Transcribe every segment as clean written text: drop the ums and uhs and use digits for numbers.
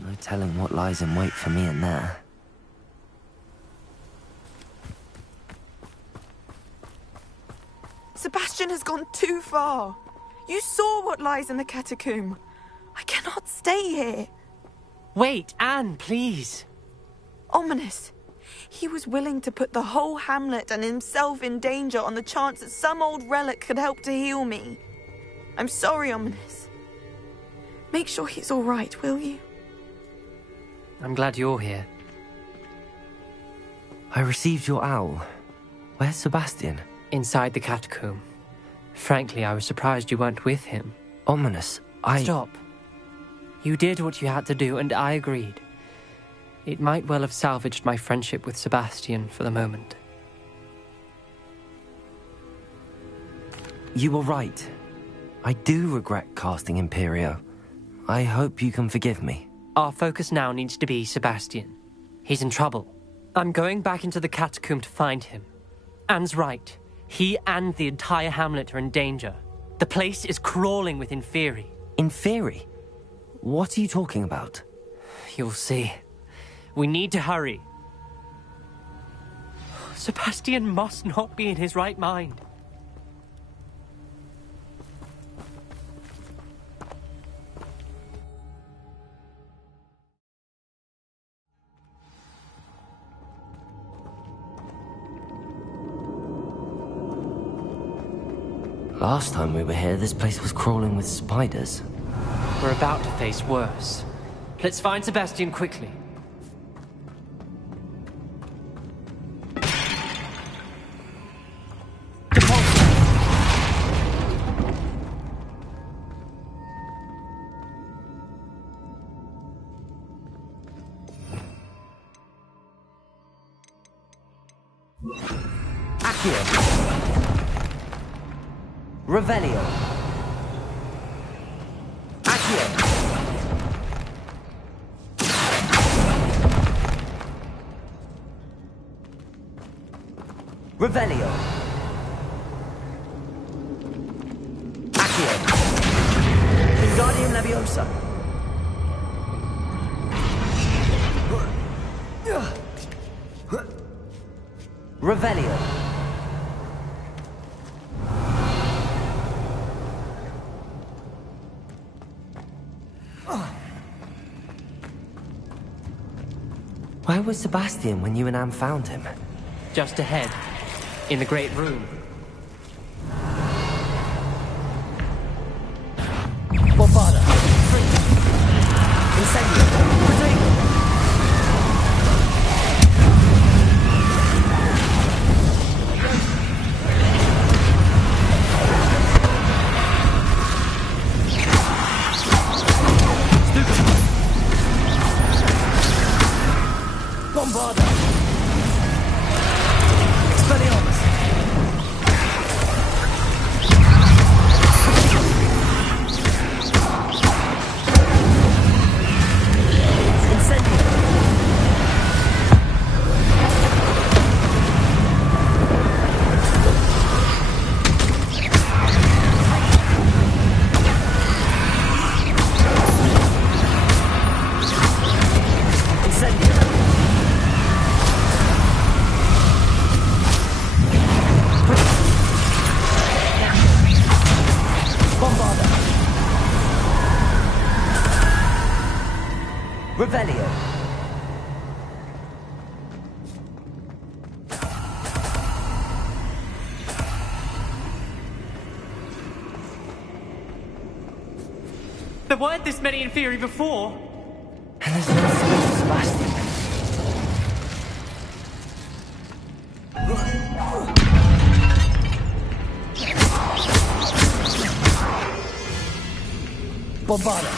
No telling what lies in wait for me in there. Sebastian has gone too far. You saw what lies in the catacomb. I cannot stay here. Wait, Anne, please. Ominous. He was willing to put the whole hamlet and himself in danger on the chance that some old relic could help to heal me. I'm sorry, Ominous. Make sure he's all right, will you? I'm glad you're here. I received your owl. Where's Sebastian? Inside the catacomb. Frankly, I was surprised you weren't with him. Ominous, Stop. You did what you had to do, and I agreed. It might well have salvaged my friendship with Sebastian for the moment. You were right. I do regret casting Imperio. I hope you can forgive me. Our focus now needs to be Sebastian. He's in trouble. I'm going back into the catacomb to find him. Anne's right. He and the entire hamlet are in danger. The place is crawling with Inferi. Inferi? What are you talking about? You'll see. We need to hurry. Sebastian must not be in his right mind. Last time we were here, this place was crawling with spiders. We're about to face worse. Let's find Sebastian quickly. Revelio. Accio. Revelio. Accio. Wingardium Leviosa. Revelio. Where was Sebastian when you and Anne found him? Just ahead, in the Great Room. Bombarda! Incendio! Protego! Bombarda! Expelliarmus! Incendio! Incendio! Bombarda! Revelio! There weren't this many Inferi before. And there's no sign of Sebastian. Bombarda!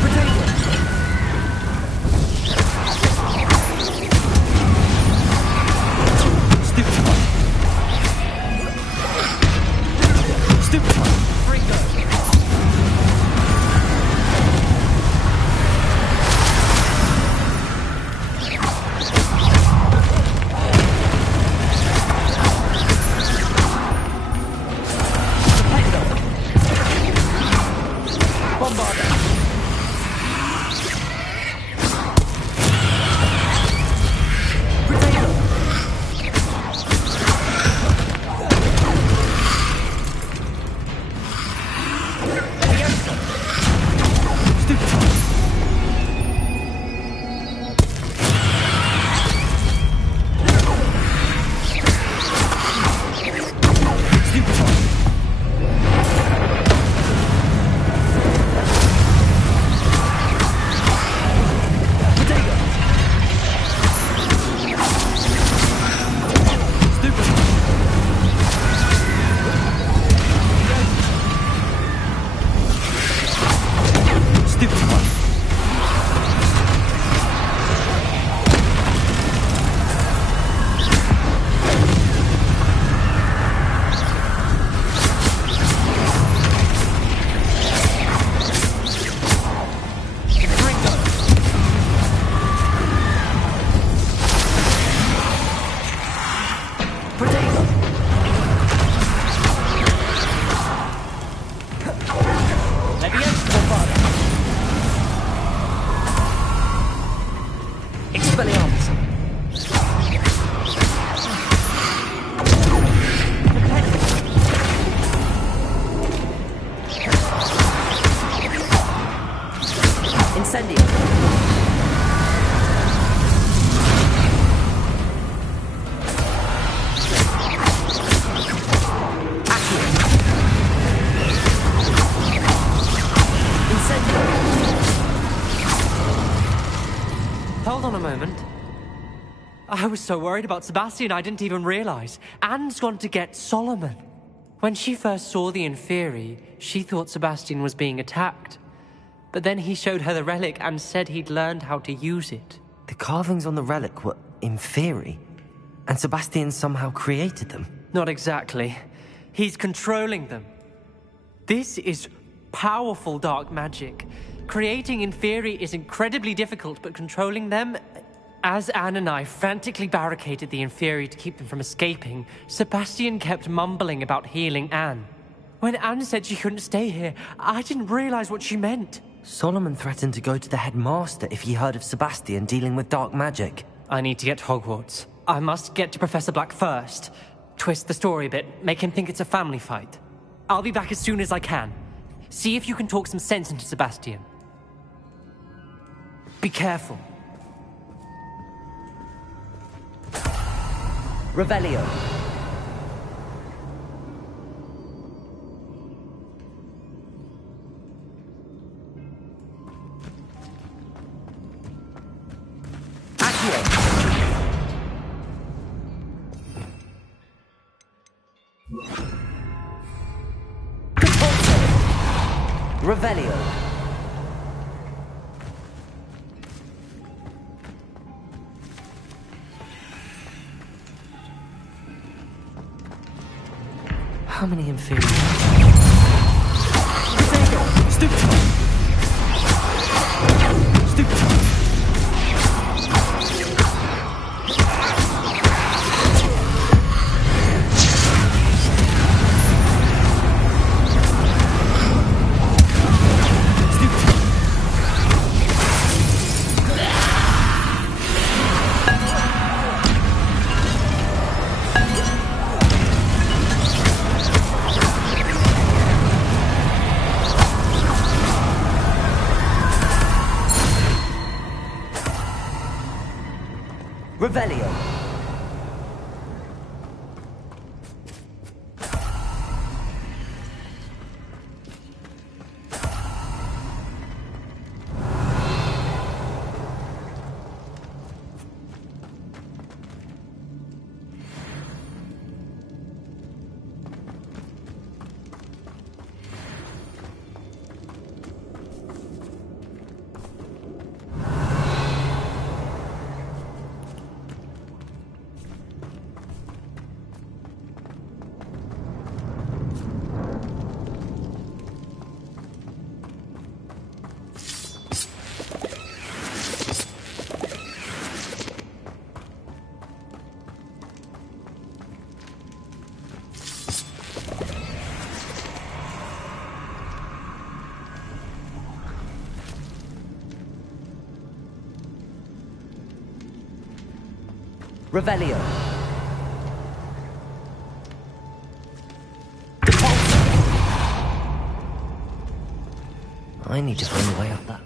Protego! Stupefy! Stupefy! Fringo! Stupefy! Hold on a moment. I was so worried about Sebastian I didn't even realize. Anne's gone to get Solomon. When she first saw the Inferi, she thought Sebastian was being attacked. But then he showed her the relic and said he'd learned how to use it. The carvings on the relic were Inferi, and Sebastian somehow created them. Not exactly. He's controlling them. This is powerful dark magic. Creating Inferi is incredibly difficult, but controlling them... As Anne and I frantically barricaded the Inferi to keep them from escaping, Sebastian kept mumbling about healing Anne. When Anne said she couldn't stay here, I didn't realize what she meant. Solomon threatened to go to the headmaster if he heard of Sebastian dealing with dark magic. I need to get to Hogwarts. I must get to Professor Black first. Twist the story a bit, make him think it's a family fight. I'll be back as soon as I can. See if you can talk some sense into Sebastian. Be careful. Revelio. Accio. Revelio. How many inferior? Stupid! Stupid! Revelio. Revelio. I need to find a way up that.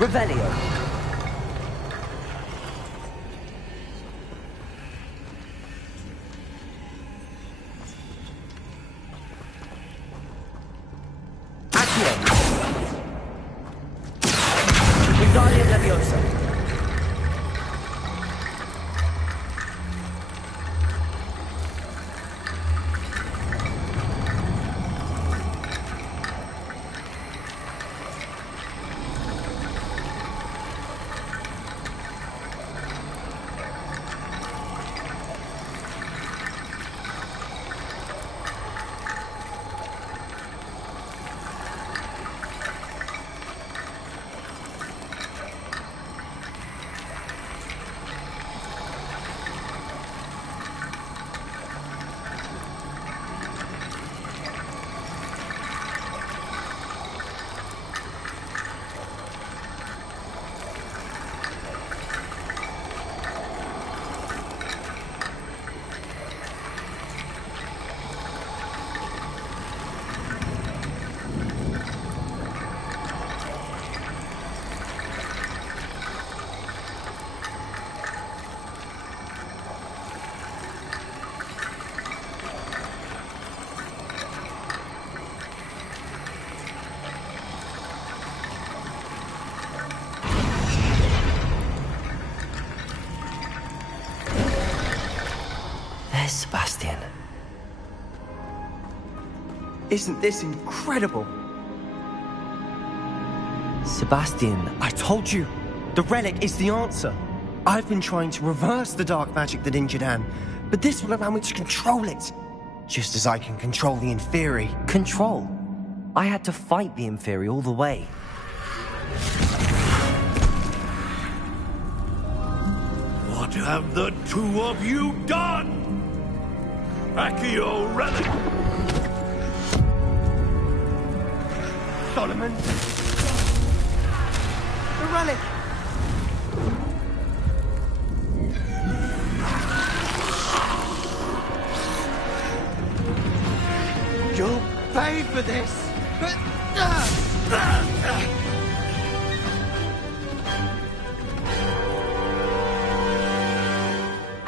Revelio. Accio. Wingardium Leviosa. Sebastian. Isn't this incredible? Sebastian, I told you, the relic is the answer. I've been trying to reverse the dark magic that injured Anne, but this will allow me to control it. Just as I can control the Inferi. control. I had to fight the Inferi all the way. have the two of you done? Accio Relic! Solomon? The relic! You'll pay for this!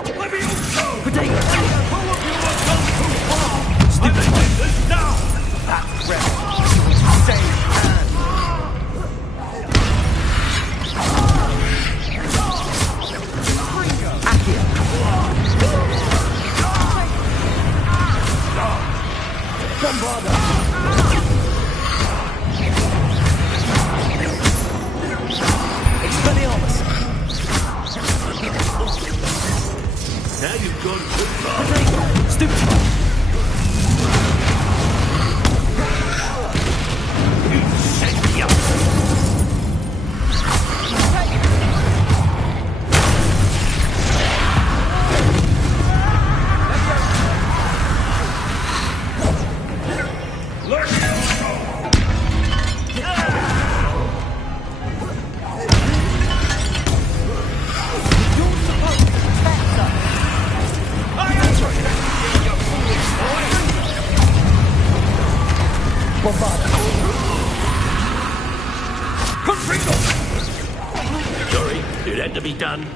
Levioso! Potato! All of you have gone too far! I'm ending this now! That relic! Save Anne! Accio! Bombarda! Expelliarmus! Now you've gone too far! Stupid! Incendio! Sorry, it had to be done.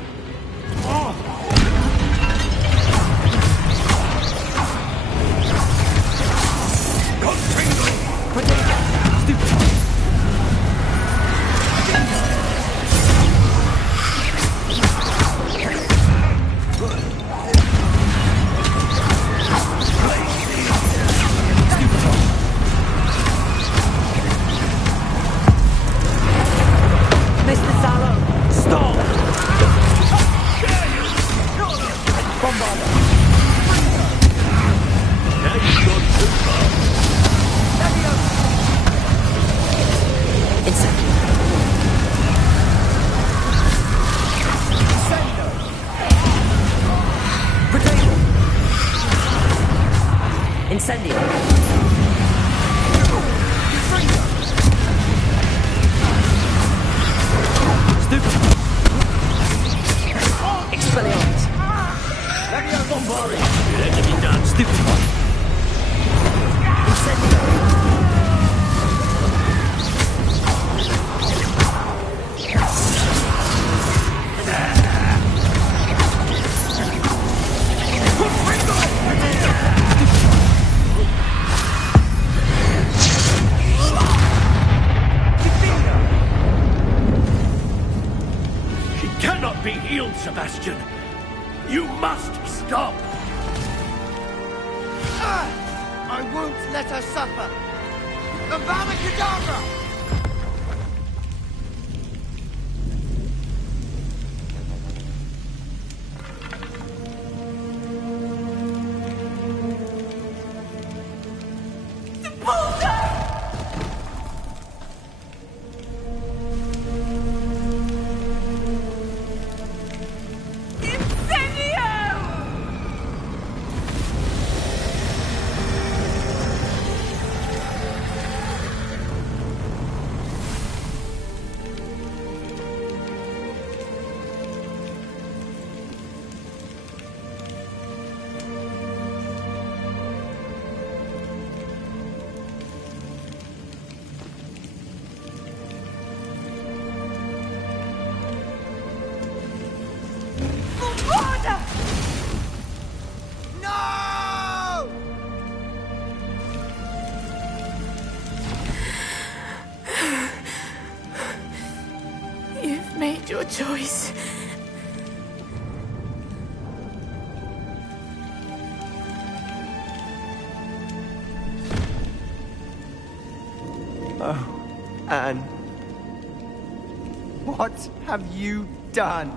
Incendio! Stupid! Expelliarmus! Levio Bombari! It had to be done. Stupid! Incendio! Be healed, Sebastian. You must stop. I won't let her suffer. Avada Kedavra! Your choice. Oh, Anne. What have you done?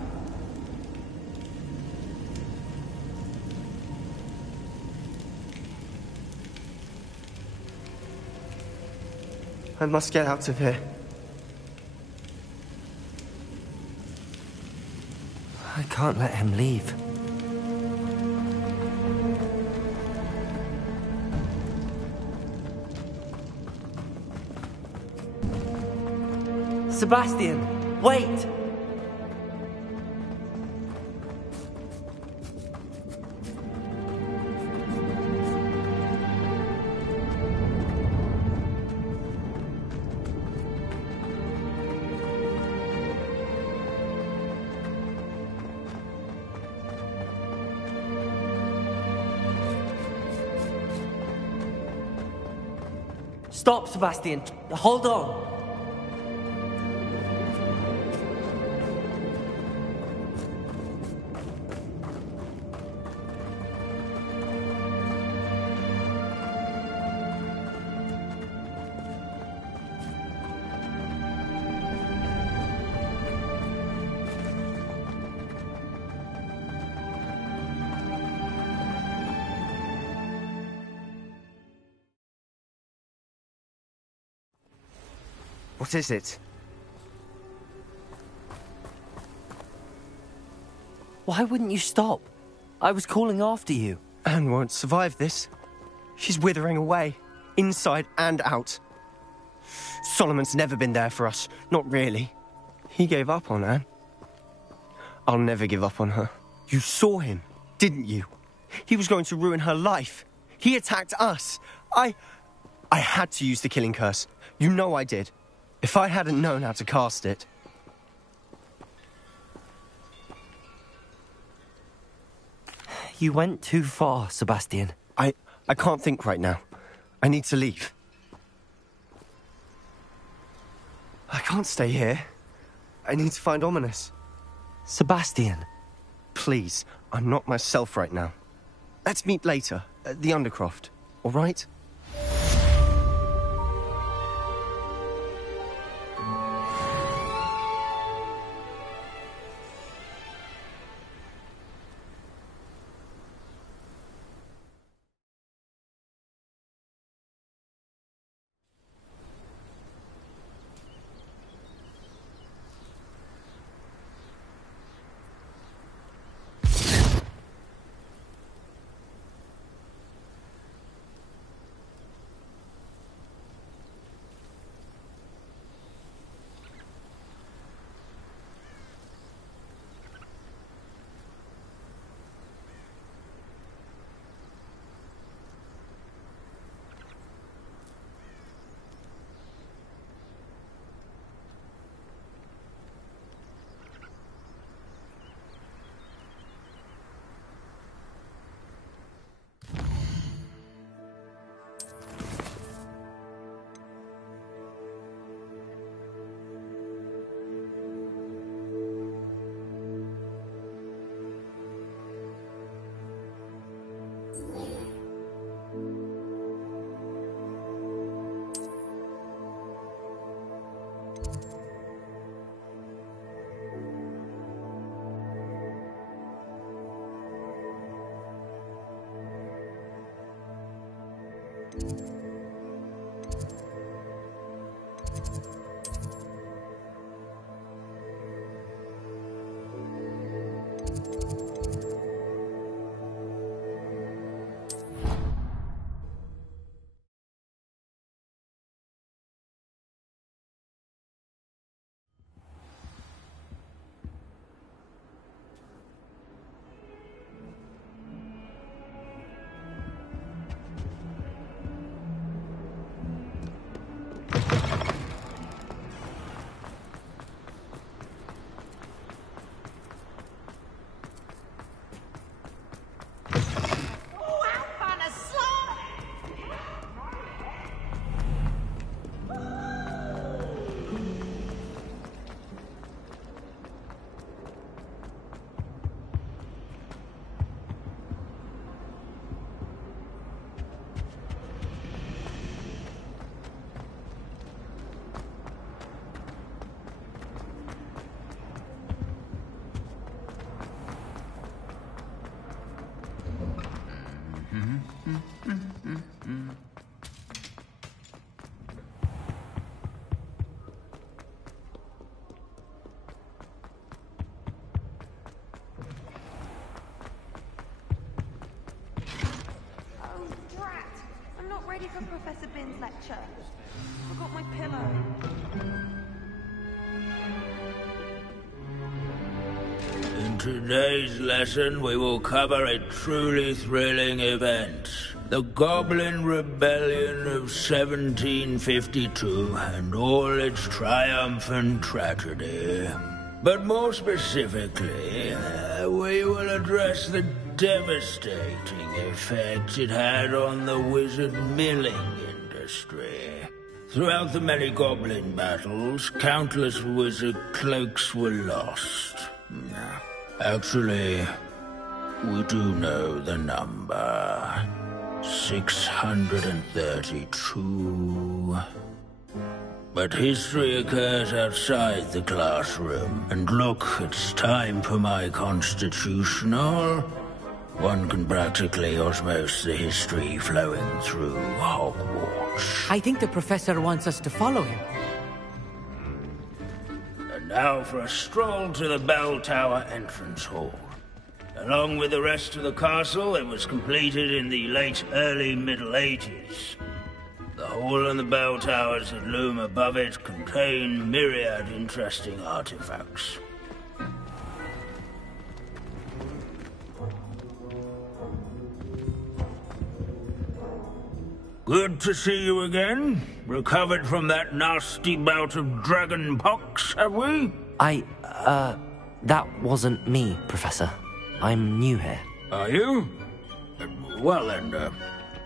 I must get out of here. I can't let him leave. Sebastian, wait! Stop, Sebastian. Hold on. What is it? Why wouldn't you stop? I was calling after you. Anne won't survive this. She's withering away, inside and out. Solomon's never been there for us, not really. He gave up on Anne. I'll never give up on her. You saw him, didn't you? He was going to ruin her life. He attacked us. I had to use the killing curse. You know I did. If I hadn't known how to cast it... You went too far, Sebastian. I can't think right now. I need to leave. I can't stay here. I need to find Ominous. Sebastian. Please, I'm not myself right now. Let's meet later, at the Undercroft, all right? for Professor Bin's lecture? Forgot my pillow. In today's lesson, we will cover a truly thrilling event. The Goblin Rebellion of 1752 and all its triumph and tragedy. But more specifically, we will address the devastating effect it had on the wizard milling industry. Throughout the many goblin battles, countless wizard cloaks were lost. Actually, we do know the number. 632. But history occurs outside the classroom. And look, it's time for my constitutional. One can practically osmose the history flowing through Hogwarts. I think the professor wants us to follow him. And now for a stroll to the bell tower entrance hall. Along with the rest of the castle, it was completed in the late early Middle Ages. The hall and the bell towers that loom above it contain myriad interesting artifacts. Good to see you again. Recovered from that nasty bout of dragon pox, have we? That wasn't me, Professor. I'm new here. Are you? Well then,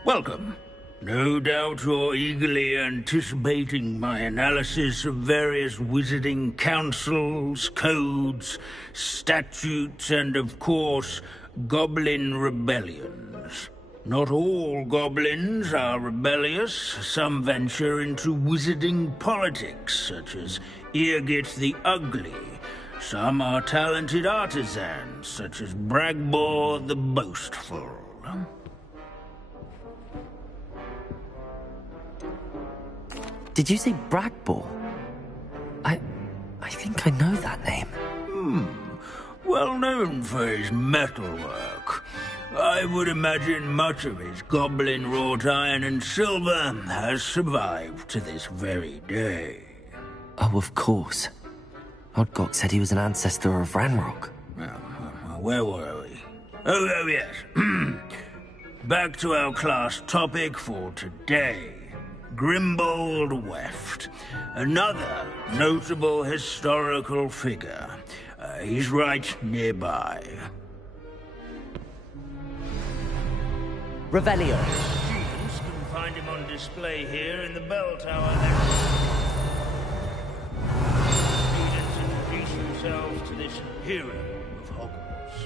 welcome. No doubt you're eagerly anticipating my analysis of various wizarding councils, codes, statutes, and of course, goblin rebellions. Not all goblins are rebellious. Some venture into wizarding politics, such as Eargit the Ugly. Some are talented artisans, such as Bragbor the Boastful. Did you say Bragbor? I think I know that name. Well known for his metalwork. I would imagine much of his goblin wrought iron and silver has survived to this very day. Oh, of course. Odgok said he was an ancestor of Ranrock. Where were we? Oh yes. Back to our class topic for today. Grimbold Weft. Another notable historical figure. He's right nearby. Revelio. Students can find him on display here in the bell tower. Students introduce themselves to this hero of Hogwarts.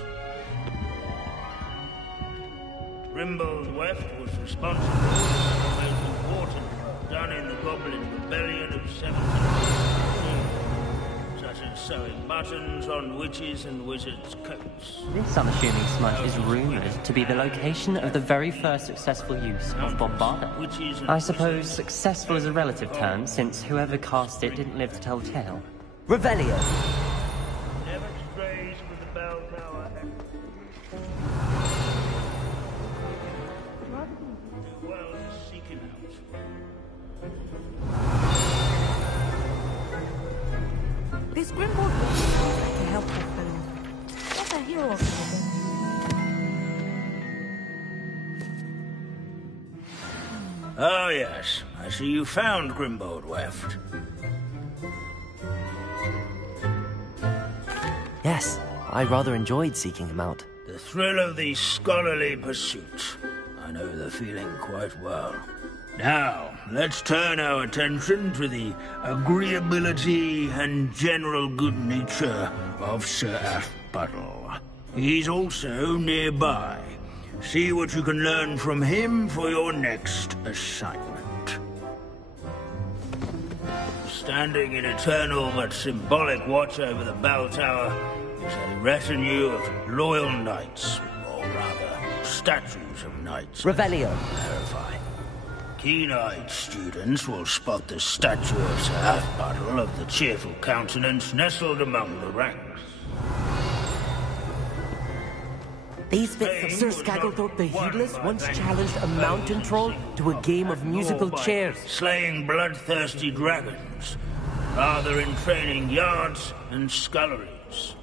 Grimbold Weft was responsible for the most important work done in the Goblin Rebellion of 1752, such as sewing buttons on witches and wizards' coats. This unassuming smudge is rumoured to be the location of the very first successful use of Bombarda. I suppose successful is a relative term, since whoever cast it didn't live to tell the tale. Revelio. Never strays from the bell tower. Do well to seek him out. This Grimbold seems like a helpful fellow. What the hero of him? Oh yes, I see you found Grimbold Weft. Yes, I rather enjoyed seeking him out. The thrill of the scholarly pursuit. I know the feeling quite well. Now, let's turn our attention to the agreeability and general good nature of Sir Ashbuttle. He's also nearby. See what you can learn from him for your next assignment. Standing in eternal but symbolic watch over the bell tower is a retinue of loyal knights, or rather, statues of knights. Revelio. Verify. Keen-eyed students will spot the statue of Sir Ashbuttle of the cheerful countenance nestled among the ranks. These bits of Sir Skagglethorpe the Heedless once challenged a mountain troll to a game of musical chairs. Slaying bloodthirsty dragons, rather in training yards and sculleries,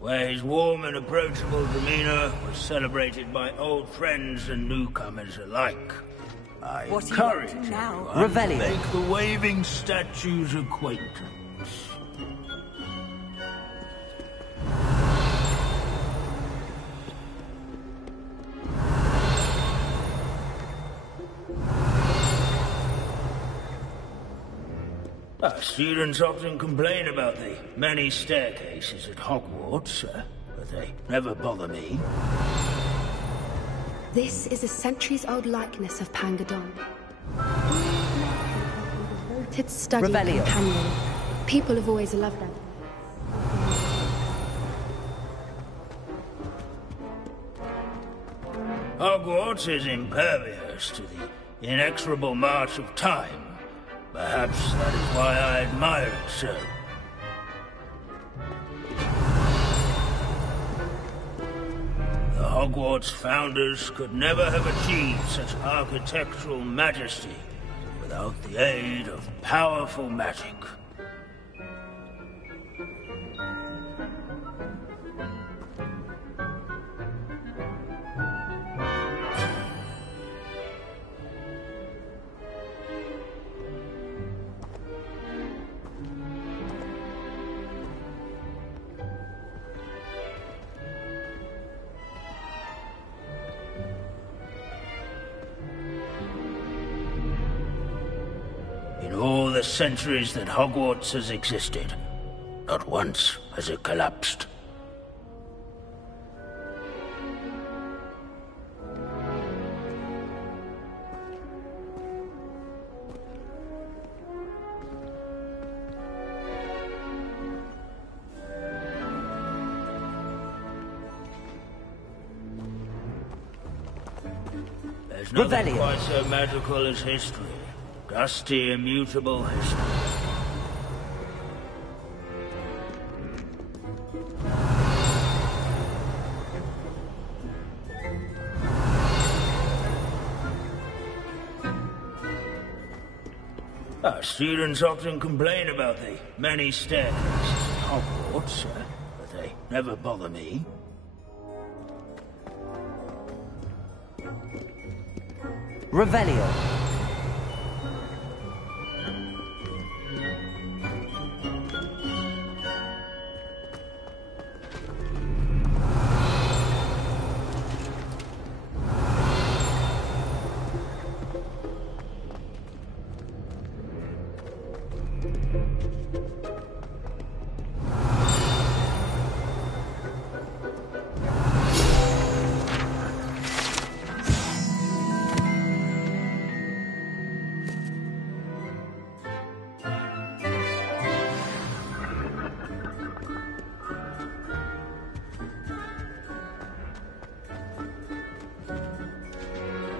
where his warm and approachable demeanor was celebrated by old friends and newcomers alike. I encourage everyone to make the waving statue's acquaintance. Students often complain about the many staircases at Hogwarts, but they never bother me. This is a centuries-old likeness of Pangadon. Devoted study companion. People have always loved them. Hogwarts is impervious to the inexorable march of time. Perhaps that is why I admire it so. The Hogwarts founders could never have achieved such architectural majesty without the aid of powerful magic. In all the centuries that Hogwarts has existed, not once has it collapsed. There's nothing quite so magical as history. Dusty, immutable history. Our students often complain about the many staircases at Hogwarts, but they never bother me. Revelio.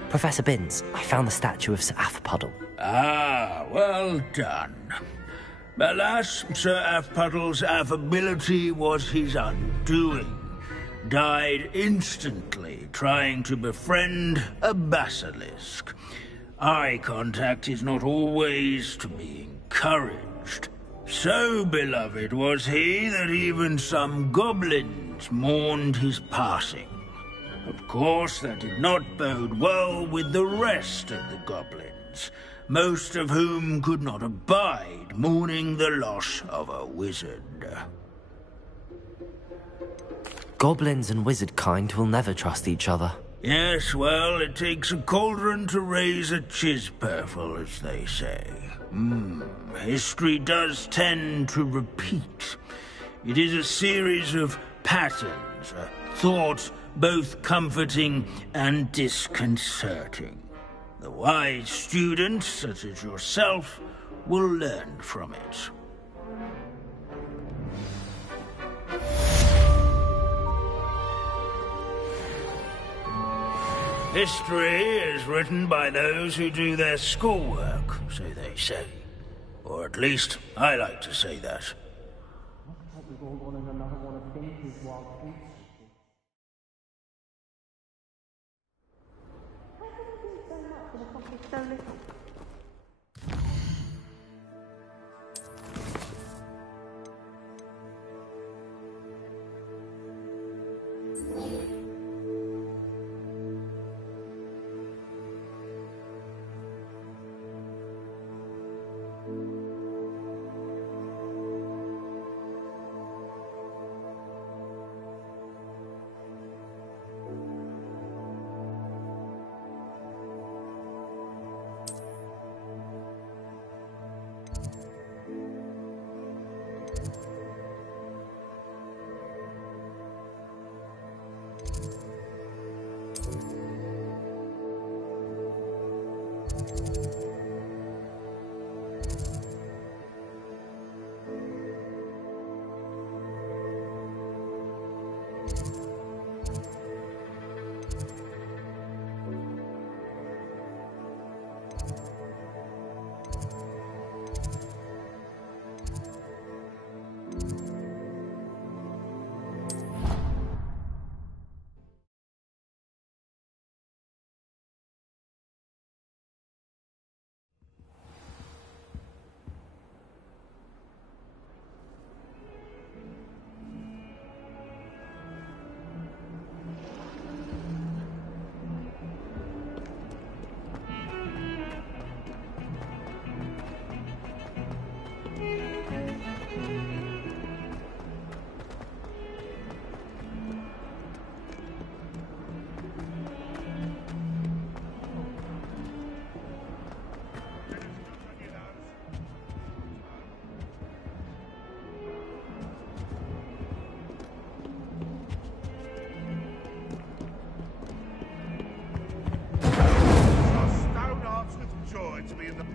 Professor Binns, I found the statue of Sir Afpuddle. Ah, well done. Alas, Sir Afpuddle's affability was his undoing. Died instantly trying to befriend a basilisk. Eye contact is not always to be encouraged. So beloved was he that even some goblins mourned his passing. Of course, that did not bode well with the rest of the goblins, most of whom could not abide mourning the loss of a wizard. Goblins and wizard kind will never trust each other. Yes, well, it takes a cauldron to raise a chisperful, as they say. History does tend to repeat. It is a series of patterns, a thought both comforting and disconcerting. The wise students, such as yourself, will learn from it. History is written by those who do their schoolwork, so they say. Or at least, I like to say that.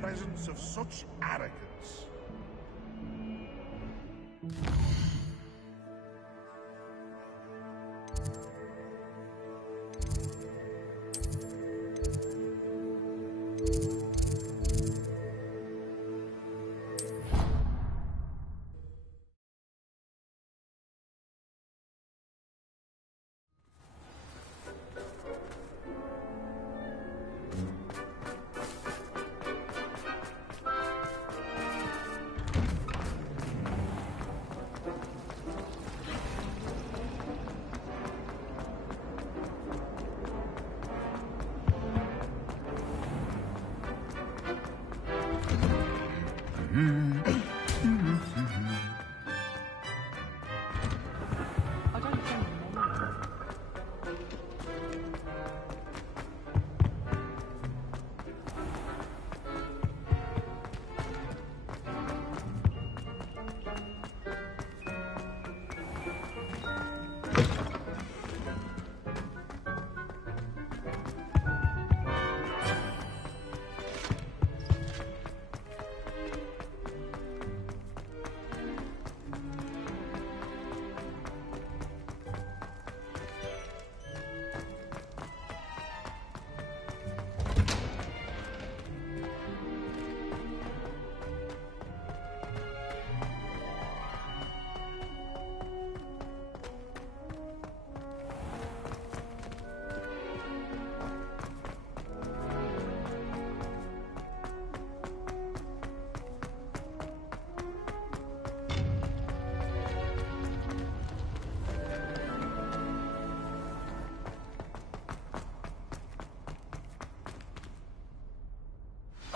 presence of such arrogance.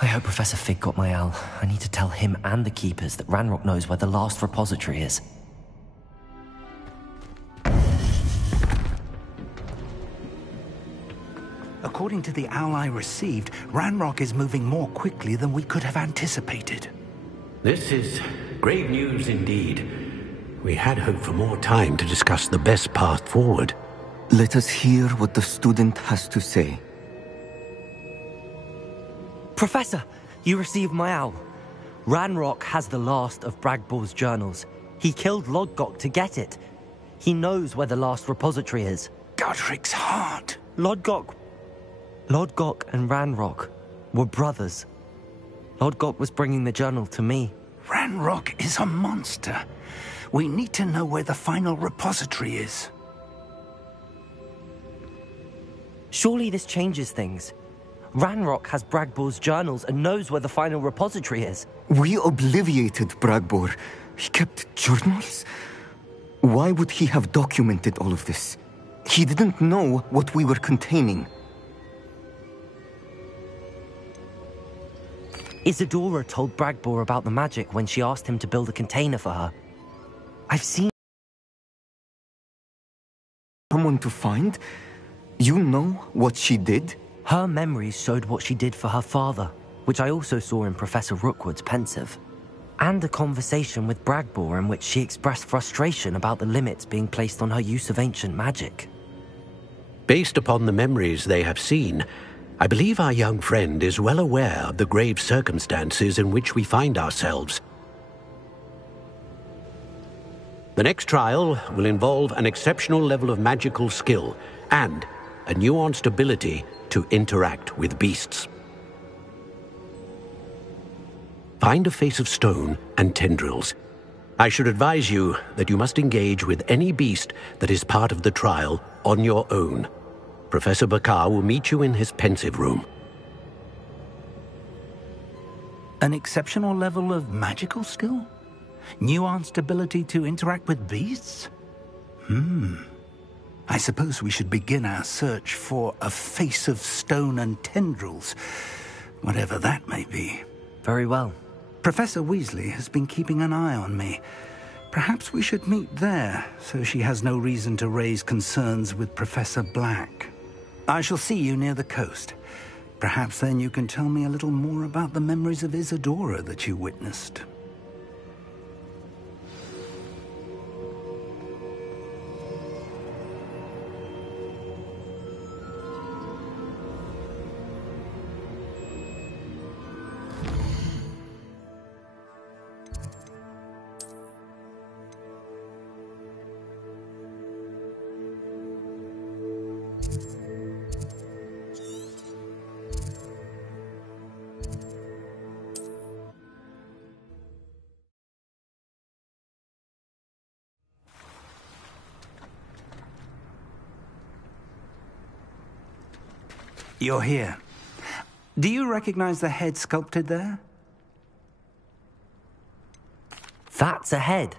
I hope Professor Fig got my owl. I need to tell him and the Keepers that Ranrock knows where the last repository is. According to the owl I received, Ranrock is moving more quickly than we could have anticipated. This is grave news indeed. We had hoped for more time to discuss the best path forward. Let us hear what the student has to say. Professor, you received my owl. Ranrock has the last of Bragbor's journals. He killed Lodgok to get it. He knows where the last repository is. Godric's heart. Lodgok and Ranrock were brothers. Lodgok was bringing the journal to me. Ranrock is a monster. We need to know where the final repository is. Surely this changes things. Ranrock has Bragbor's journals and knows where the final repository is. We obliviated Bragbor. He kept journals? Why would he have documented all of this? He didn't know what we were containing. Isadora told Bragbor about the magic when she asked him to build a container for her. I've seen someone to find? You know what she did? Her memories showed what she did for her father, which I also saw in Professor Rookwood's pensive. And a conversation with Bragbor in which she expressed frustration about the limits being placed on her use of ancient magic. Based upon the memories they have seen, I believe our young friend is well aware of the grave circumstances in which we find ourselves. The next trial will involve an exceptional level of magical skill and a nuanced ability to interact with beasts. Find a face of stone and tendrils. I should advise you that you must engage with any beast that is part of the trial on your own. Professor Bakar will meet you in his pensive room. An exceptional level of magical skill? Nuanced ability to interact with beasts? I suppose we should begin our search for a face of stone and tendrils, whatever that may be. Very well. Professor Weasley has been keeping an eye on me. Perhaps we should meet there, so she has no reason to raise concerns with Professor Black. I shall see you near the coast. Perhaps then you can tell me a little more about the memories of Isadora that you witnessed. You're here. Do you recognize the head sculpted there? That's a head.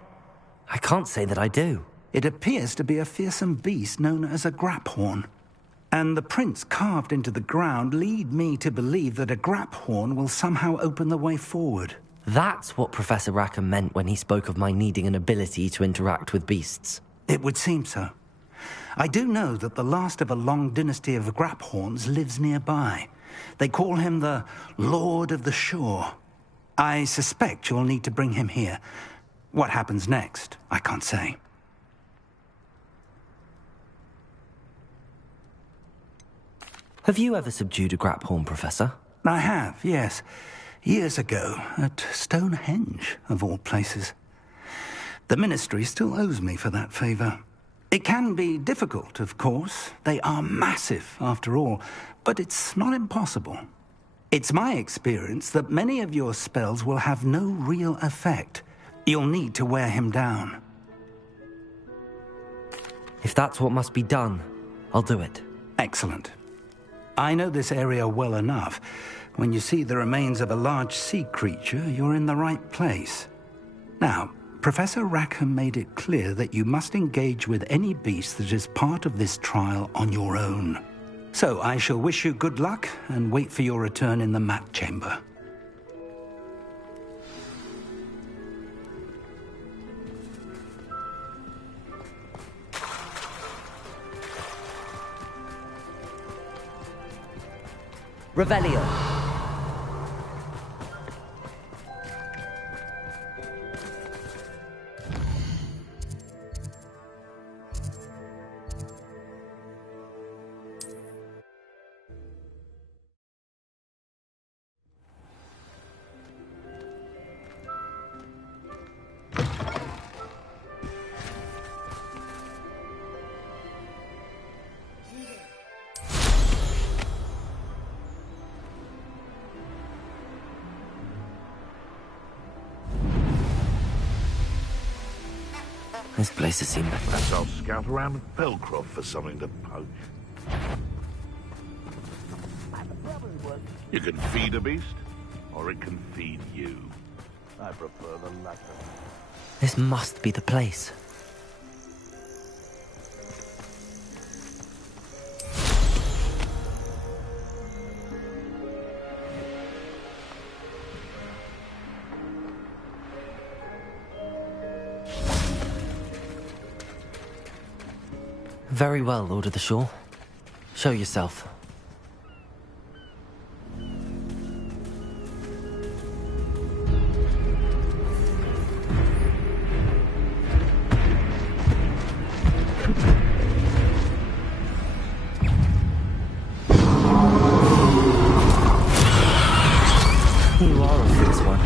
I can't say that I do. It appears to be a fearsome beast known as a graphorn. And the prints carved into the ground lead me to believe that a graphorn will somehow open the way forward. That's what Professor Rackham meant when he spoke of my needing an ability to interact with beasts. It would seem so. I do know that the last of a long dynasty of graphorns lives nearby. They call him the Lord of the Shore. I suspect you'll need to bring him here. What happens next, I can't say. Have you ever subdued a graphorn, Professor? I have, yes. Years ago, at Stonehenge, of all places. The Ministry still owes me for that favor. It can be difficult, of course. They are massive, after all, but it's not impossible. It's my experience that many of your spells will have no real effect. You'll need to wear him down. If that's what must be done, I'll do it. Excellent. I know this area well enough. When you see the remains of a large sea creature, you're in the right place. Now, Professor Rackham made it clear that you must engage with any beast that is part of this trial on your own. So I shall wish you good luck and wait for your return in the map chamber. Revelio. This place has seen better. Perhaps I'll scout around with Belcroft for something to poach. You can feed a beast, or it can feed you. I prefer the latter. This must be the place. Very well, Lord of the Shore. Show yourself. You are a fierce one.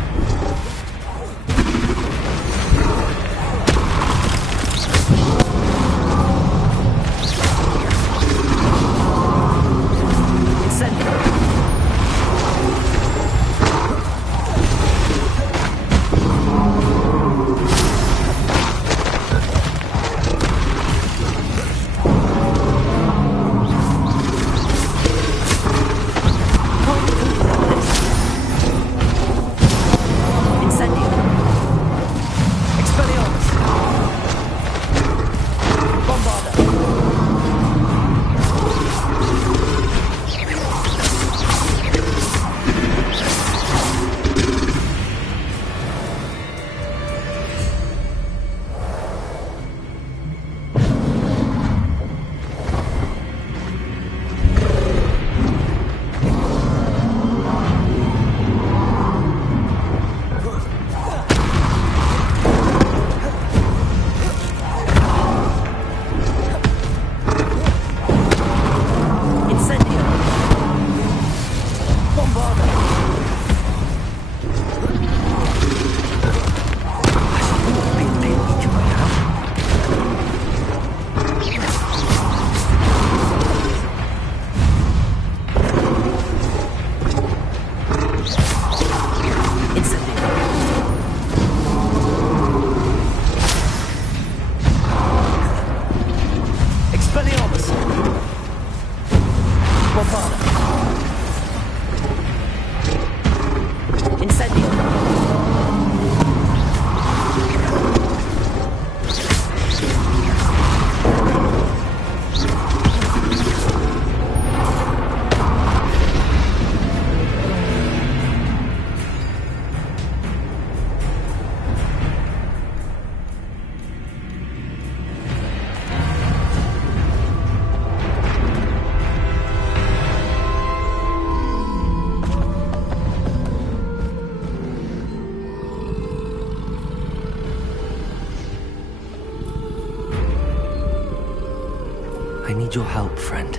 I need your help, friend.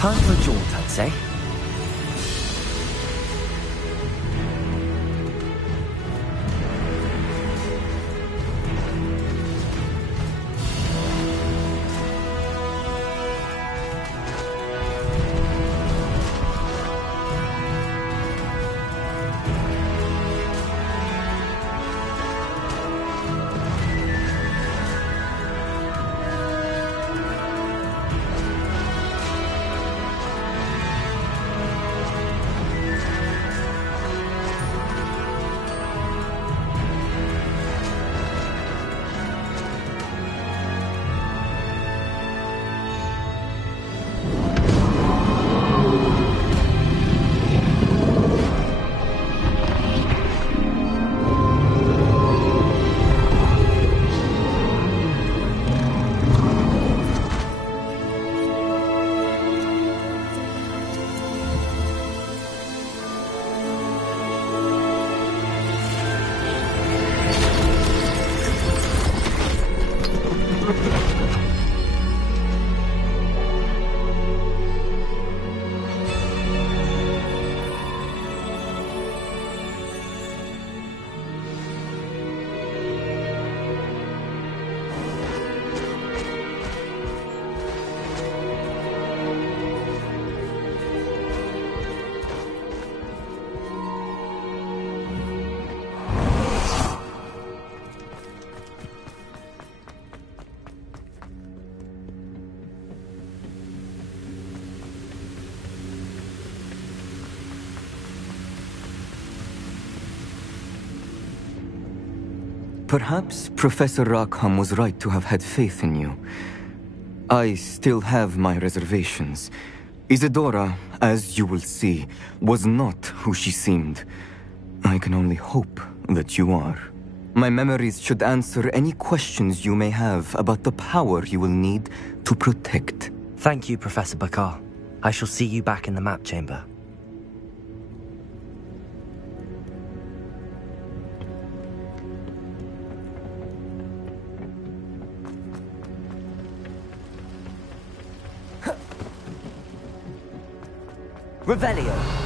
Time for a jaunt, I'd say. Perhaps Professor Rackham was right to have had faith in you. I still have my reservations. Isadora, as you will see, was not who she seemed. I can only hope that you are. My memories should answer any questions you may have about the power you will need to protect. Thank you, Professor Bakar. I shall see you back in the map chamber. Revelio.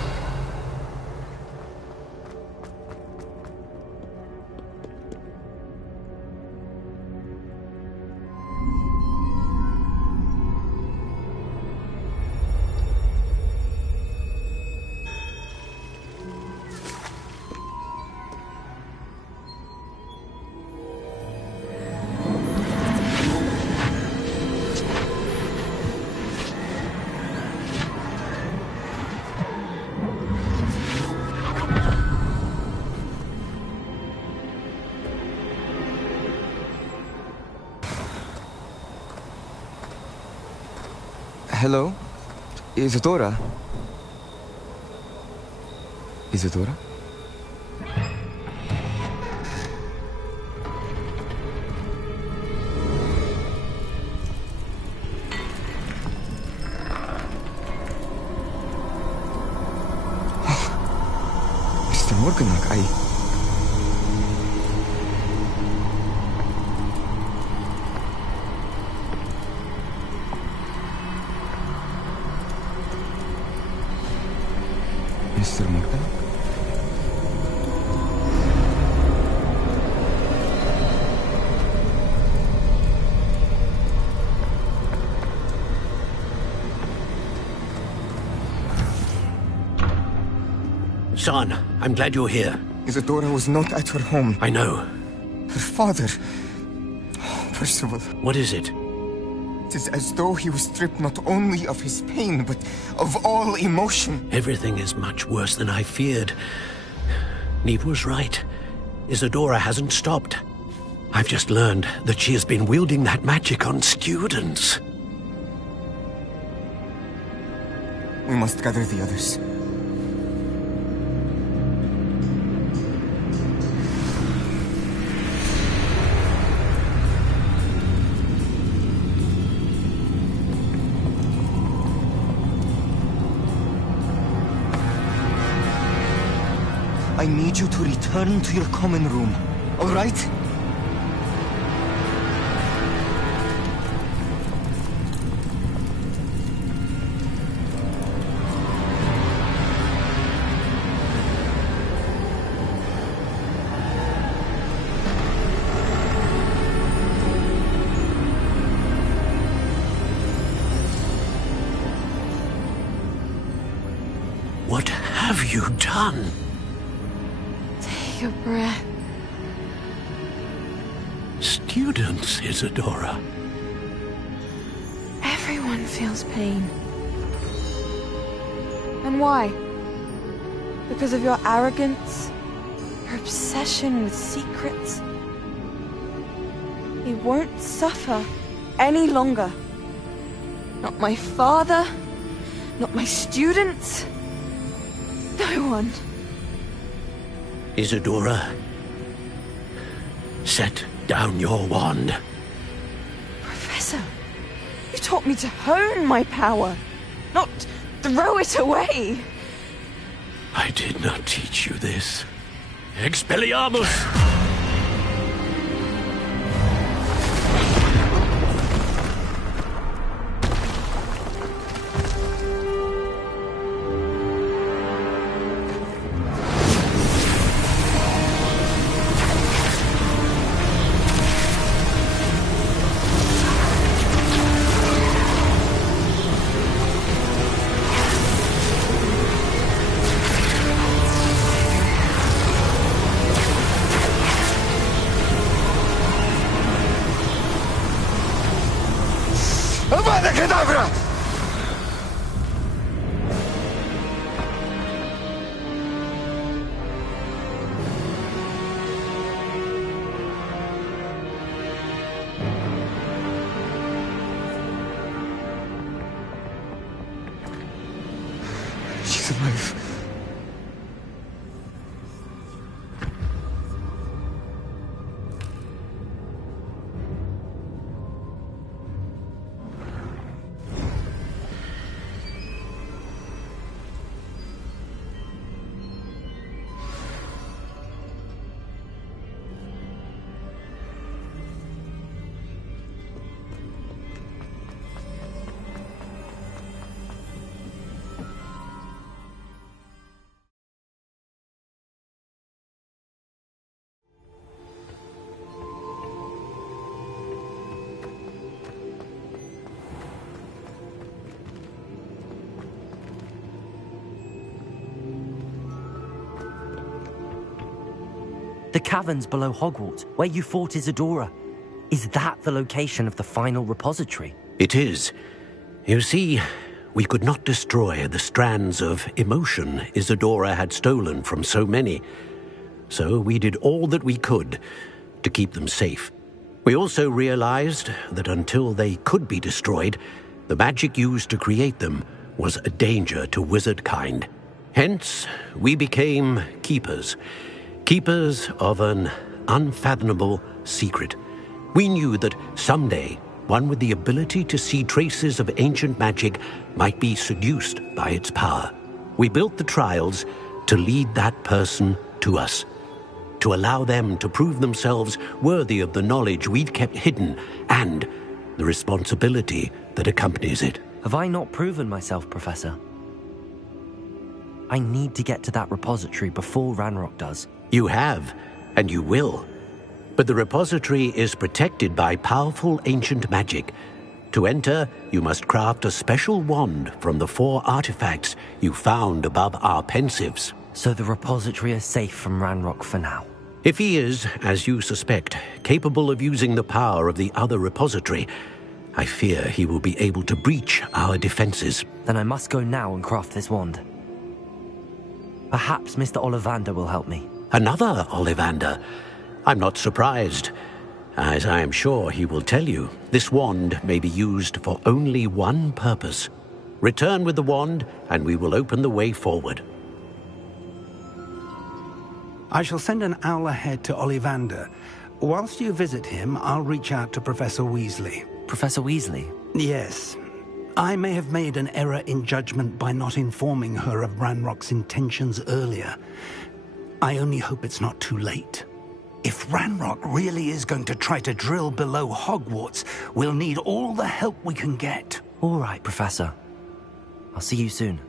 Hello? Isadora? Isadora? Mr. Morganach, Mr. Morgan? Son, I'm glad you're here. Isadora was not at her home. I know. Her father... Percival. What is it? It is as though he was stripped not only of his pain, but of all emotion. Everything is much worse than I feared. Neve was right. Isadora hasn't stopped. I've just learned that she has been wielding that magic on students. We must gather the others. I need you to return to your common room, all right? What have you done? Take a breath. Students, Isadora. Everyone feels pain. And why? Because of your arrogance? Your obsession with secrets? He won't suffer any longer. Not my father, not my students, no one. Isadora, set down your wand. Professor, you taught me to hone my power, not throw it away. I did not teach you this. Expelliarmus! She's alive. The caverns below Hogwarts, where you fought Isadora. Is that the location of the final repository? It is. You see, we could not destroy the strands of emotion Isadora had stolen from so many. So we did all that we could to keep them safe. We also realized that until they could be destroyed, The magic used to create them was a danger to wizard kind. Hence, we became keepers. Keepers of an unfathomable secret. We knew that someday, one with the ability to see traces of ancient magic might be seduced by its power. We built the trials to lead that person to us, to allow them to prove themselves worthy of the knowledge we've kept hidden and the responsibility that accompanies it. Have I not proven myself, Professor? I need to get to that repository before Ranrock does. You have, and you will. But the repository is protected by powerful ancient magic. To enter, you must craft a special wand from the 4 artifacts you found above our pensives. So the repository is safe from Ranrock for now. If he is, as you suspect, capable of using the power of the other repository, I fear he will be able to breach our defenses. Then I must go now and craft this wand. Perhaps Mr. Ollivander will help me. Another Ollivander? I'm not surprised. As I am sure he will tell you, this wand may be used for only one purpose. Return with the wand, and we will open the way forward. I shall send an owl ahead to Ollivander. Whilst you visit him, I'll reach out to Professor Weasley. Professor Weasley? Yes. I may have made an error in judgment by not informing her of Ranrock's intentions earlier. I only hope it's not too late. If Ranrock really is going to try to drill below Hogwarts, we'll need all the help we can get. All right, Professor. I'll see you soon.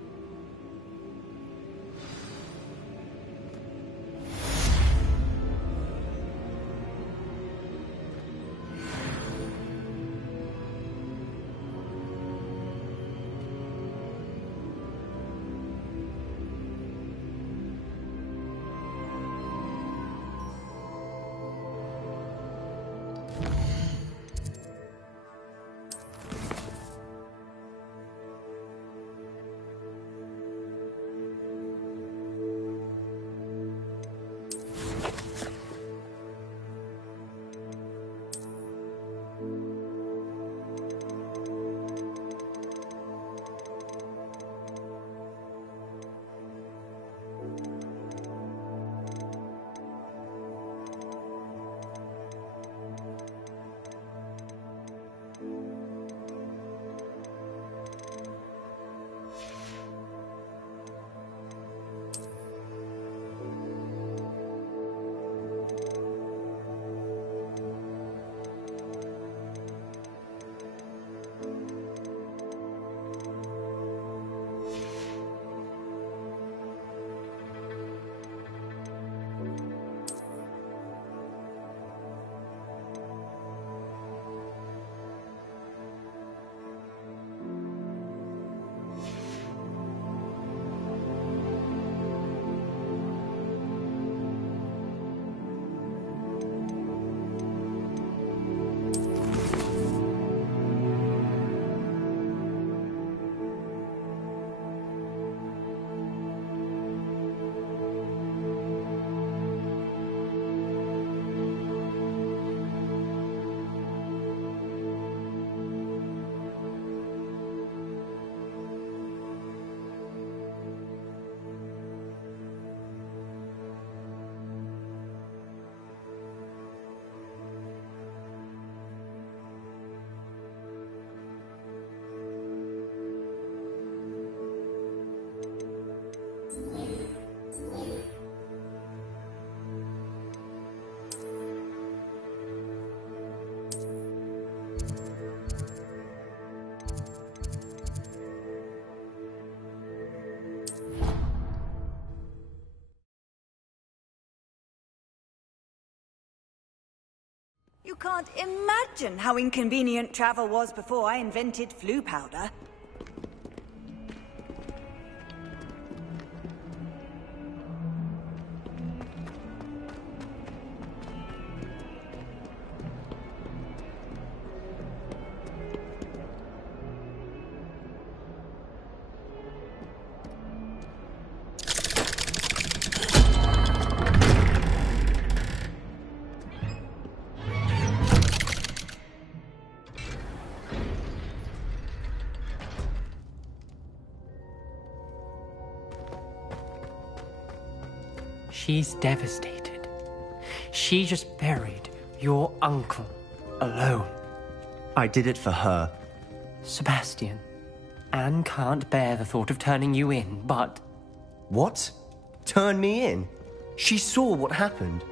You can't imagine how inconvenient travel was before I invented flu powder. She's devastated. She just buried your uncle alone. I did it for her. Sebastian, Anne can't bear the thought of turning you in, but... What? Turn me in? She saw what happened.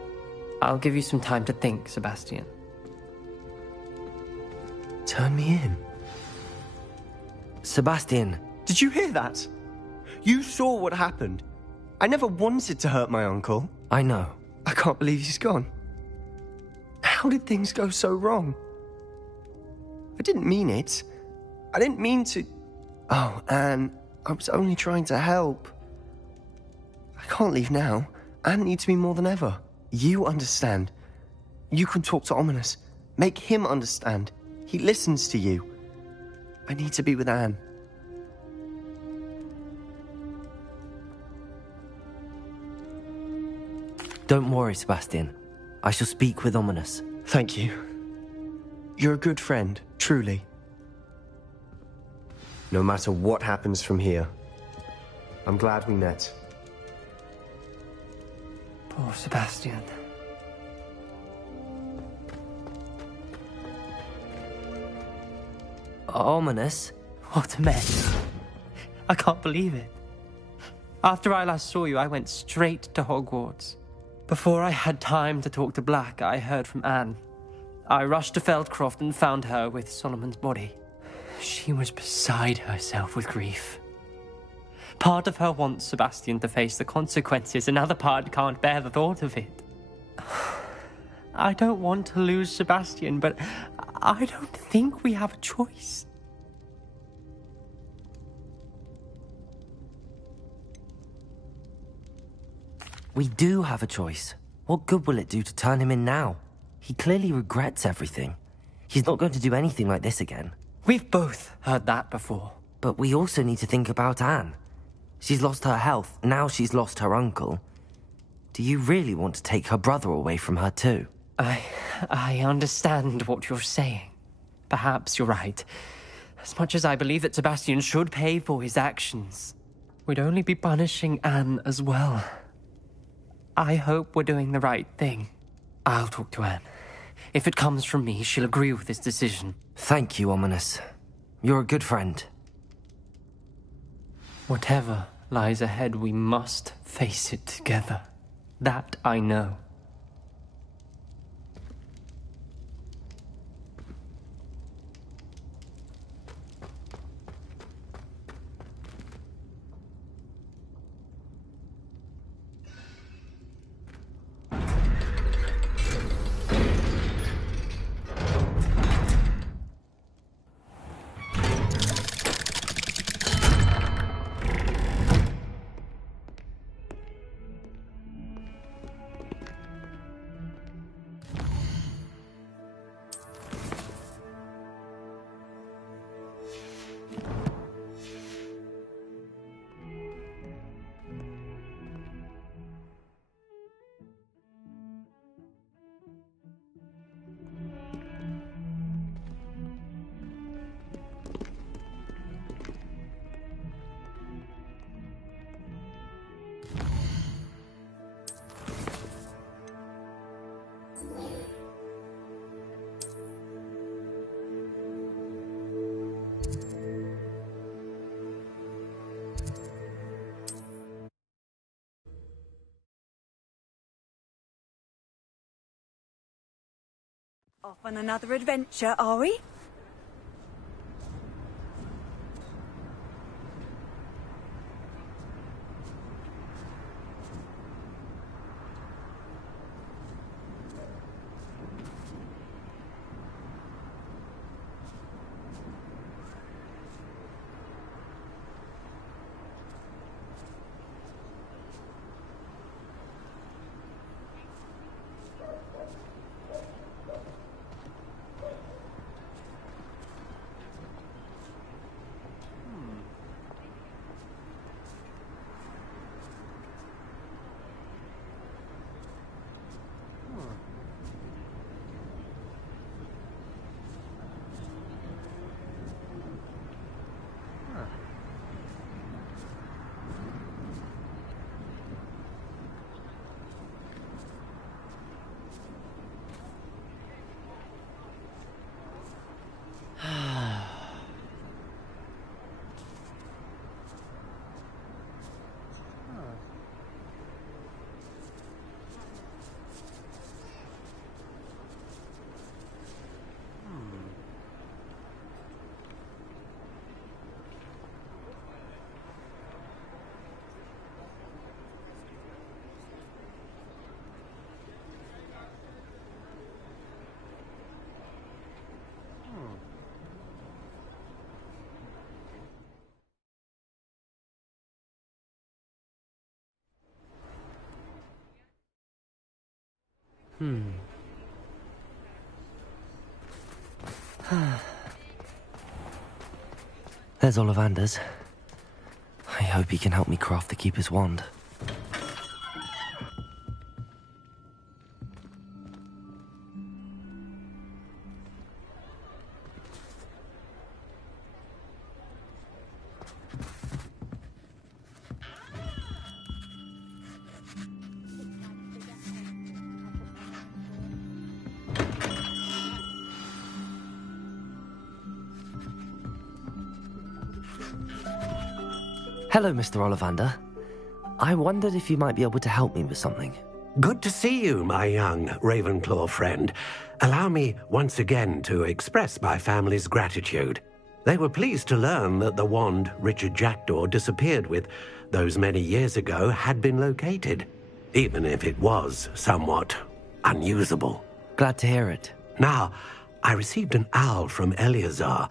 I'll give you some time to think, Sebastian. Turn me in? Sebastian. Did you hear that? You saw what happened. I never wanted to hurt my uncle. I know. I can't believe he's gone. How did things go so wrong? I didn't mean it. I didn't mean to... Oh, Anne, I was only trying to help. I can't leave now. Anne needs me more than ever. You understand. You can talk to Ominous. Make him understand. He listens to you. I need to be with Anne. Don't worry, Sebastian. I shall speak with Ominous. Thank you. You're a good friend, truly. No matter what happens from here, I'm glad we met. Poor Sebastian. Ominous? What a mess. I can't believe it. After I last saw you, I went straight to Hogwarts. Before I had time to talk to Black, I heard from Anne. I rushed to Feldcroft and found her with Solomon's body. She was beside herself with grief. Part of her wants Sebastian to face the consequences, another part can't bear the thought of it. I don't want to lose Sebastian, but I don't think we have a choice. We do have a choice. What good will it do to turn him in now? He clearly regrets everything. He's not going to do anything like this again. We've both heard that before. But we also need to think about Anne. She's lost her health, now she's lost her uncle. Do you really want to take her brother away from her too? I understand what you're saying. Perhaps you're right. As much as I believe that Sebastian should pay for his actions, we'd only be punishing Anne as well. I hope we're doing the right thing. I'll talk to Anne. If it comes from me, she'll agree with this decision. Thank you, Ominous. You're a good friend. Whatever lies ahead, we must face it together. That I know. Off on another adventure, are we? There's Ollivander's. I hope he can help me craft the Keeper's wand. Hello, Mr. Ollivander. I wondered if you might be able to help me with something. Good to see you, my young Ravenclaw friend. Allow me once again to express my family's gratitude. They were pleased to learn that the wand Richard Jackdaw disappeared with those many years ago had been located, even if it was somewhat unusable. Glad to hear it. Now, I received an owl from Eleazar,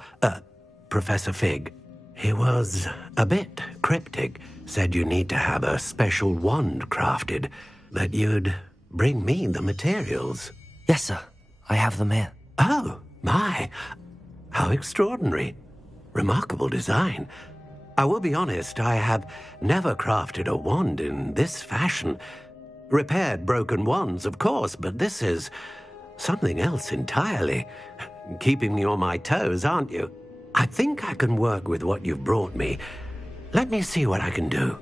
Professor Fig. He was a bit cryptic, said you need to have a special wand crafted, that you'd bring me the materials. Yes, sir. I have them here. Oh, my. How extraordinary. Remarkable design. I will be honest, I have never crafted a wand in this fashion. Repaired broken wands, of course, but this is something else entirely. Keeping me on my toes, aren't you? I think I can work with what you've brought me. Let me see what I can do.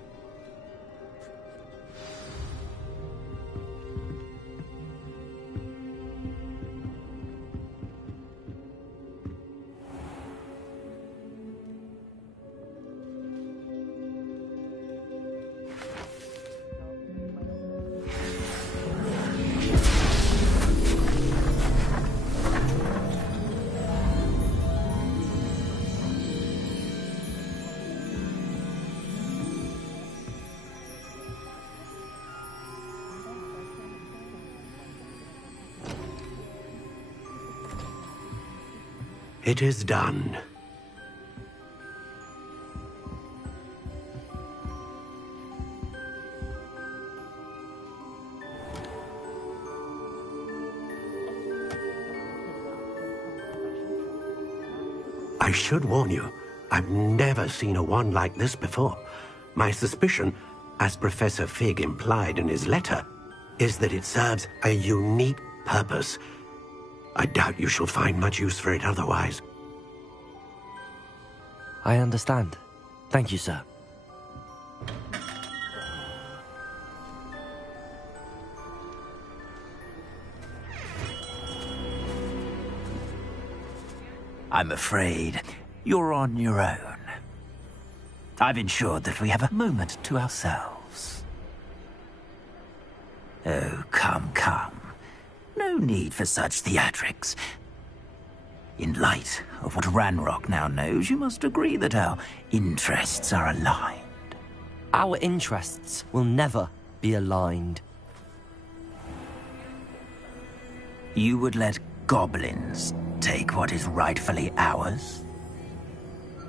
It is done. I should warn you, I've never seen a wand like this before. My suspicion, as Professor Fig implied in his letter, is that it serves a unique purpose. I doubt you shall find much use for it otherwise. I understand. Thank you, sir. I'm afraid you're on your own. I've ensured that we have a moment to ourselves. Oh, come, come. No need for such theatrics. In light of what Ranrock now knows, you must agree that our interests are aligned. Our interests will never be aligned. You would let goblins take what is rightfully ours?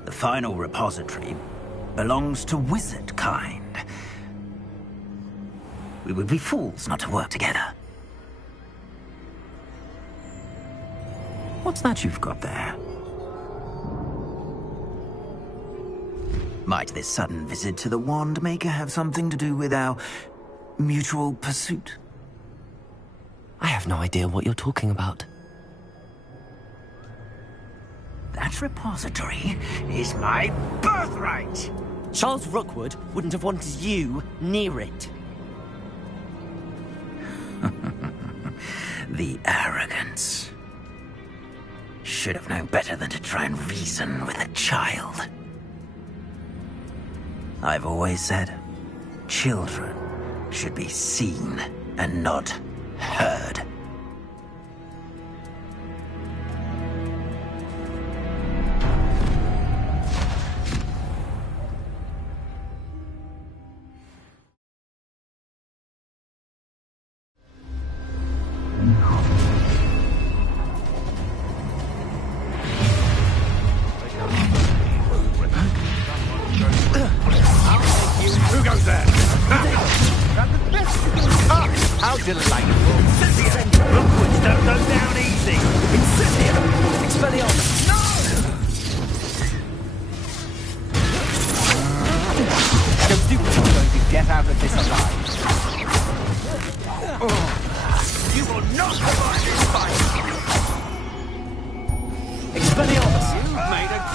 The final repository belongs to wizard kind. We would be fools not to work together. What's that you've got there? Might this sudden visit to the Wand Maker have something to do with our mutual pursuit? I have no idea what you're talking about. That repository is my birthright! Charles Rookwood wouldn't have wanted you near it. The arrogance. Should have known better than to try and reason with a child. I've always said, children should be seen and not heard. How delightful.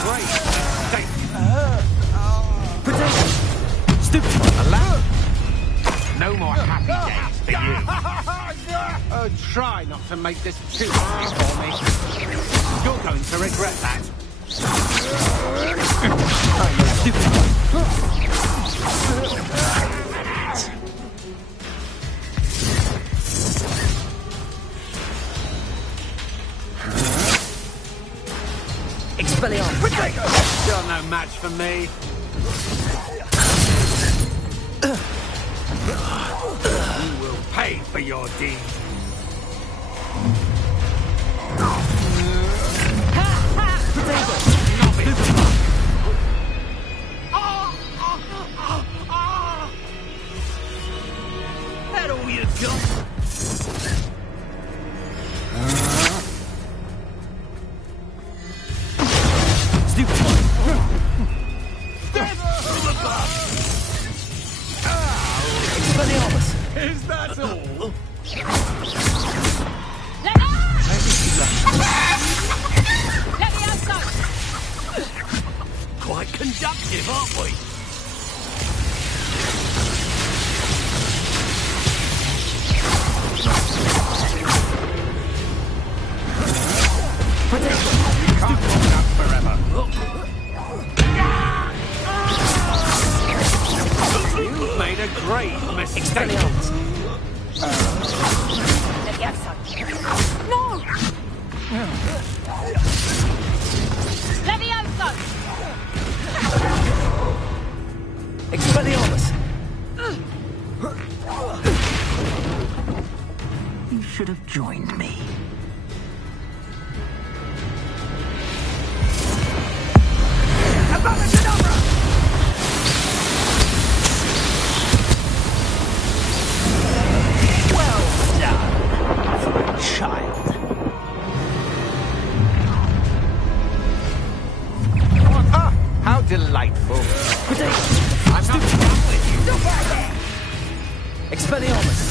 great. Potato! Stupid! Allow. No more happy days for you. Try not to make this too happy for me. You're going to regret that. Expelliarmus! You're no match for me. You will pay for your deed. That all you got? Is that all? Quite conductive, aren't we? Can't hold up forever. You've made a great mistake. No! Expelliarmus! You should have joined me. Well done for a child. Ah, how delightful. I'm not done with you. Expelliarmus!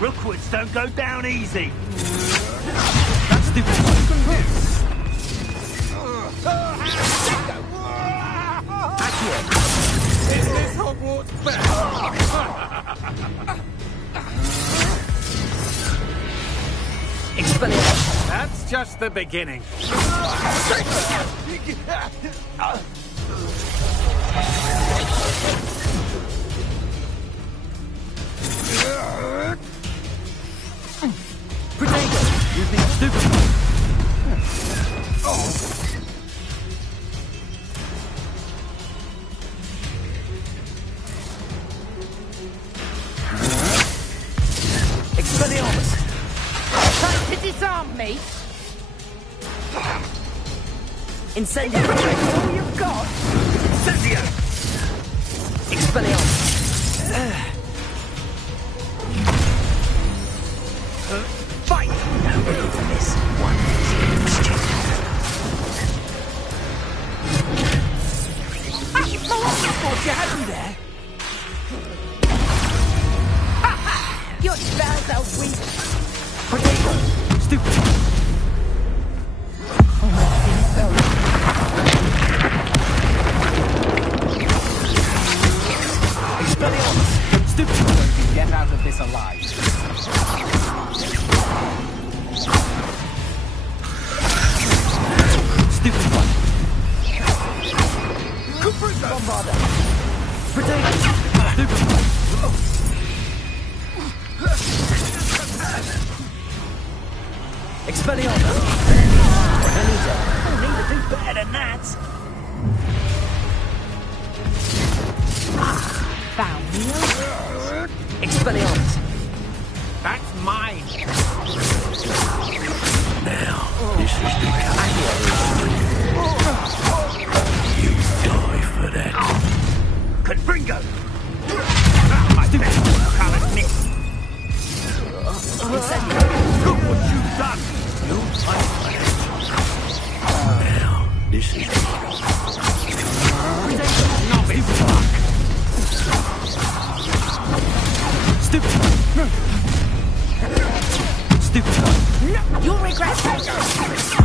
Rookwoods don't go down easy. That's stupid. Is this Hogwarts best? Expelliarmus! That's just the beginning. Potato! You think stupid? Expelliarmus! Trying to disarm me? Incendio! All you've got? Incendio! Expelliarmus! Fight! No need to miss one student. Thought you had me there! Your spells are weak. Potato! Stupid! Expelliarmus! Stupid! Don't you get out of this alive. Stupid one! Bombarder! Potato! Stupid one! Expelliarmus! Benito! I need to do better than that. Found me. Expelliarmus! That's mine. Now, this is the You die for that. Confringo! My best work, I'll admit. Look what you've done! You Now, this is Novice luck. Stupid! Stupid! regret it!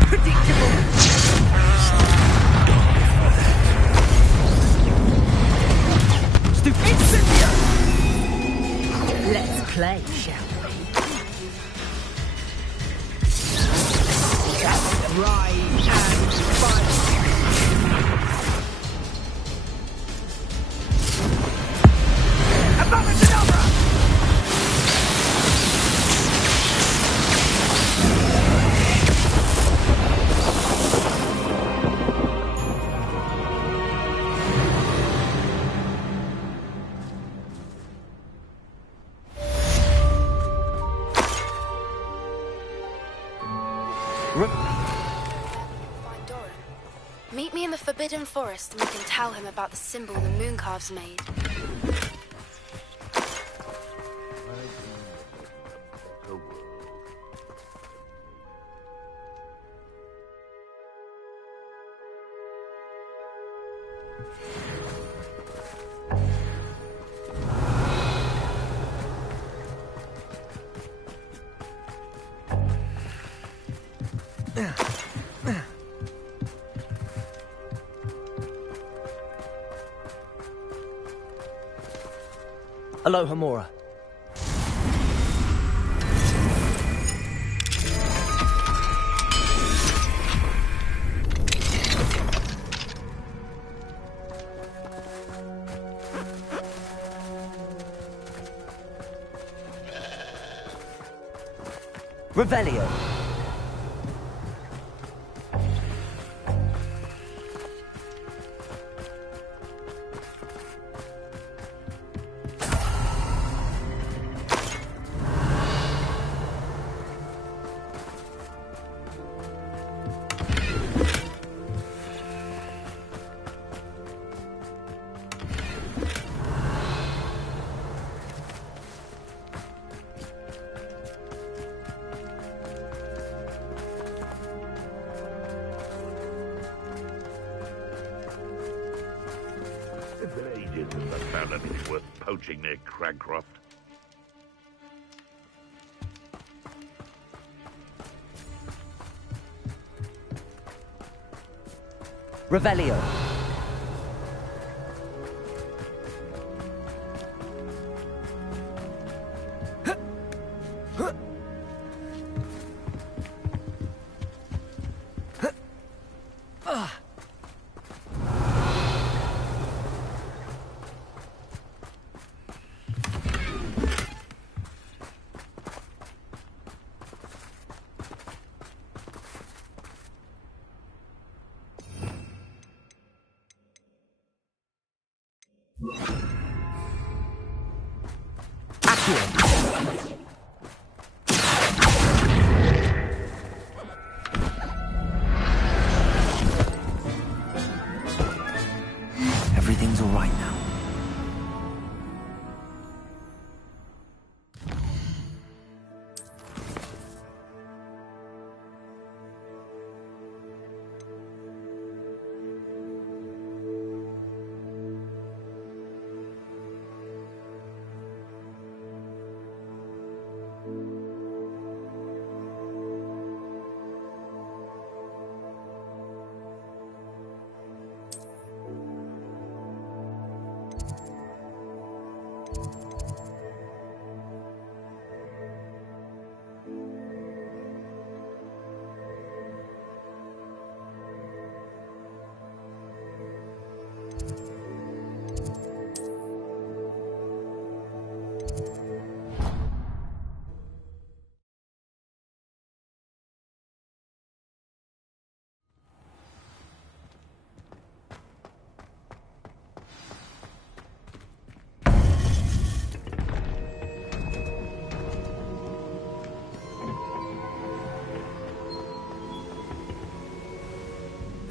Predictable! Incendia! Let's play, shall we? Rise and fight! Abominable! Meet me in the Forbidden Forest and we can tell him about the symbol the Mooncalves made. Aloha, Mora. Revelio. Poaching near Cragcroft. Revelio. Everything's all right now.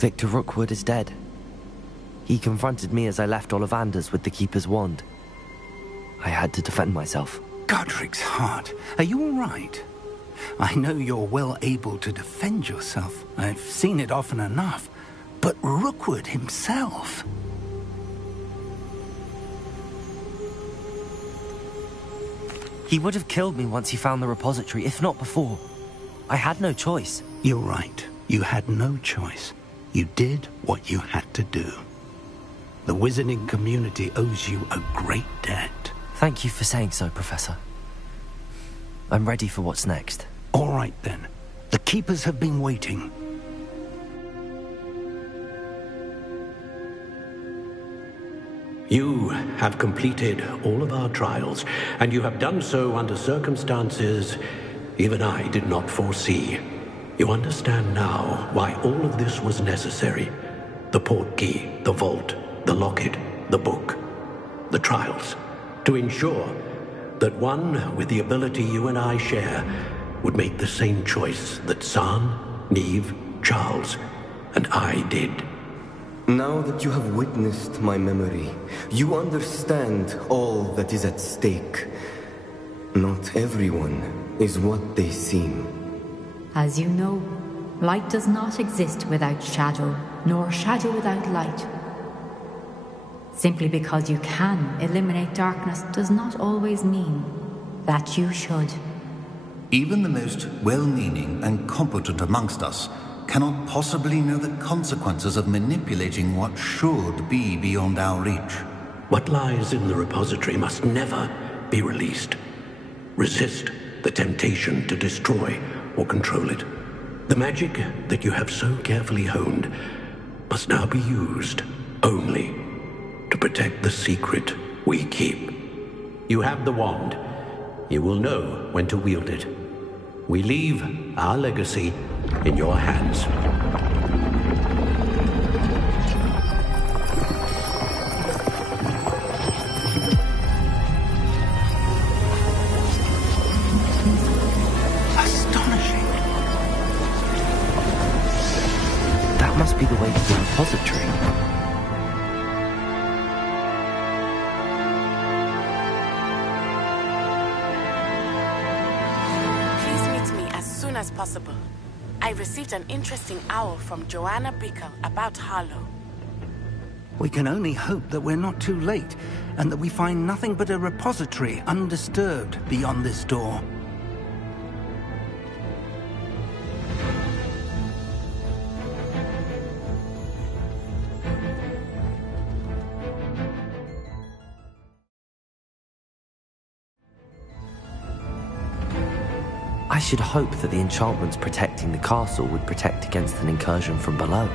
Victor Rookwood is dead. He confronted me as I left Ollivander's with the Keeper's wand. I had to defend myself. Godric's heart. Are you all right? I know you're well able to defend yourself. I've seen it often enough. But Rookwood himself... He would have killed me once he found the repository, if not before. I had no choice. You're right. You had no choice. You did what you had to do. The wizarding community owes you a great debt. Thank you for saying so, Professor. I'm ready for what's next. All right, then. The Keepers have been waiting. You have completed all of our trials, and you have done so under circumstances even I did not foresee. You understand now why all of this was necessary. The portkey, the vault, the locket, the book, the trials. To ensure that one with the ability you and I share would make the same choice that San, Neve, Charles, and I did. Now that you have witnessed my memory, you understand all that is at stake. Not everyone is what they seem. As you know, light does not exist without shadow, nor shadow without light. Simply because you can eliminate darkness does not always mean that you should. Even the most well-meaning and competent amongst us cannot possibly know the consequences of manipulating what should be beyond our reach. What lies in the repository must never be released. Resist the temptation to destroy or control it. The magic that you have so carefully honed must now be used only to protect the secret we keep. You have the wand. You will know when to wield it. We leave our legacy in your hands. Astonishing. That must be the way to the repository. As possible. I received an interesting owl from Joanna Bickle about Harlow. We can only hope that we're not too late, and that we find nothing but a repository undisturbed beyond this door. I should hope that the enchantments protecting the castle would protect against an incursion from below.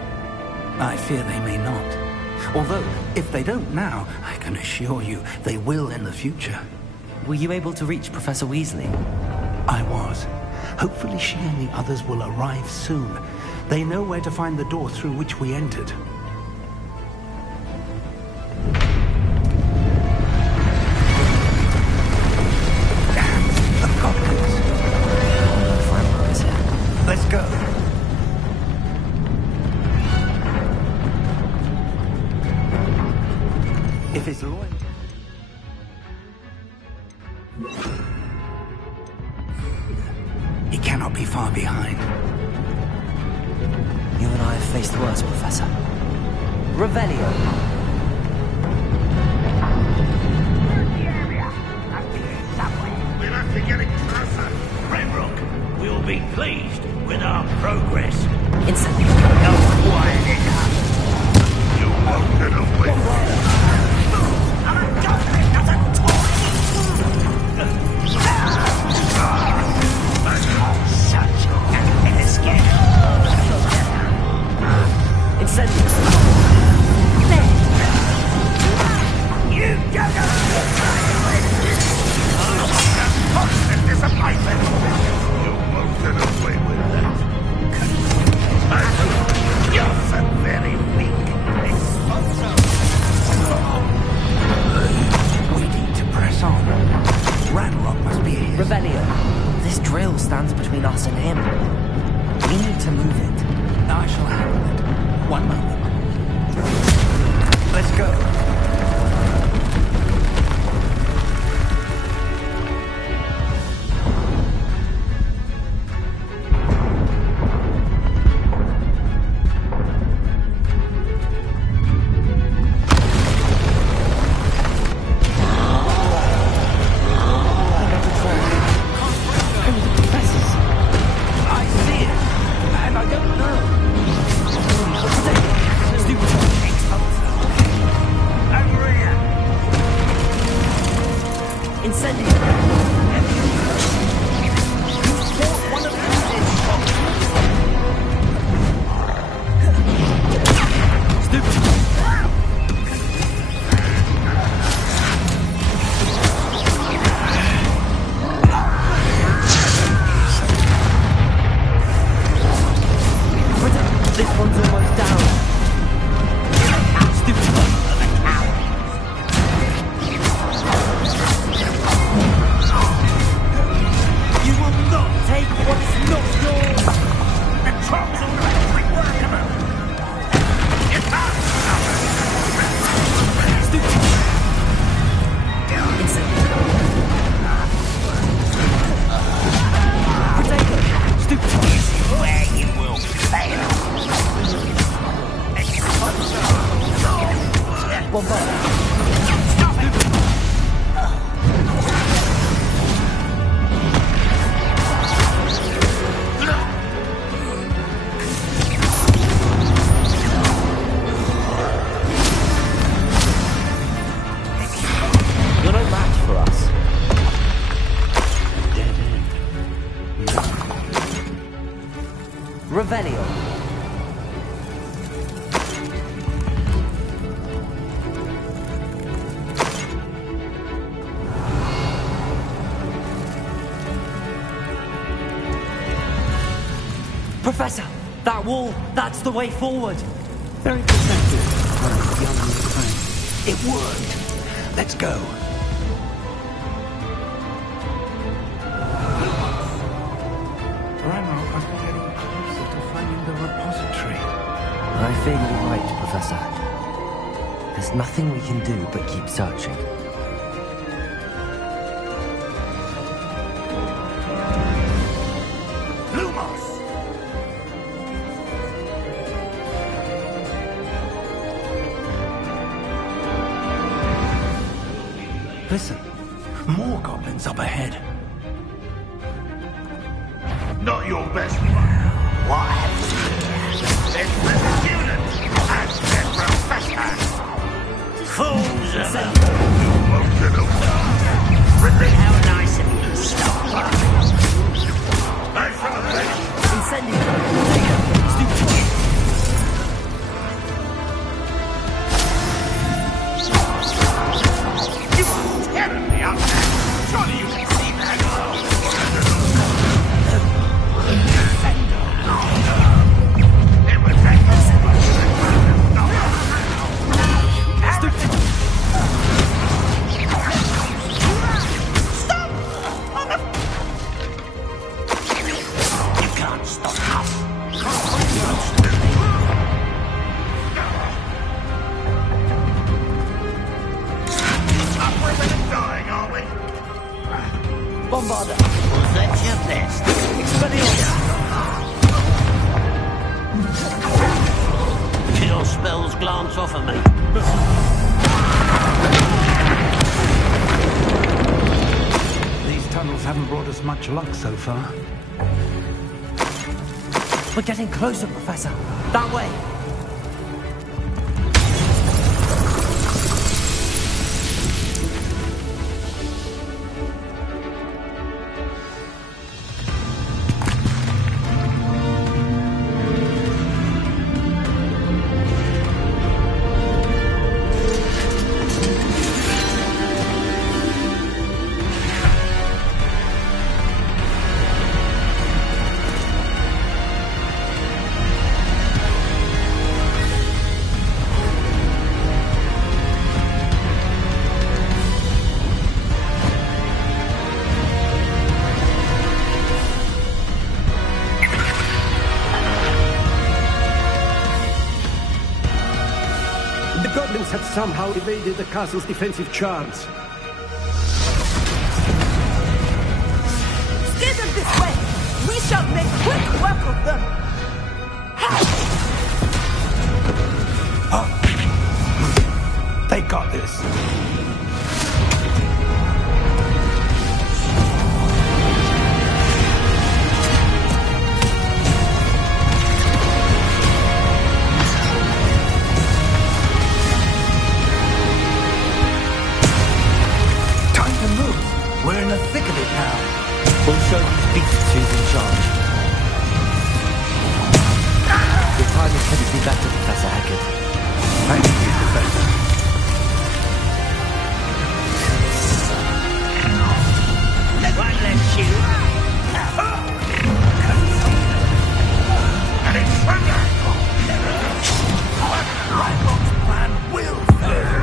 I fear they may not. Although, if they don't now, I can assure you they will in the future. Were you able to reach Professor Weasley? I was. Hopefully she and the others will arrive soon. They know where to find the door through which we entered. Let's go. If it's loyal... He cannot be far behind. You and I have faced worse, Professor. Revelio. We must be getting closer. Renrock will be pleased with our progress. Instantly. No quiet enough. You won't get away. Such an escape. Incendiary. You don't know. Constant disappointment. You won't get away with that. You're so very weak. We need to press on. Ranrock must be here. Revelio. This drill stands between us and him. We need to move it. I shall handle it. One moment. Let's go. I Revelio. Professor, that wall, that's the way forward. Very perceptive, young friend. It worked. Let's go. Ranrock must be getting closer to finding the repository. I fear you're right, Professor. There's nothing we can do but keep searching. Listen, more goblins up ahead. Not your best one. What happens here? There's the students and the professor. Fools of them. You won't get away. Really? How nice of you to stop. Nice for the face. Incendio. Terribly out there. Surely you can see that. It was that stop! You can't stop us. Dying, are we? Bombarda. Was that your best? Kill spells glance off of me. These tunnels haven't brought us much luck so far. We're getting closer, Professor. That way. Have somehow evaded the castle's defensive charms. Steer them this way! We shall make quick work of them! They got this. We're in the thick of it now. We'll show these beasts who's in charge. Your timing couldn't be better, Professor Haggard. Thank you, Professor. One less shoot. And it's thunder! Ranrock's plan will fail.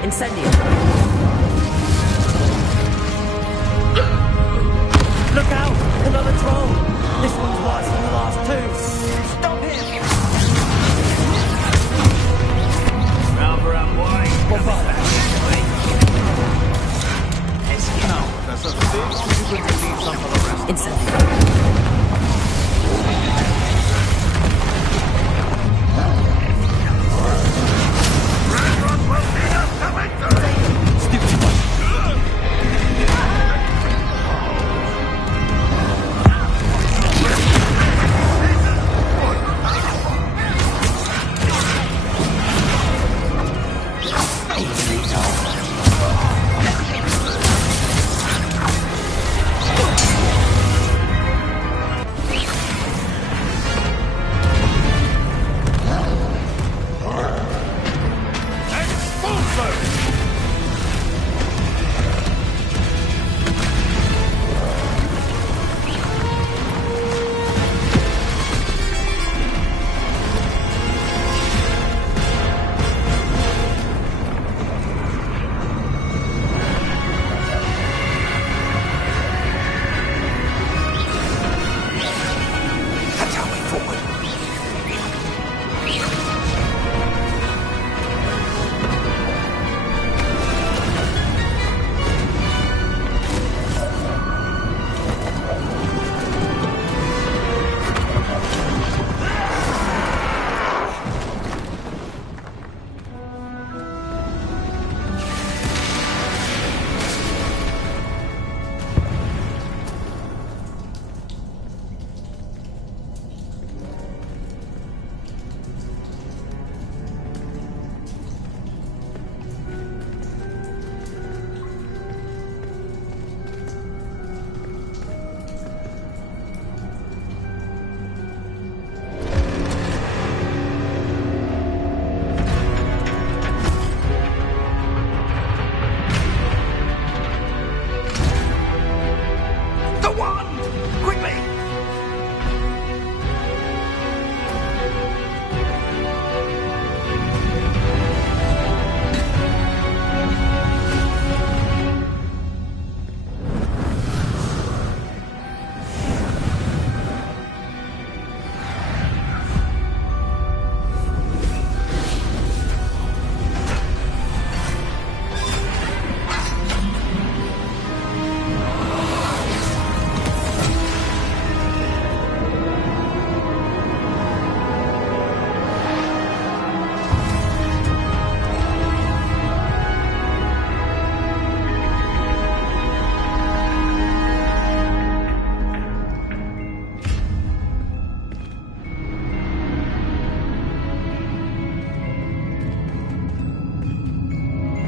Incendio. Look out! Another troll! This one's worse than the last two! Stop him! Rather unwise. first!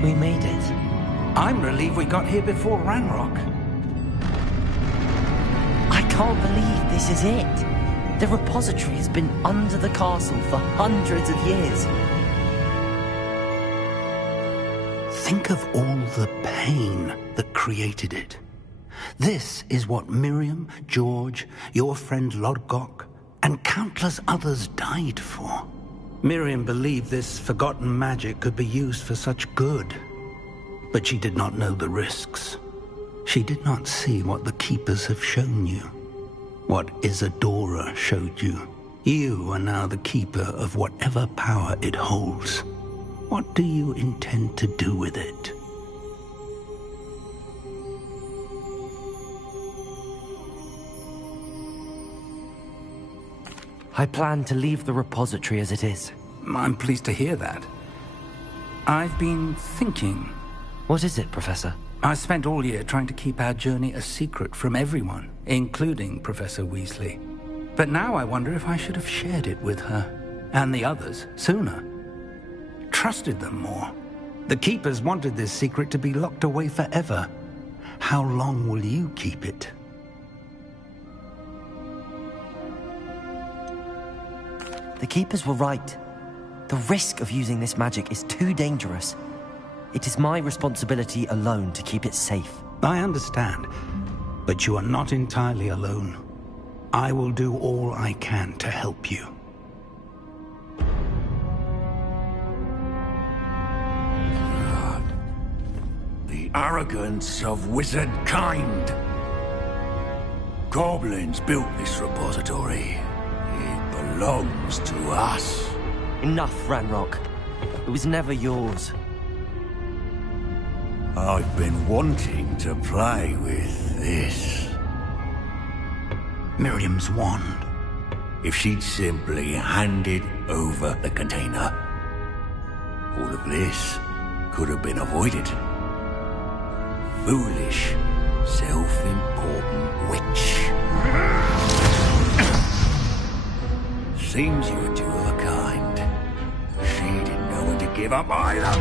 We made it. I'm relieved we got here before Ranrock. I can't believe this is it. The repository has been under the castle for hundreds of years. Think of all the pain that created it. This is what Miriam, George, your friend Lodgok, and countless others died for. Miriam believed this forgotten magic could be used for such good. But she did not know the risks. She did not see what the Keepers have shown you. What Isadora showed you. You are now the Keeper of whatever power it holds. What do you intend to do with it? I plan to leave the repository as it is. I'm pleased to hear that. I've been thinking. What is it, Professor? I spent all year trying to keep our journey a secret from everyone, including Professor Weasley. But now I wonder if I should have shared it with her, and the others, sooner. Trusted them more. The Keepers wanted this secret to be locked away forever. How long will you keep it? The Keepers were right. The risk of using this magic is too dangerous. It is my responsibility alone to keep it safe. I understand, but you are not entirely alone. I will do all I can to help you. The arrogance of wizard kind. Goblins built this repository. It belongs to us. Enough, Ranrock. It was never yours. I've been wanting to play with this. Miriam's wand. If she'd simply handed over the container, all of this could have been avoided. Foolish, self-important witch. Seems you were two of a kind. She didn't know when to give up either.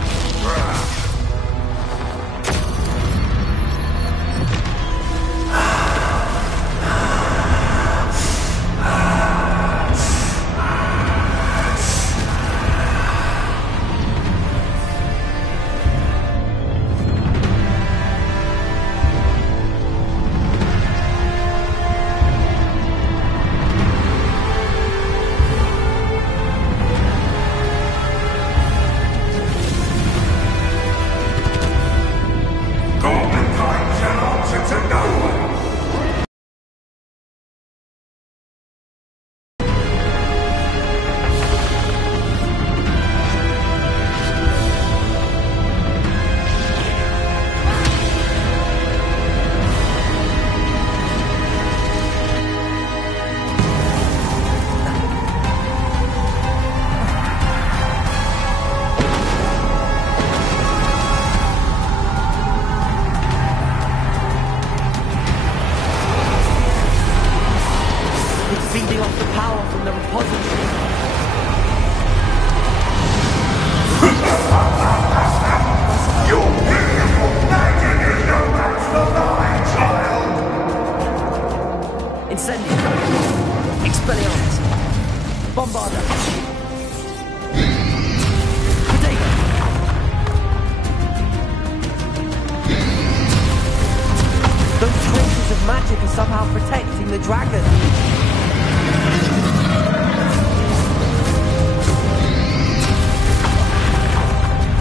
about protecting the dragon.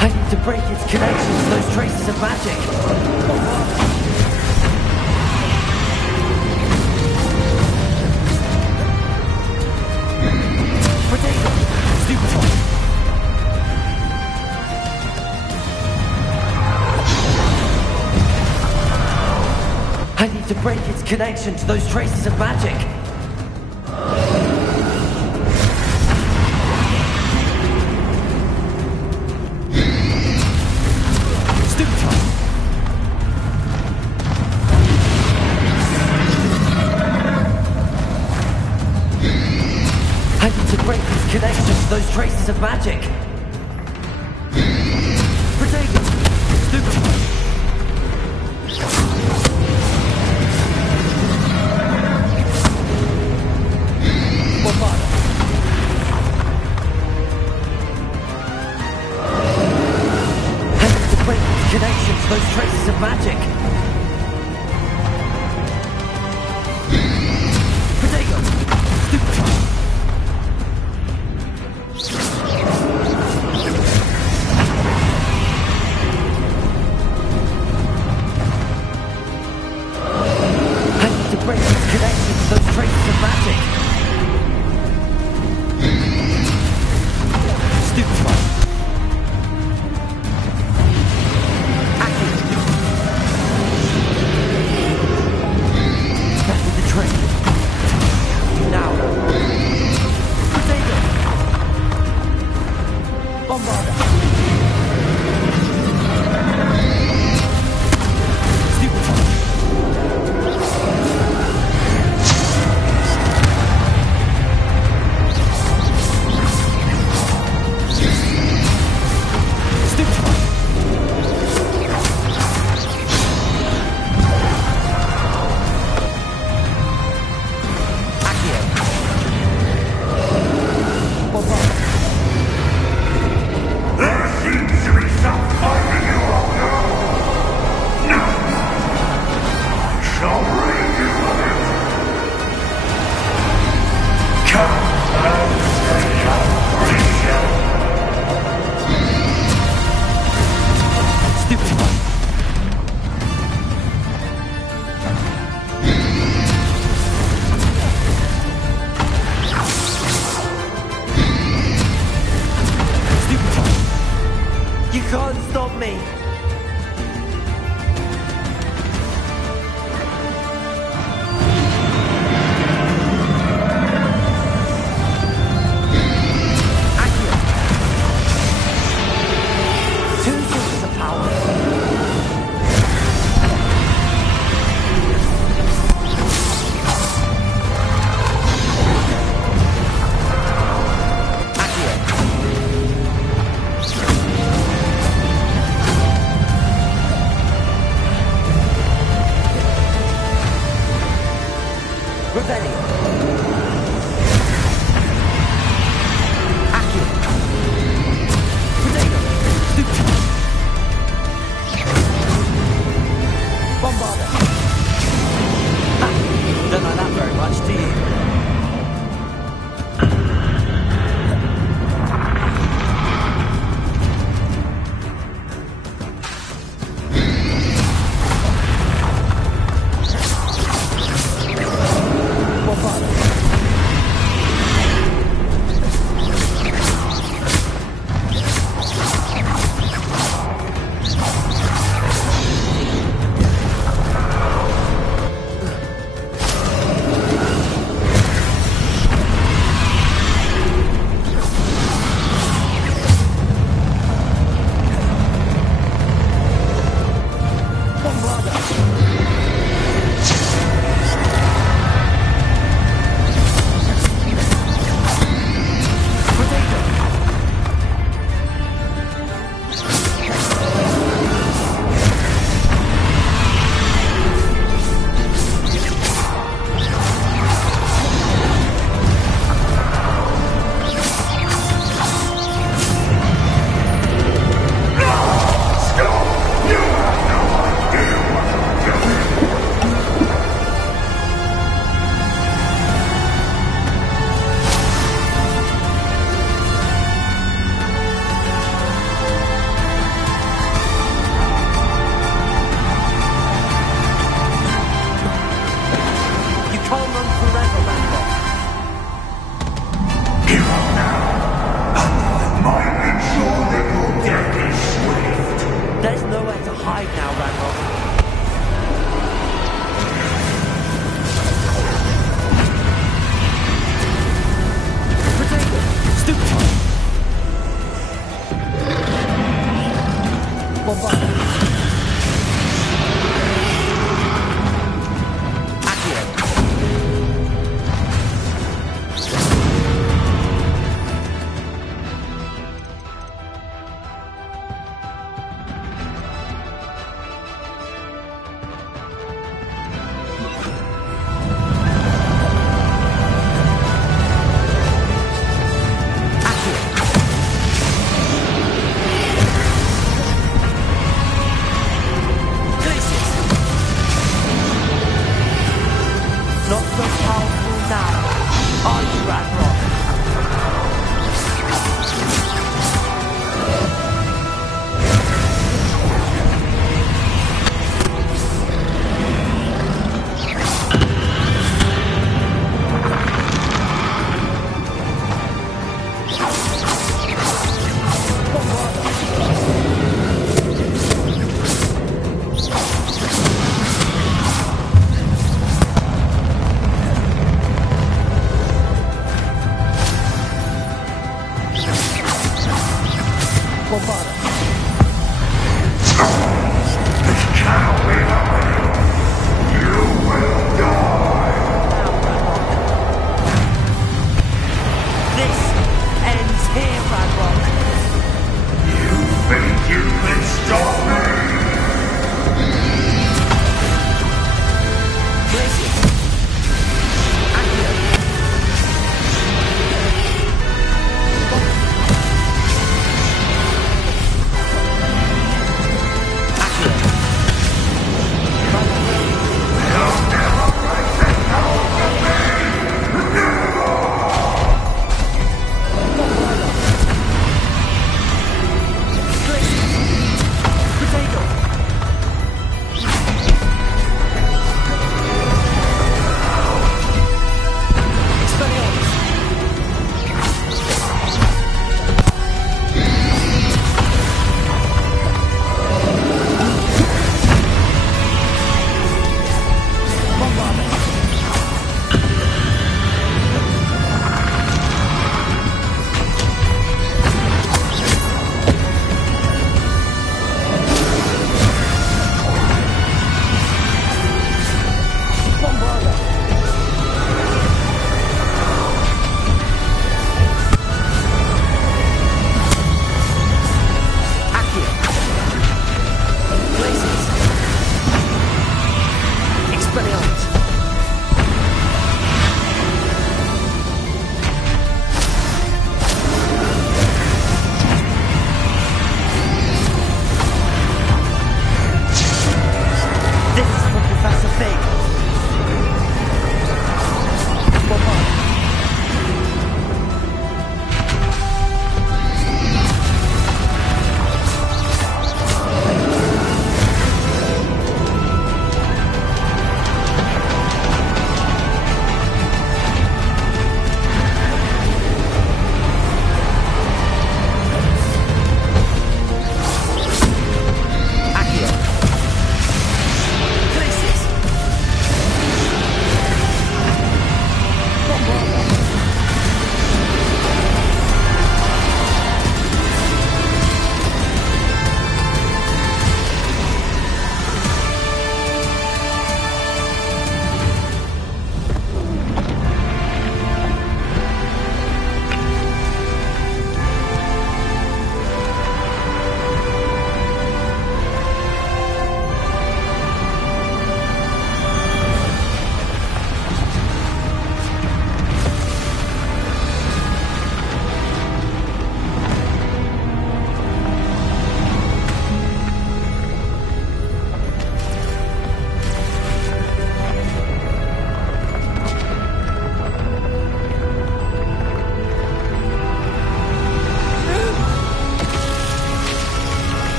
I need to break its connection to those traces of magic. Potato! Stupid! I need to break its connection to those traces of magic. I need to break its connection to those traces of magic. Potato! Stupid! Connection to those traces of magic. Potato! I need to break its connection to those traces of magic. Stupid one.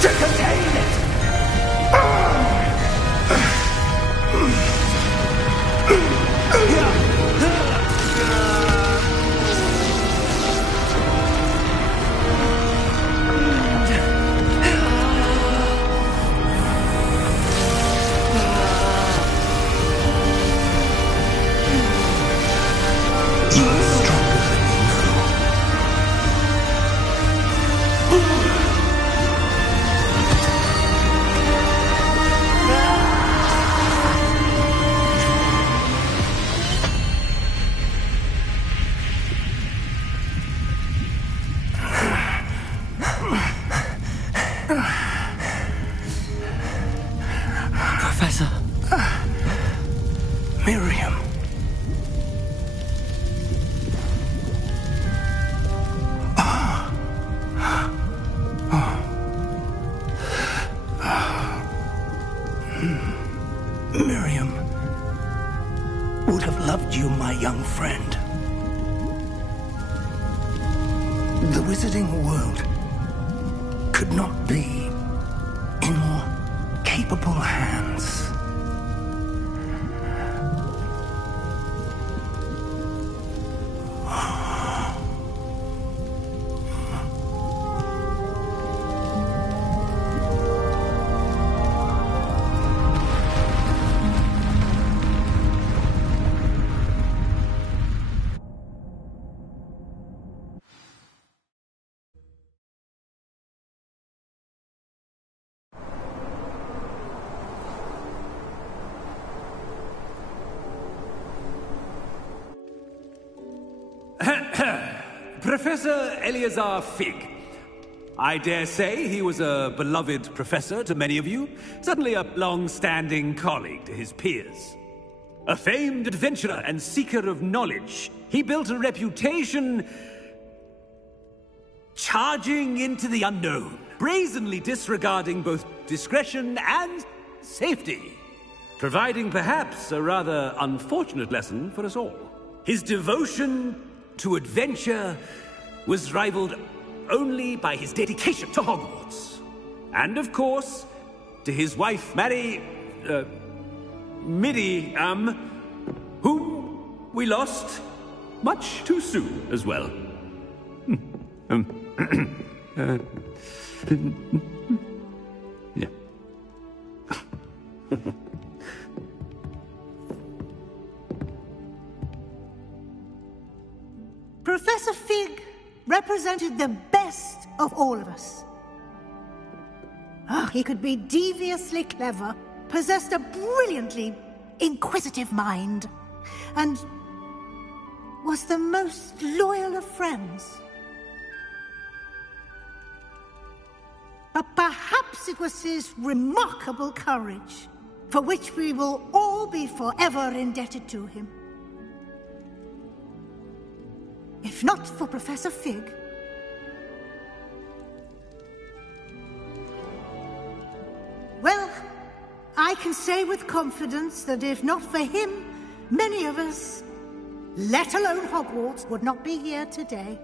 To contain it! Professor. Miriam. Miriam would have loved you, my young friend. The wizarding world could not be in more capable hands. Professor Eleazar Fig. I dare say he was a beloved professor to many of you, certainly a long-standing colleague to his peers. A famed adventurer and seeker of knowledge, he built a reputation charging into the unknown, brazenly disregarding both discretion and safety, providing perhaps a rather unfortunate lesson for us all. His devotion to adventure was rivaled only by his dedication to Hogwarts. And of course, to his wife, Miriam, whom we lost much too soon as well. Yeah. Professor Fig represented the best of all of us. He could be deviously clever, possessed a brilliantly inquisitive mind, and was the most loyal of friends. But perhaps it was his remarkable courage, for which we will all be forever indebted to him. If not for Professor Fig, well, I can say with confidence that if not for him, many of us, let alone Hogwarts, would not be here today.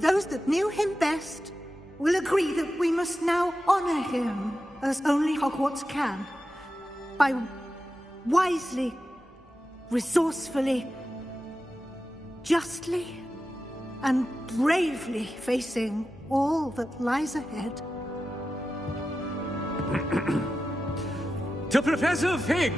Those that knew him best will agree that we must now honor him as only Hogwarts can, by wisely, resourcefully, justly and bravely facing all that lies ahead. To Professor Fig!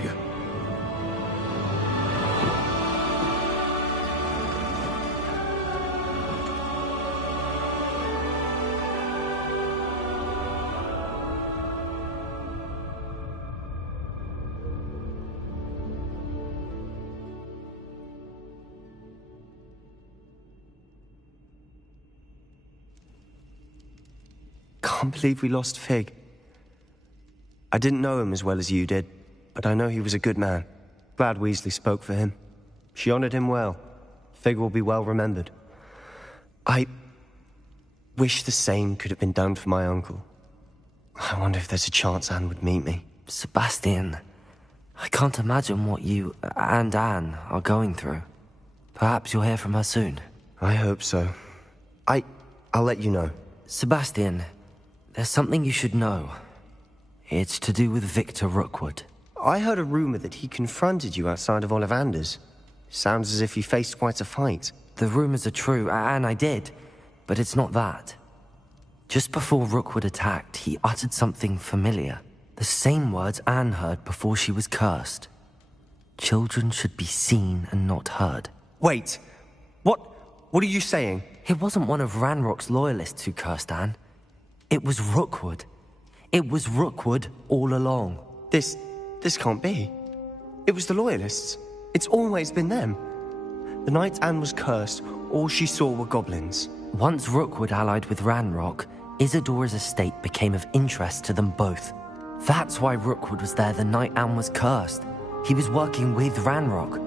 Can't believe we lost Fig. I didn't know him as well as you did, but I know he was a good man. Glad Weasley spoke for him. She honored him well. Fig will be well remembered. I wish the same could have been done for my uncle. I wonder if there's a chance Anne would meet me. Sebastian, I can't imagine what you and Anne are going through. Perhaps you'll hear from her soon. I hope so. I'll let you know. Sebastian, there's something you should know. It's to do with Victor Rookwood. I heard a rumor that he confronted you outside of Ollivander's. Sounds as if he faced quite a fight. The rumors are true, and I did. But it's not that. Just before Rookwood attacked, he uttered something familiar. The same words Anne heard before she was cursed. Children should be seen and not heard. Wait. What are you saying? It wasn't one of Ranrock's loyalists who cursed Anne. It was Rookwood. It was Rookwood all along. This can't be. It was the Loyalists. It's always been them. The night Anne was cursed, all she saw were goblins. Once Rookwood allied with Ranrock, Isadora's estate became of interest to them both. That's why Rookwood was there the night Anne was cursed. He was working with Ranrock.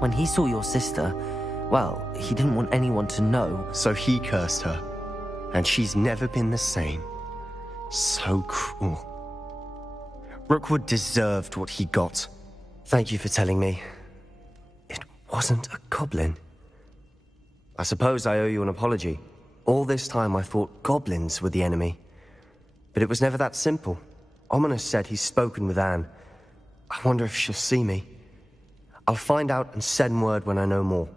When he saw your sister, well, he didn't want anyone to know. So he cursed her. And she's never been the same. So cruel. Rookwood deserved what he got. Thank you for telling me. It wasn't a goblin. I suppose I owe you an apology. All this time I thought goblins were the enemy. But it was never that simple. Ominous said he's spoken with Anne. I wonder if she'll see me. I'll find out and send word when I know more.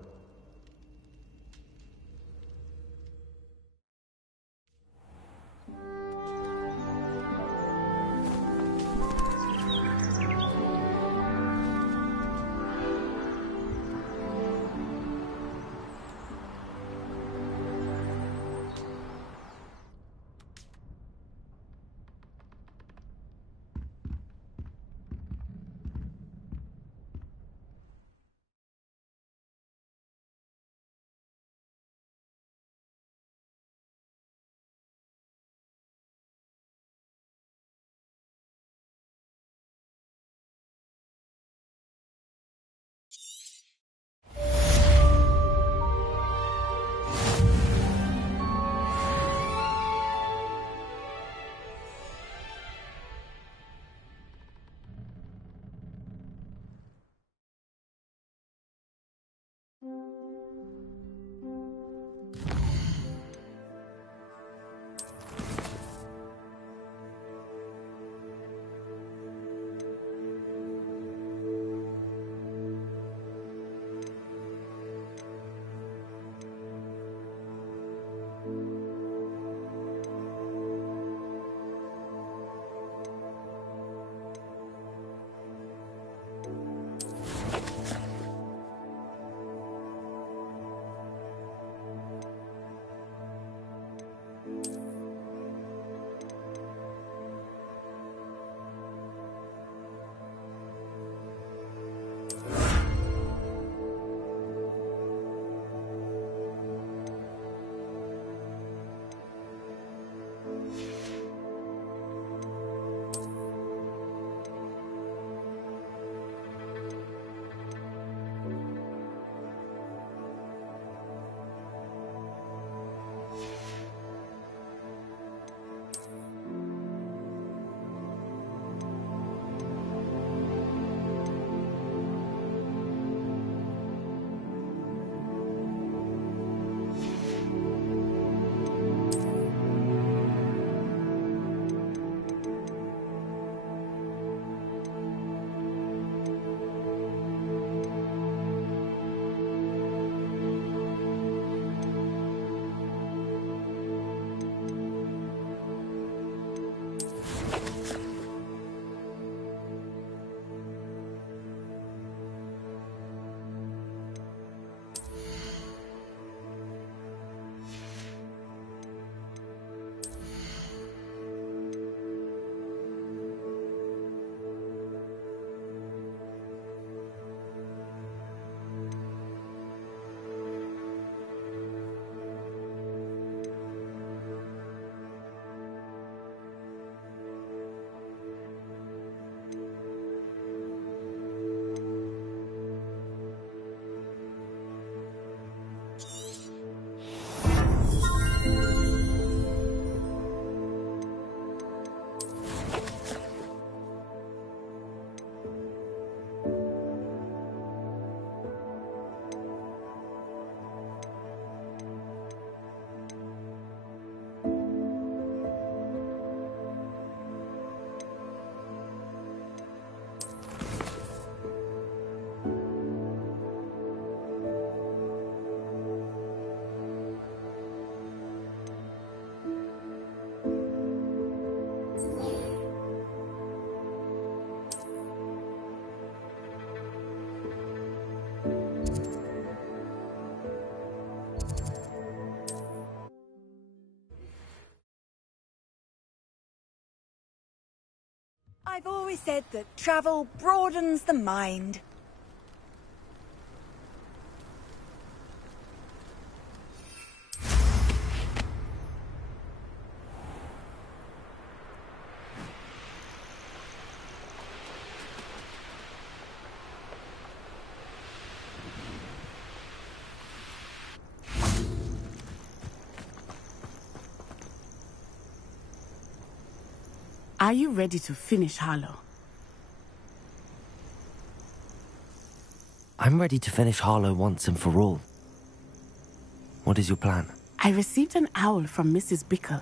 I've always said that travel broadens the mind. Are you ready to finish Harlow? I'm ready to finish Harlow once and for all. What is your plan? I received an owl from Mrs. Bickle.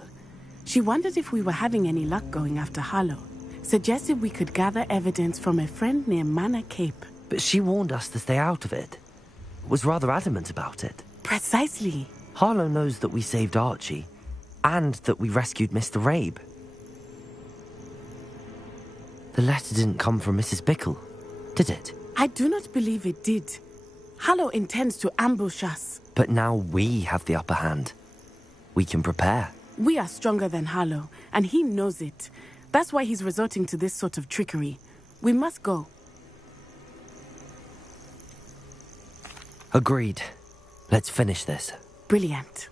She wondered if we were having any luck going after Harlow. Suggested we could gather evidence from a friend near Manor Cape. But she warned us to stay out of it. Was rather adamant about it. Precisely. Harlow knows that we saved Archie, and that we rescued Mr. Rabe. The letter didn't come from Mrs. Bickle, did it? I do not believe it did. Harlow intends to ambush us. But now we have the upper hand. We can prepare. We are stronger than Harlow, and he knows it. That's why he's resorting to this sort of trickery. We must go. Agreed. Let's finish this. Brilliant.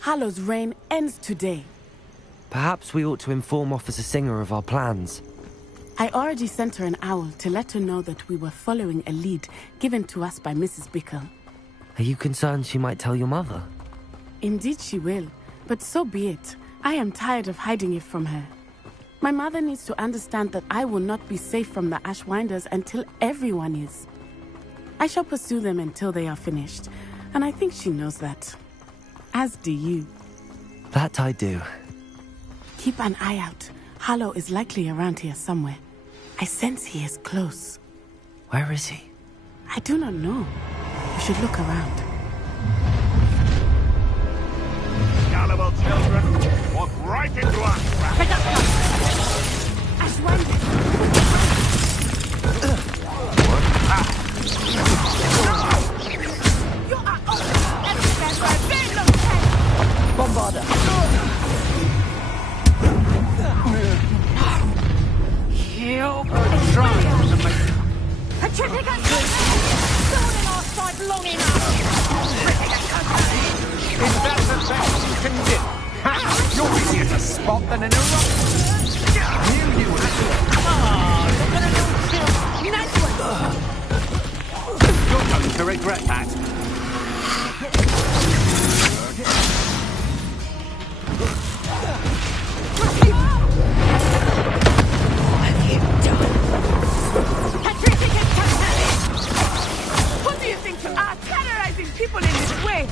Harlow's reign ends today. Perhaps we ought to inform Officer Singer of our plans. I already sent her an owl to let her know that we were following a lead given to us by Mrs. Bickle. Are you concerned she might tell your mother? Indeed she will, but so be it. I am tired of hiding it from her. My mother needs to understand that I will not be safe from the Ashwinders until everyone is. I shall pursue them until they are finished, and I think she knows that. As do you. That I do. Keep an eye out. Harlow is likely around here somewhere. I sense he is close. Where is he? I do not know. You should look around. Gullible children, walk right into us. You are all everywhere for a very long time. Bombarder. You trying to make Pacific and Stolen our side long enough! Is that the best you can do? Ha! You're easier to spot than an eruption. Knew you would. You're going to regret that. What do you think you are, terrorizing people in this way?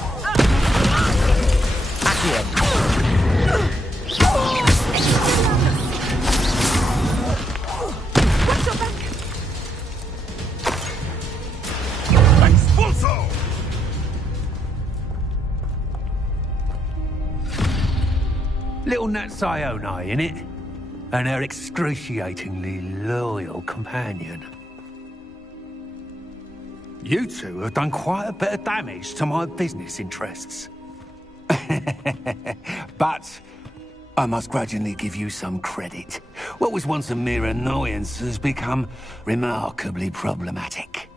Watch your back! Expulso! Little Nat Sione, innit? And her excruciatingly loyal companion. You two have done quite a bit of damage to my business interests. But I must grudgingly give you some credit. What was once a mere annoyance has become remarkably problematic.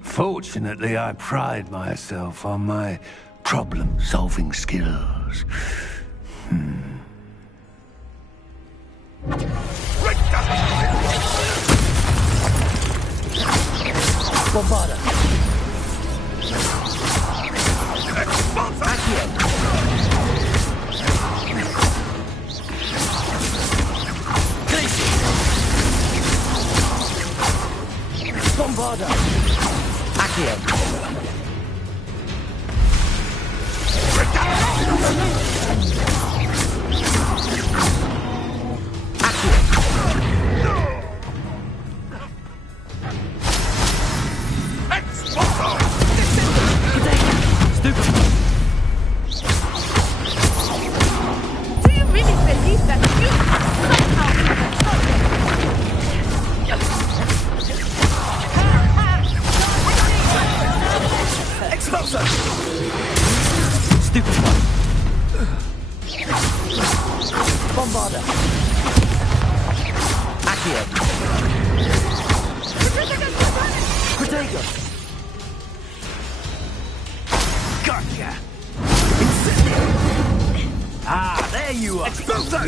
Fortunately, I pride myself on my problem-solving skills. Bombarda. Bombarda. Accio. Do you really believe that you somehow Expulso! Stupid one. Bombarda. Accio. Protego. Gotcha! Ah, there you are! Expulso!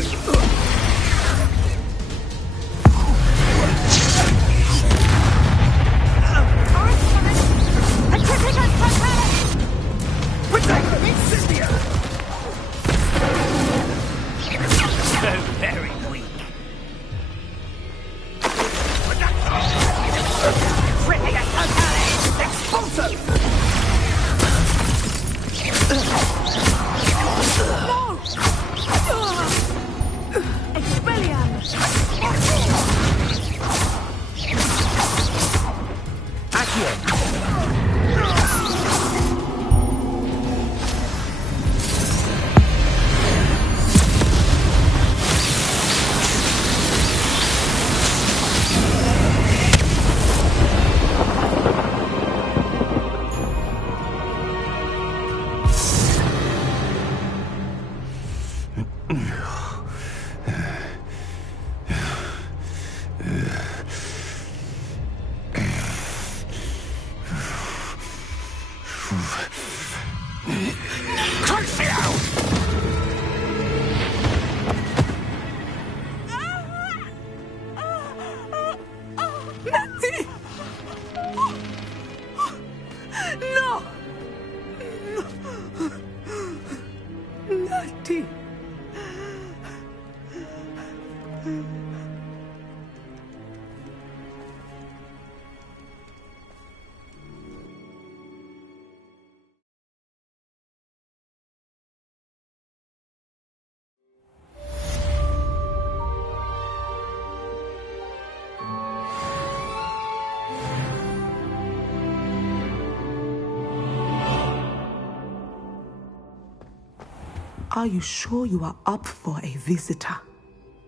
Are you sure you are up for a visitor?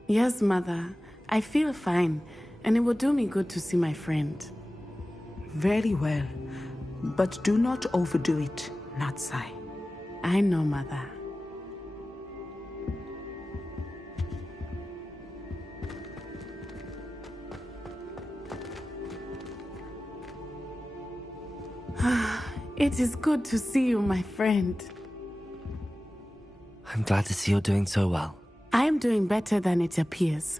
Yes, Mother. I feel fine, and it will do me good to see my friend. Very well. But do not overdo it, Natsai. I know, Mother. It is good to see you, my friend. I'm glad to see you're doing so well. I am doing better than it appears.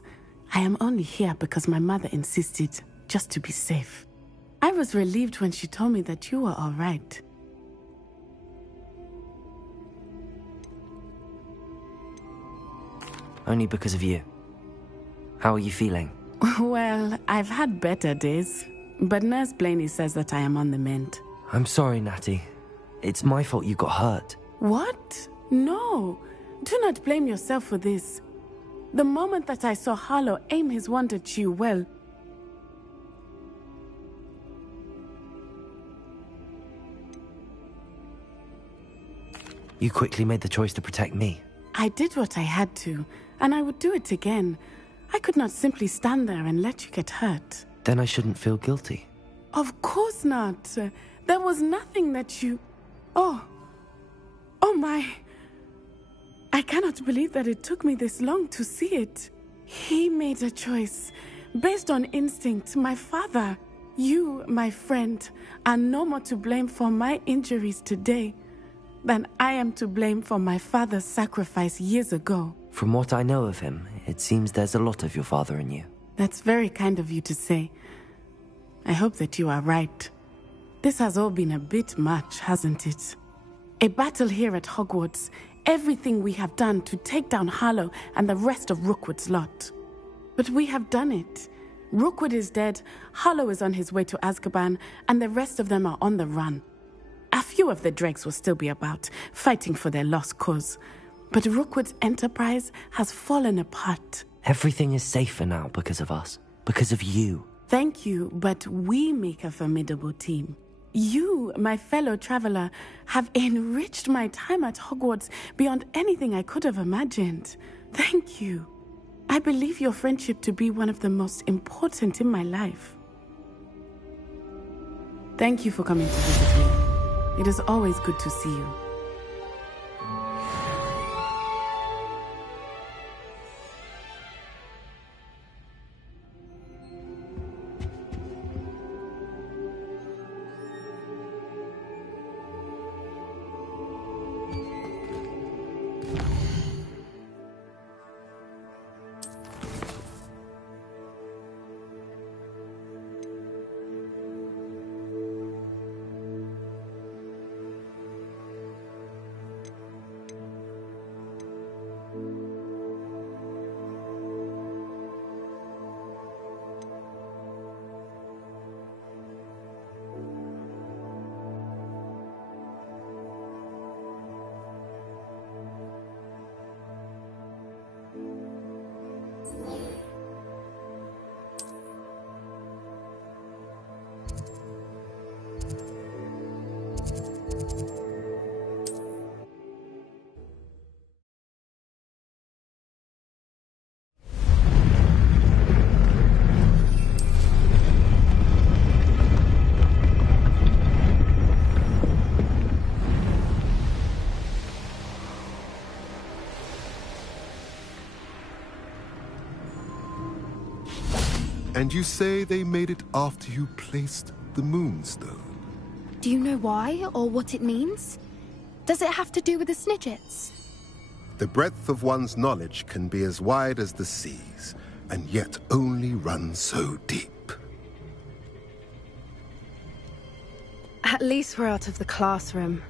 I am only here because my mother insisted, just to be safe. I was relieved when she told me that you were all right. Only because of you. How are you feeling? Well, I've had better days, but Nurse Blaney says that I am on the mend. I'm sorry, Natty. It's my fault you got hurt. What? No. Do not blame yourself for this. The moment that I saw Harlow aim his wand at you, well... You quickly made the choice to protect me. I did what I had to, and I would do it again. I could not simply stand there and let you get hurt. Then I shouldn't feel guilty. Of course not. There was nothing that you... Oh my... I cannot believe that it took me this long to see it. He made a choice based on instinct. My father, you, my friend, are no more to blame for my injuries today than I am to blame for my father's sacrifice years ago. From what I know of him, it seems there's a lot of your father in you. That's very kind of you to say. I hope that you are right. This has all been a bit much, hasn't it? A battle here at Hogwarts. Everything we have done to take down Harlow and the rest of Rookwood's lot. But we have done it. Rookwood is dead, Harlow is on his way to Azkaban, and the rest of them are on the run. A few of the dregs will still be about, fighting for their lost cause. But Rookwood's enterprise has fallen apart. Everything is safer now because of us. Because of you. Thank you, but we make a formidable team. You, my fellow traveler, have enriched my time at Hogwarts beyond anything I could have imagined. Thank you. I believe your friendship to be one of the most important in my life. Thank you for coming to visit me. It is always good to see you. And you say they made it after you placed the Moonstone? Do you know why, or what it means? Does it have to do with the Snidgets? The breadth of one's knowledge can be as wide as the seas, and yet only run so deep. At least we're out of the classroom.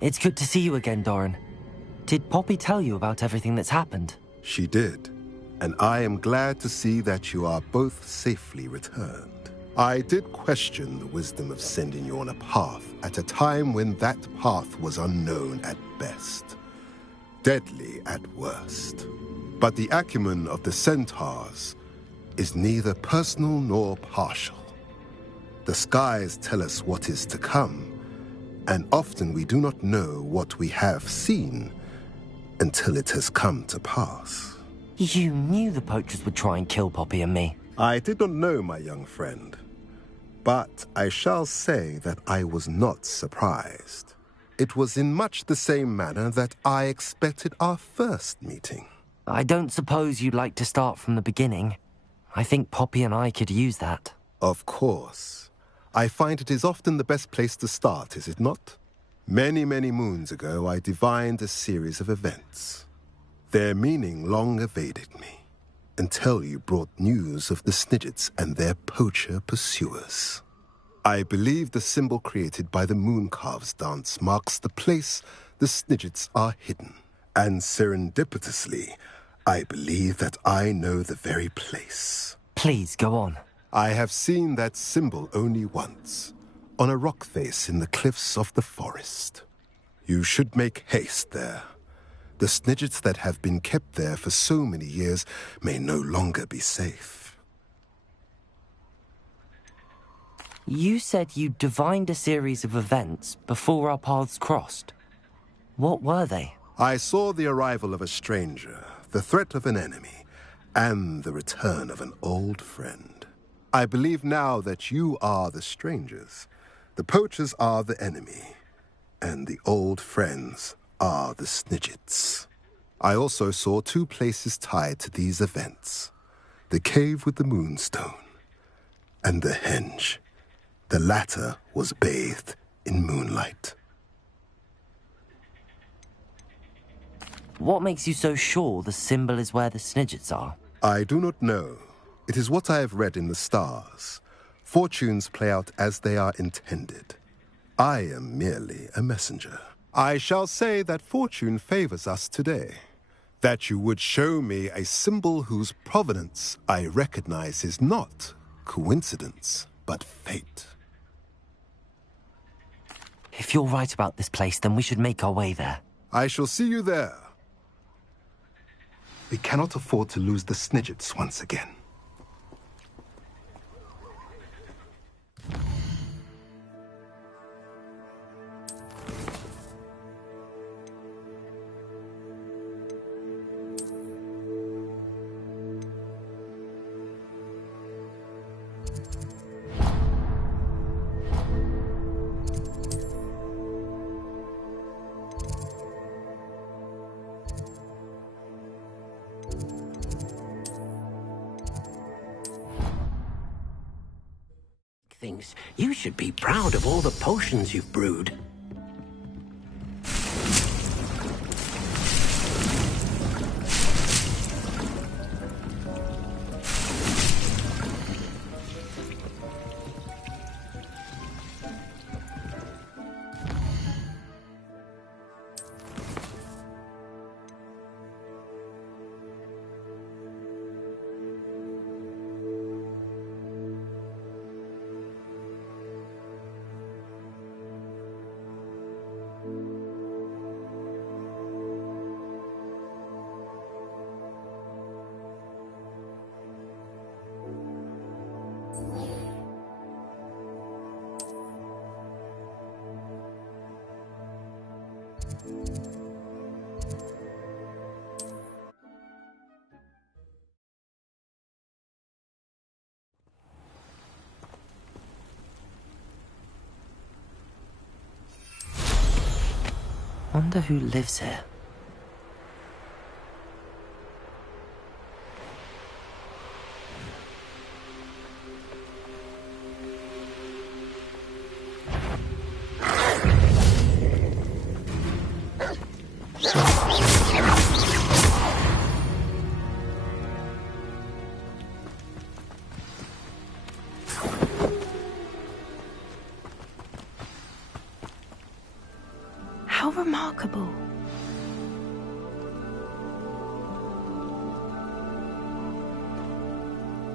It's good to see you again, Doran. Did Poppy tell you about everything that's happened? She did, and I am glad to see that you are both safely returned. I did question the wisdom of sending you on a path at a time when that path was unknown at best, deadly at worst. But the acumen of the centaurs is neither personal nor partial. The skies tell us what is to come, and often we do not know what we have seen until it has come to pass. You knew the poachers would try and kill Poppy and me. I did not know, my young friend, but I shall say that I was not surprised. It was in much the same manner that I expected our first meeting. I don't suppose you'd like to start from the beginning. I think Poppy and I could use that. Of course. I find it is often the best place to start, is it not? Many, many moons ago, I divined a series of events. Their meaning long evaded me, until you brought news of the Snidgets and their poacher pursuers. I believe the symbol created by the Mooncalves dance marks the place the Snidgets are hidden. And serendipitously, I believe that I know the very place. Please, go on. I have seen that symbol only once, on a rock face in the cliffs of the forest. You should make haste there. The Snidgets that have been kept there for so many years may no longer be safe. You said you divined a series of events before our paths crossed. What were they? I saw the arrival of a stranger, the threat of an enemy, and the return of an old friend. I believe now that you are the strangers, the poachers are the enemy, and the old friends are the Snidgets. I also saw two places tied to these events: the cave with the moonstone and the henge. The latter was bathed in moonlight. What makes you so sure the symbol is where the Snidgets are? I do not know. It is what I have read in the stars. Fortunes play out as they are intended. I am merely a messenger. I shall say that fortune favors us today. That you would show me a symbol whose provenance I recognize is not coincidence, but fate. If you're right about this place, then we should make our way there. I shall see you there. We cannot afford to lose the Snidgets once again. Things. You should be proud of all the potions you've brewed. Wonder who lives here. How remarkable.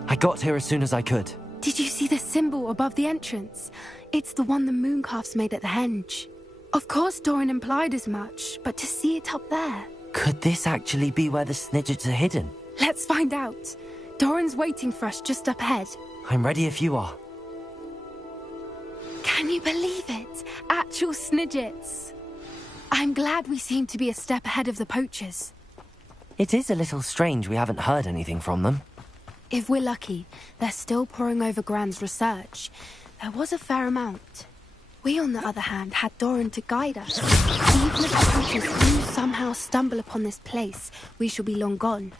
I got here as soon as I could. Did you see the symbol above the entrance? It's the one the mooncalfs made at the henge. Of course Doran implied as much, but to see it up there... Could this actually be where the Snidgets are hidden? Let's find out. Doran's waiting for us just up ahead. I'm ready if you are. Can you believe it? Actual Snidgets. I'm glad we seem to be a step ahead of the poachers. It is a little strange we haven't heard anything from them. If we're lucky, they're still poring over Gran's research. There was a fair amount. We, on the other hand, had Doran to guide us. Even if the poachers do somehow stumble upon this place, we shall be long gone.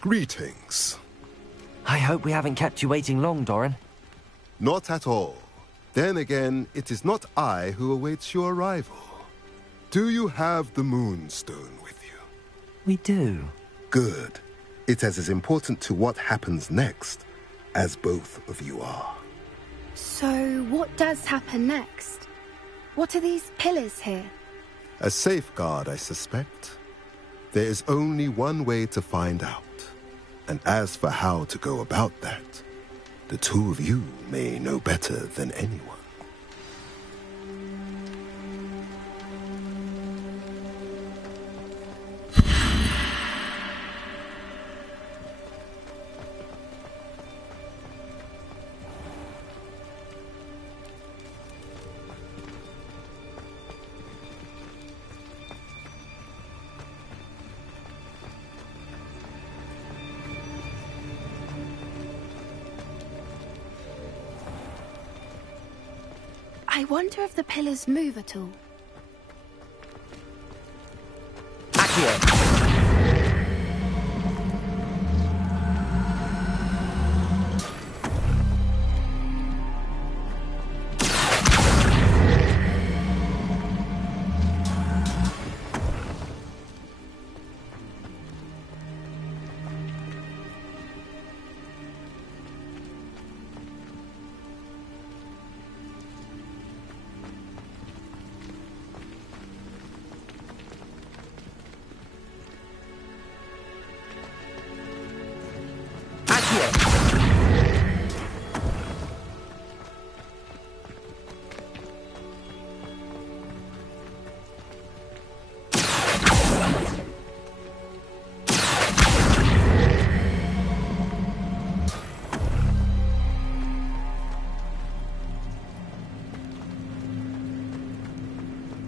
Greetings. I hope we haven't kept you waiting long, Doran. Not at all. Then again, it is not I who awaits your arrival. Do you have the Moonstone with you? We do. Good. It is as important to what happens next as both of you are. So, what does happen next? What are these pillars here? A safeguard, I suspect. There is only one way to find out. And as for how to go about that, the two of you may know better than anyone. I wonder if the pillars move at all.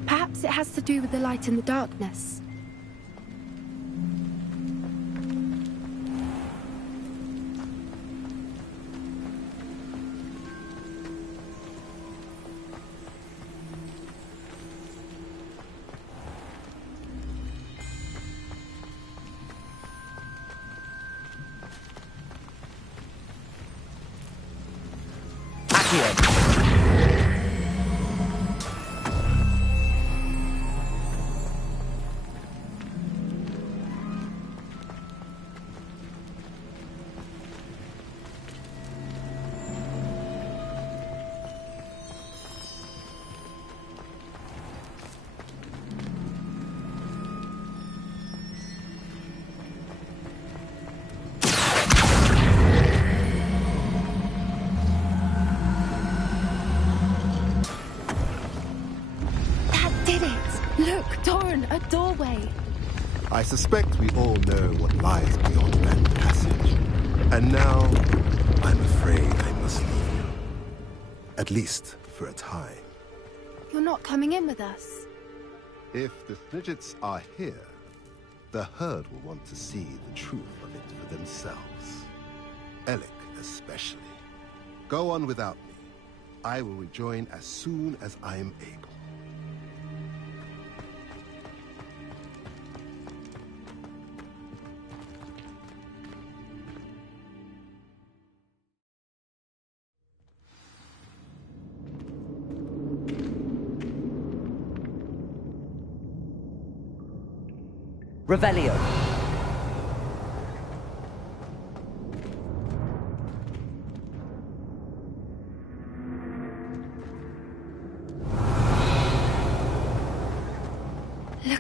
Perhaps it has to do with the light and the darkness. A doorway. I suspect we all know what lies beyond that passage. And now, I'm afraid I must leave you. At least for a time. You're not coming in with us. If the Snidgets are here, the herd will want to see the truth of it for themselves. Alec especially. Go on without me. I will rejoin as soon as I am able. Revelio.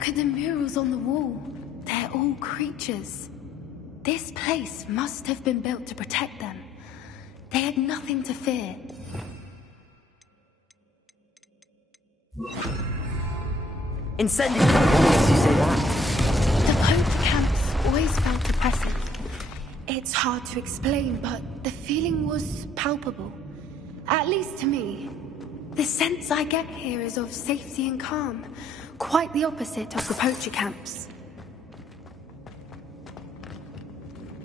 Look at the murals on the wall. They're all creatures. This place must have been built to protect them. They had nothing to fear. Incendio! What makes you say that? The poker camps always felt depressing. It's hard to explain, but the feeling was palpable. At least to me. The sense I get here is of safety and calm. Quite the opposite of the poacher camps.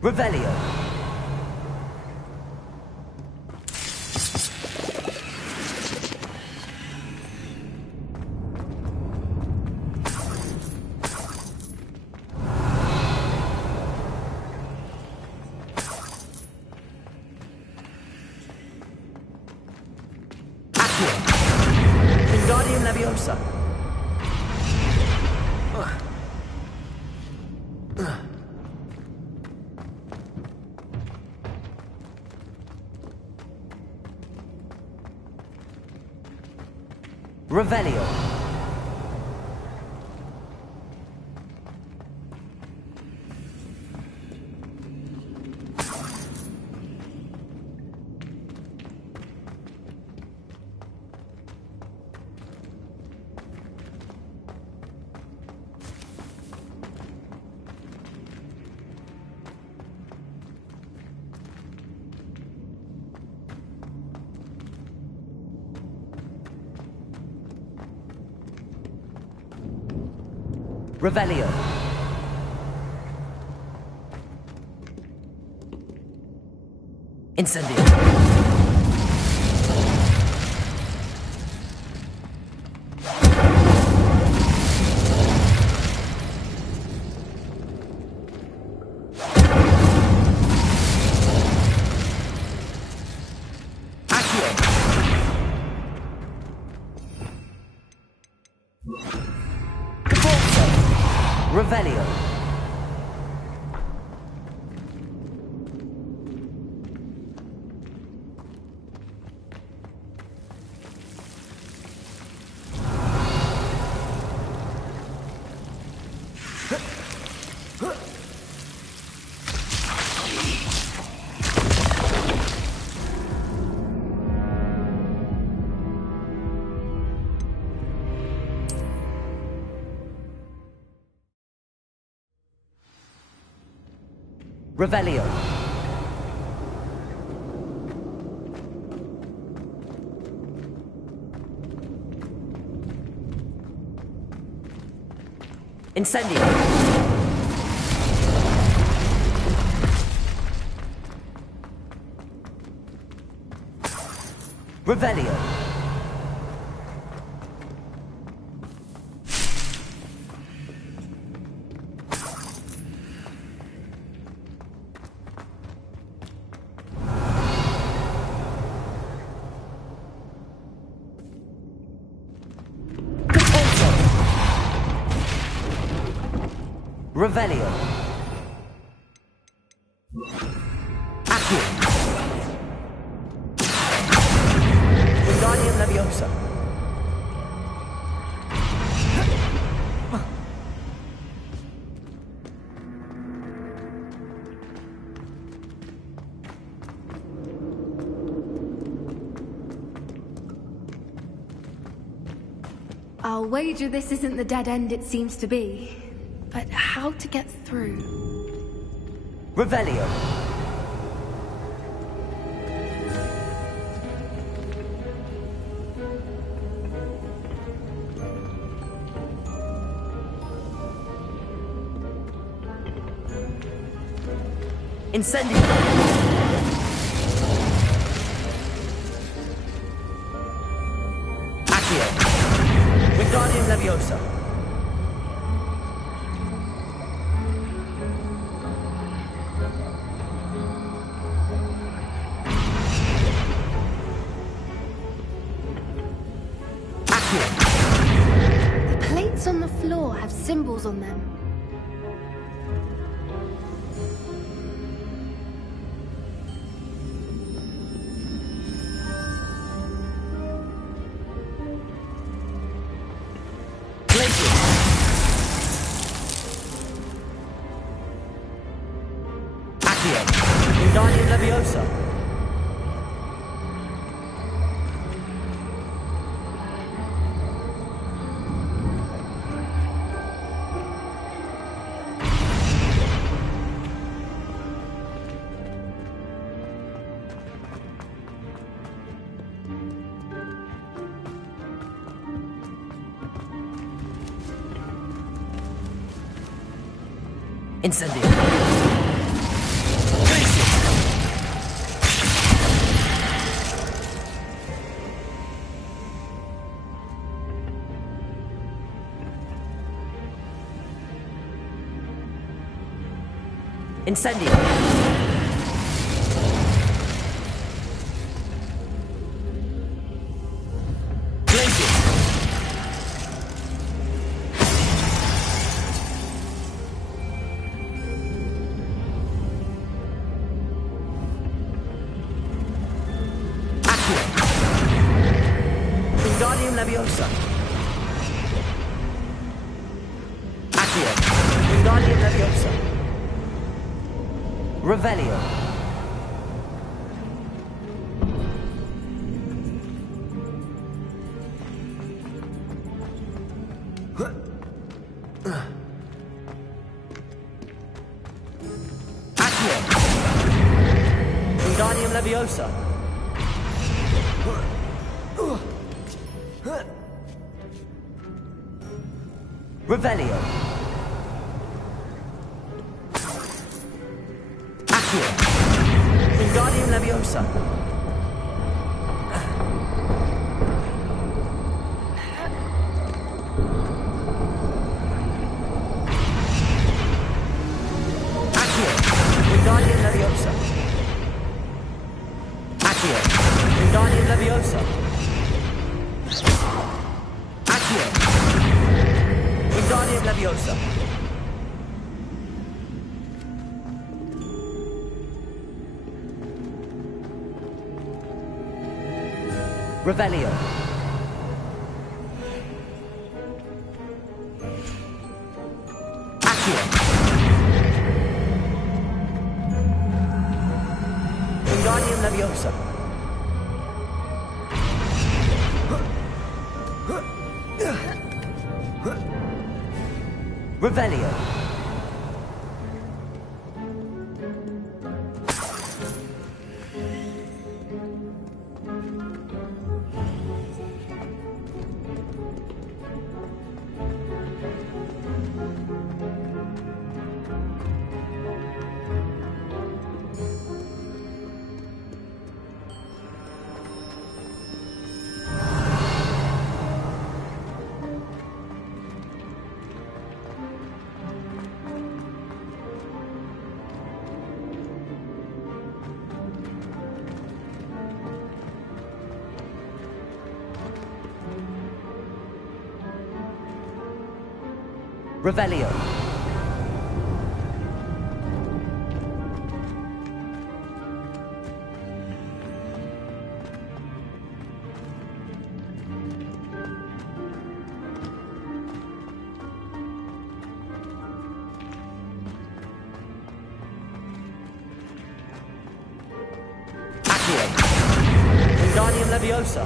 Revelio. Wingardium Leviosa. Revelio. Revelio. Incendio. Revelio. Revelio. Incendio. Revelio. Revelio. Accio. Wingardium Leviosa. I'll wager this isn't the dead end it seems to be. But how to get through? Revelio. Incendio. Accio. Wingardium Leviosa. The plates on the floor have symbols on them. Accio. Wingardium Leviosa. Incendio. Incendio. Wingardium Leviosa. Accio. Wingardium Leviosa. Revelio. Accio. Wingardium Leviosa. Revelio. Accio. Wingardium Leviosa. Accio. Wingardium Leviosa. Accio. Wingardium Leviosa. Accio. Wingardium Leviosa. Revelio. Accio. Wingardium Leviosa. Revelio. Revelio. Accio. Wingardium Leviosa.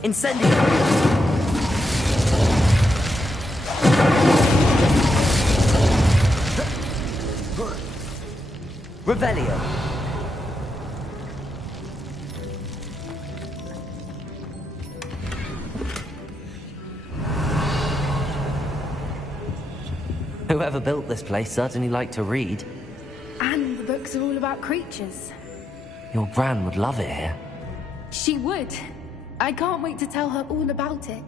Incendio. Revelio. Whoever built this place certainly liked to read. And the books are all about creatures. Your Gran would love it here. She would. I can't wait to tell her all about it.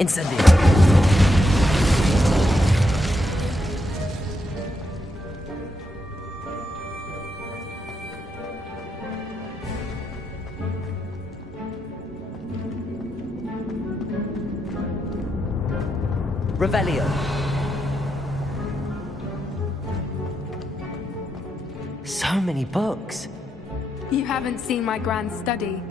Incendio. Revelio. So many books. You haven't seen my grand study.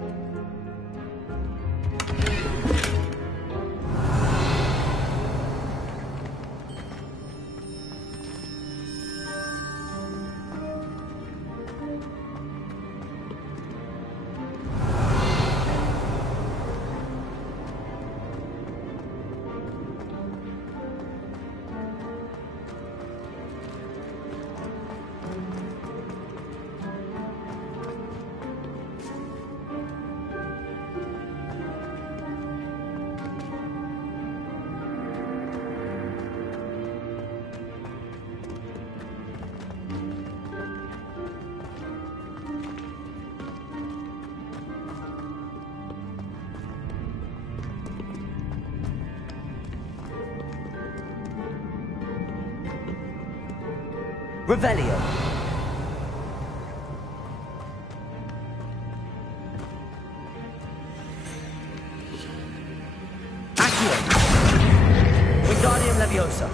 Revelio. Accio. Wingardium Leviosa.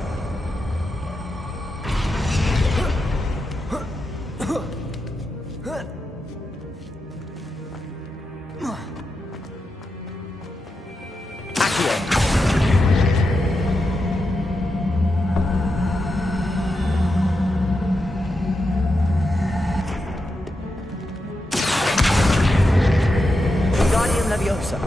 Leviosa.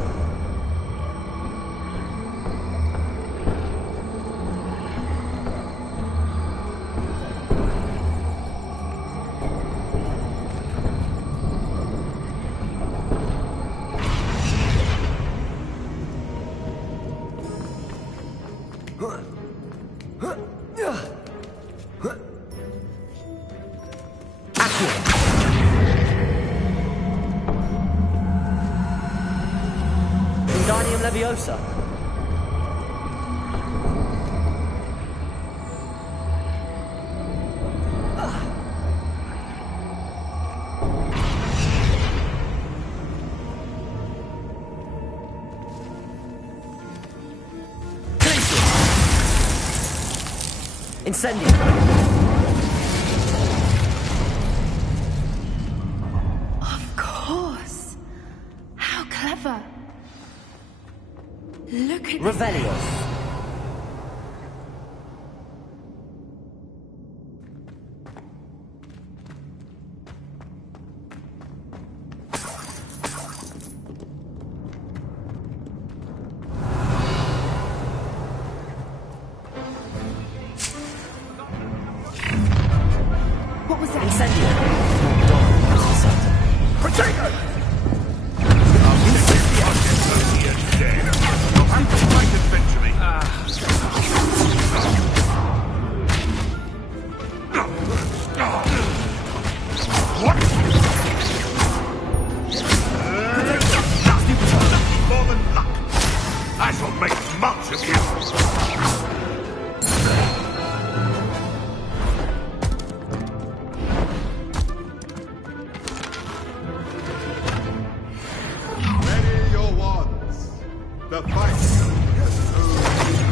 Wingardium Leviosa. Incendio. Of course. How clever. Look at Revelio. What was that? Incendio. Protect us! I'll get this project over here today. You'll have to fight eventually. What? Nothing more than luck. I shall make much of you. The fight.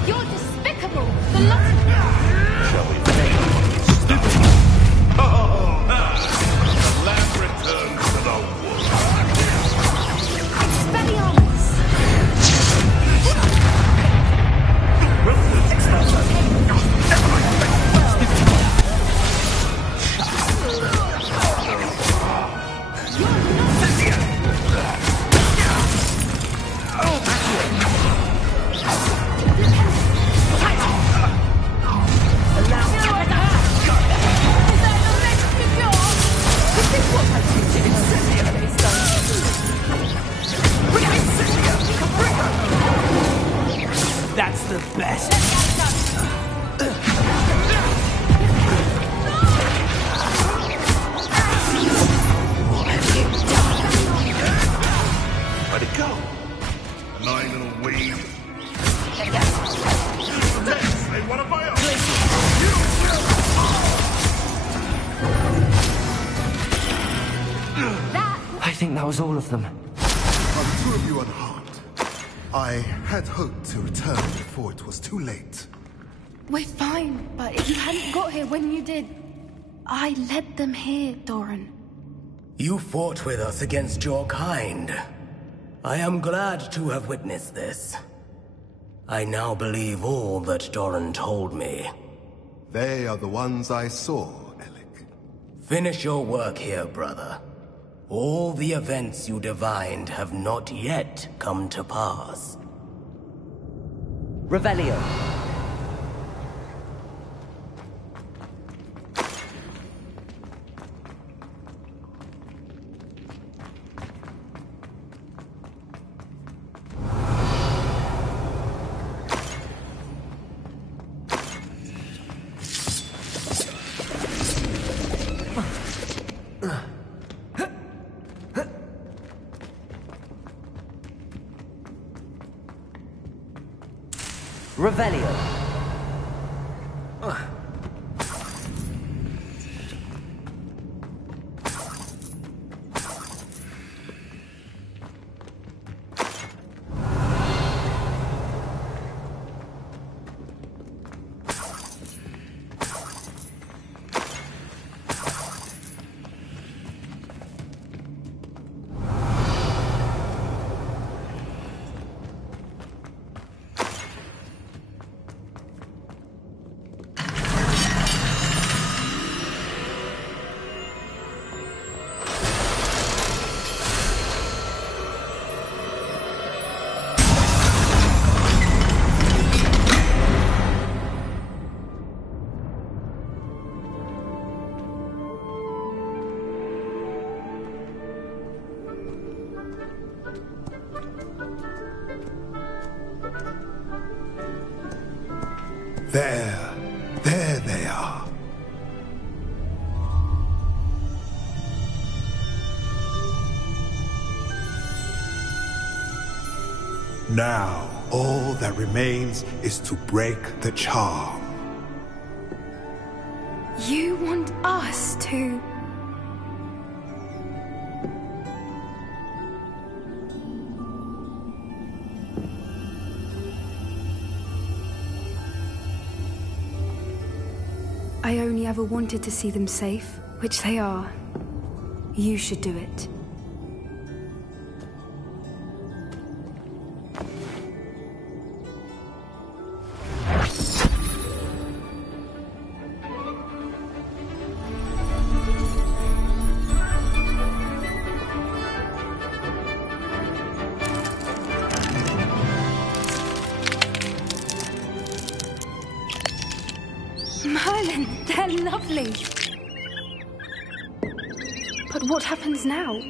You're despicable. The lot of Shall we finish? Oh, the land returns to the wood. Expect That's the best. Where'd it go? Annoying little weed. They want to buy up. I think that was all of them. Are the two of you unharmed? I had hoped to return before it was too late. We're fine, but you hadn't got here when you did. I led them here, Doran. You fought with us against your kind. I am glad to have witnessed this. I now believe all that Doran told me. They are the ones I saw, Alec. Finish your work here, brother. All the events you divined have not yet come to pass. Revelio. Revelio. There they are. Now, all that remains is to break the charm. You want us to... I only ever wanted to see them safe, which they are. You should do it. Merlin, they're lovely. But what happens now?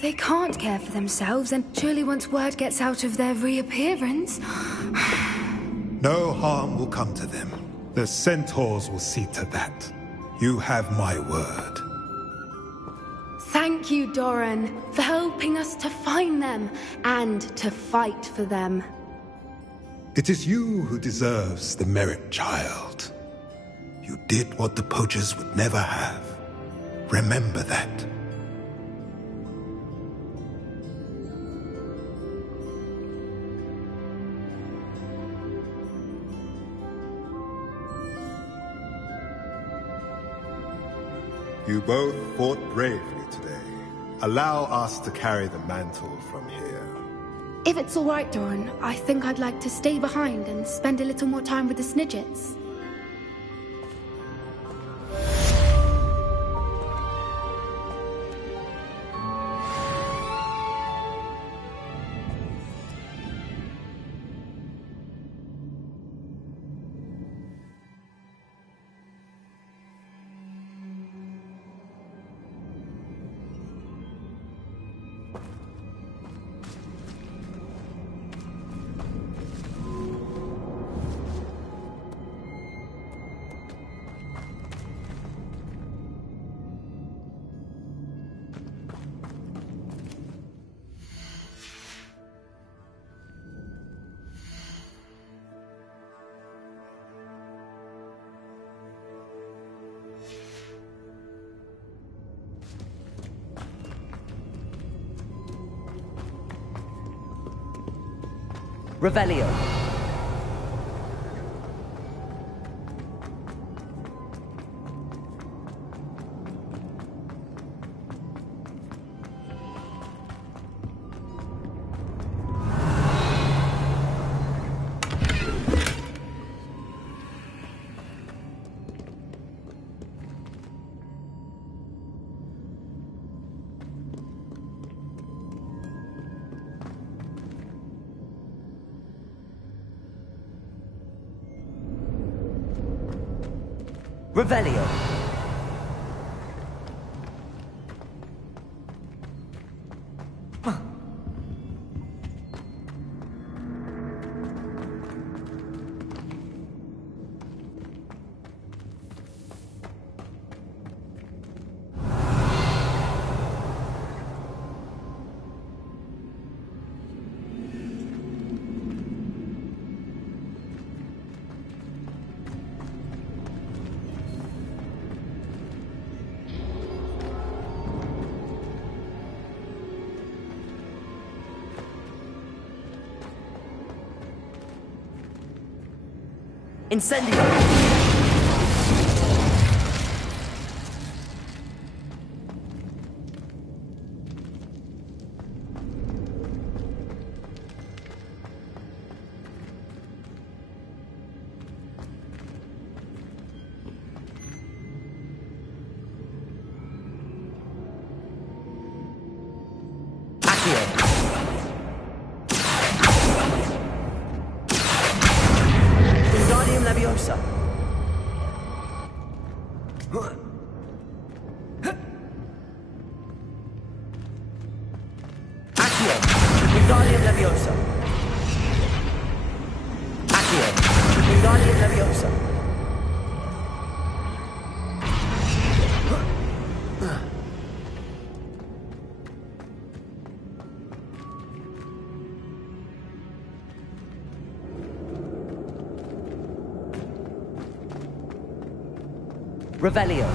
They can't care for themselves, and surely once word gets out of their reappearance... No harm will come to them. The centaurs will see to that. You have my word. Thank you, Doran, for helping us to find them, and to fight for them. It is you who deserves the merit, child. You did what the poachers would never have. Remember that. You both fought bravely today. Allow us to carry the mantle from here. If it's all right, Doran, I think I'd like to stay behind and spend a little more time with the Snidgets. Revelio. Revelio. Incendio! Leviosa. Accio. Wingardium Leviosa. Accio. Wingardium Leviosa. Revelio.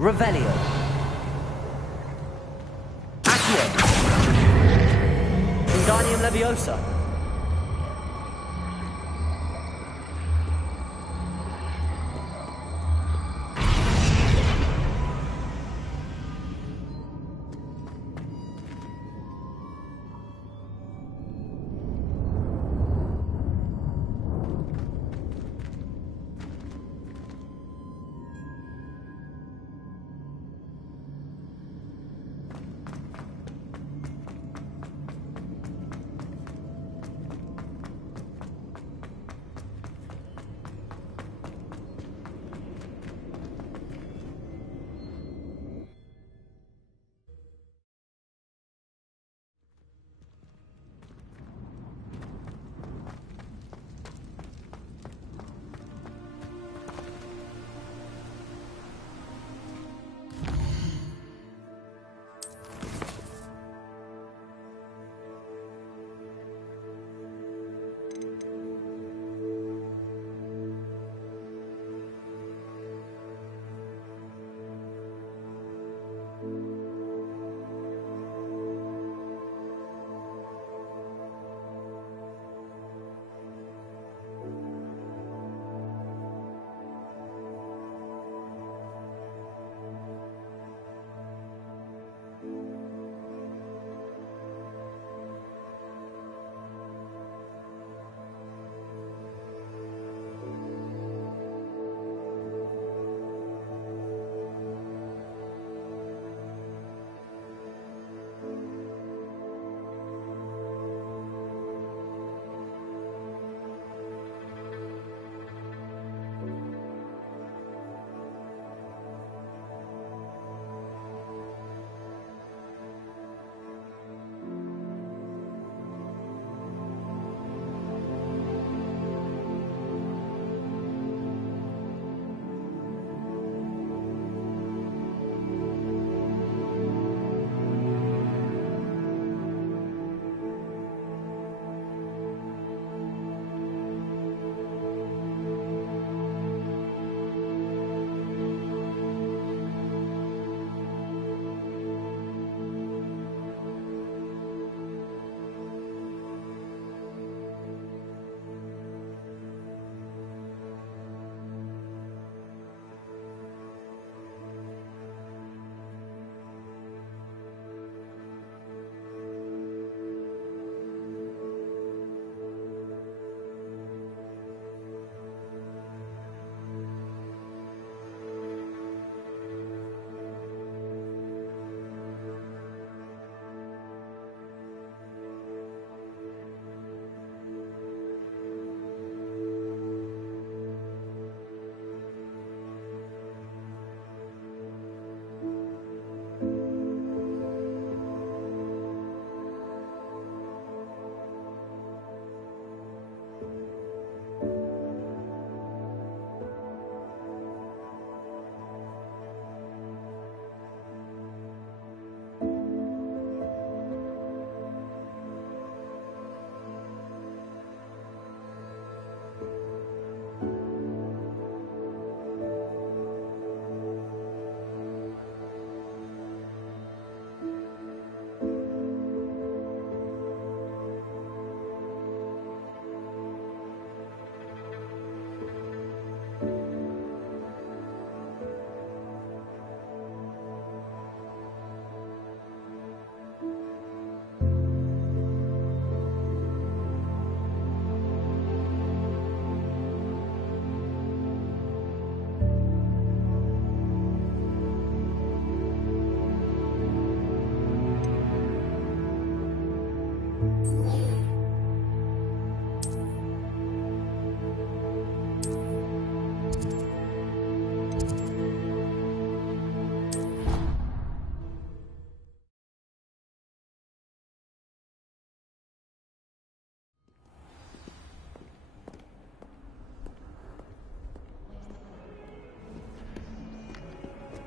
Revelio. Accio. Wingardium Leviosa.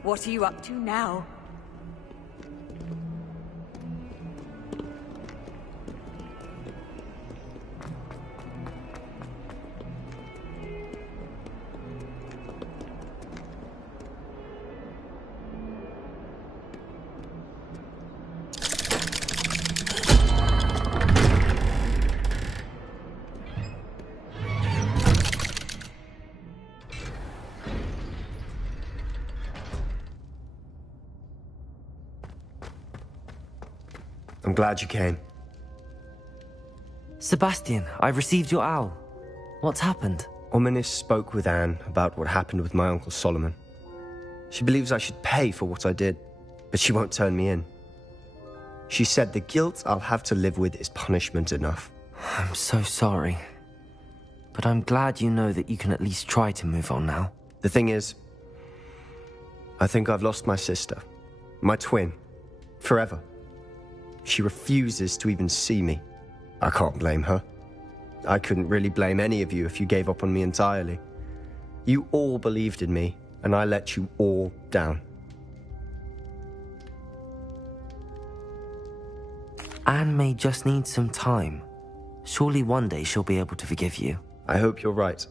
What are you up to now? I'm glad you came. Sebastian, I've received your owl. What's happened? Ominis spoke with Anne about what happened with my Uncle Solomon. She believes I should pay for what I did, but she won't turn me in. She said the guilt I'll have to live with is punishment enough. I'm so sorry. But I'm glad you know that you can at least try to move on now. The thing is, I think I've lost my sister, my twin, forever. She refuses to even see me. I can't blame her. I couldn't really blame any of you if you gave up on me entirely. You all believed in me, and I let you all down. Anne may just need some time. Surely one day she'll be able to forgive you. I hope you're right.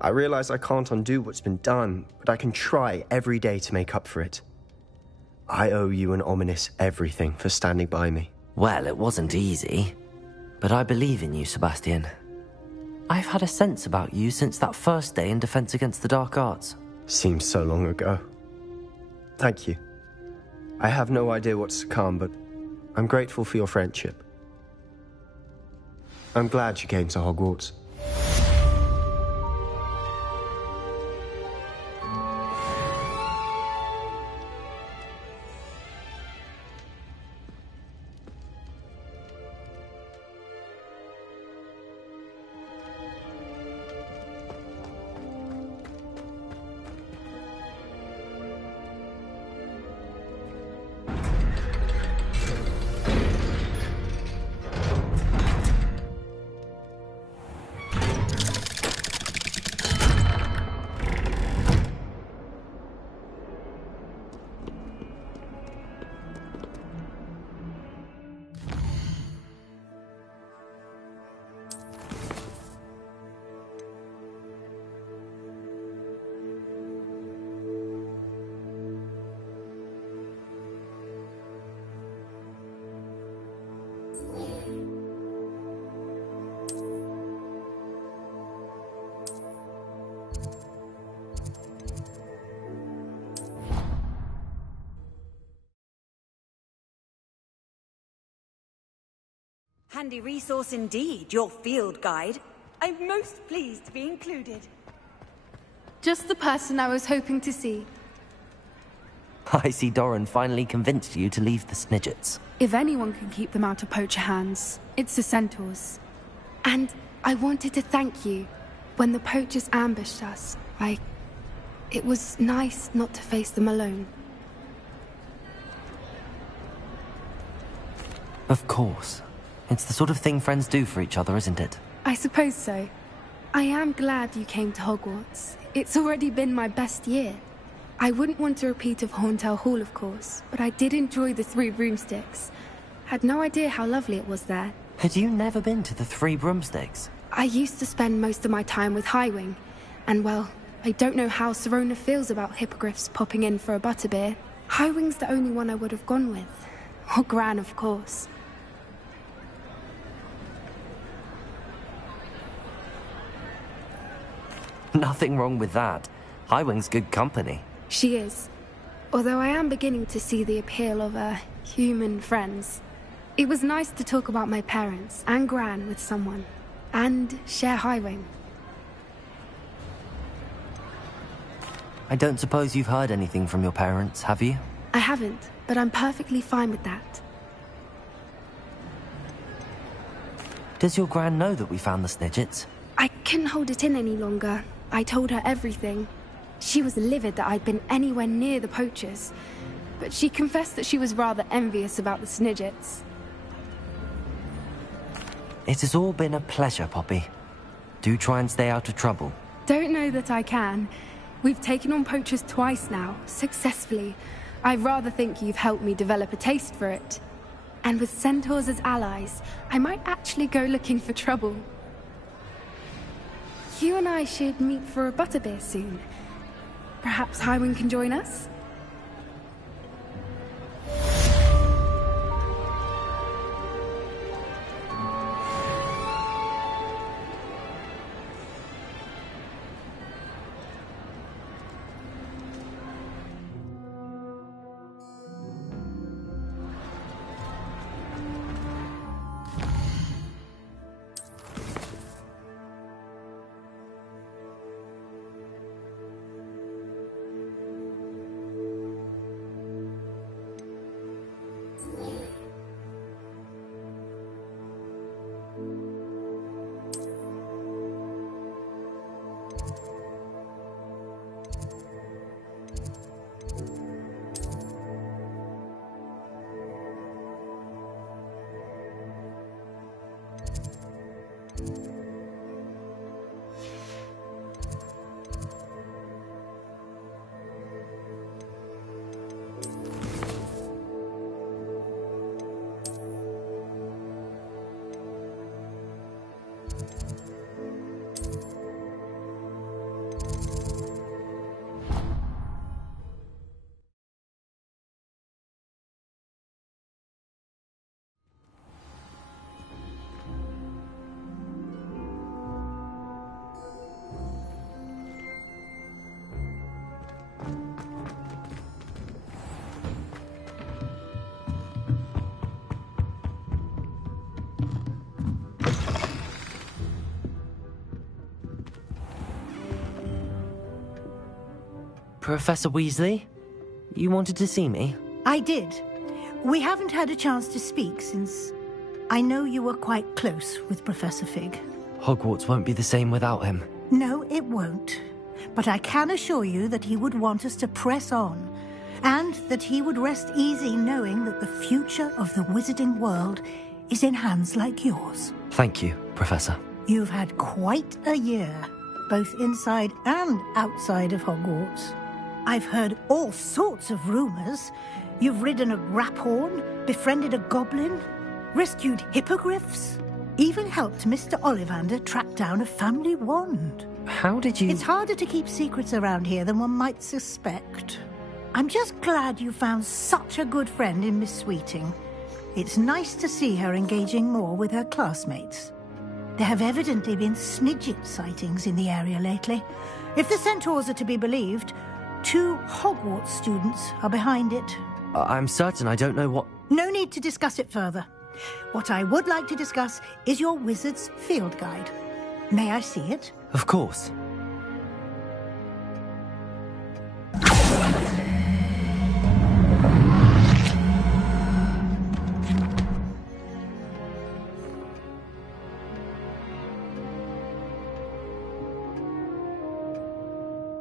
I realize I can't undo what's been done, but I can try every day to make up for it. I owe you and Ominis everything for standing by me. Well, it wasn't easy. But I believe in you, Sebastian. I've had a sense about you since that first day in Defense Against the Dark Arts. Seems so long ago. Thank you. I have no idea what's to come, but I'm grateful for your friendship. I'm glad you came to Hogwarts. Handy resource indeed, your field guide. I'm most pleased to be included. Just the person I was hoping to see. I see Doran finally convinced you to leave the Snidgets. If anyone can keep them out of poacher hands, it's the centaurs. And I wanted to thank you. When the poachers ambushed us, it was nice not to face them alone. Of course. It's the sort of thing friends do for each other, isn't it? I suppose so. I am glad you came to Hogwarts. It's already been my best year. I wouldn't want a repeat of Horntail Hall, of course, but I did enjoy the Three Broomsticks. Had no idea how lovely it was there. Had you never been to the Three Broomsticks? I used to spend most of my time with Highwing, and well, I don't know how Serona feels about hippogriffs popping in for a butterbeer. Highwing's the only one I would have gone with. Or Gran, of course. Nothing wrong with that. Highwing's good company. She is. Although I am beginning to see the appeal of, human friends. It was nice to talk about my parents and Gran with someone. And share Highwing. I don't suppose you've heard anything from your parents, have you? I haven't, but I'm perfectly fine with that. Does your Gran know that we found the Snidgets? I couldn't hold it in any longer. I told her everything. She was livid that I'd been anywhere near the poachers, but she confessed that she was rather envious about the Snidgets. It has all been a pleasure, Poppy. Do try and stay out of trouble. Don't know that I can. We've taken on poachers twice now, successfully. I rather think you've helped me develop a taste for it. And with centaurs as allies, I might actually go looking for trouble. You and I should meet for a butterbeer soon. Perhaps Highwind can join us? Professor Weasley? You wanted to see me? I did. We haven't had a chance to speak since I know you were quite close with Professor Fig. Hogwarts won't be the same without him. No, it won't. But I can assure you that he would want us to press on, and that he would rest easy knowing that the future of the wizarding world is in hands like yours. Thank you, Professor. You've had quite a year, both inside and outside of Hogwarts. I've heard all sorts of rumors. You've ridden a graphorn, befriended a goblin, rescued hippogriffs, even helped Mr. Ollivander track down a family wand. How did you... It's harder to keep secrets around here than one might suspect. I'm just glad you found such a good friend in Miss Sweeting. It's nice to see her engaging more with her classmates. There have evidently been Snidget sightings in the area lately. If the centaurs are to be believed, 2 Hogwarts students are behind it. I'm certain I don't know what... No need to discuss it further. What I would like to discuss is your wizard's field guide. May I see it? Of course.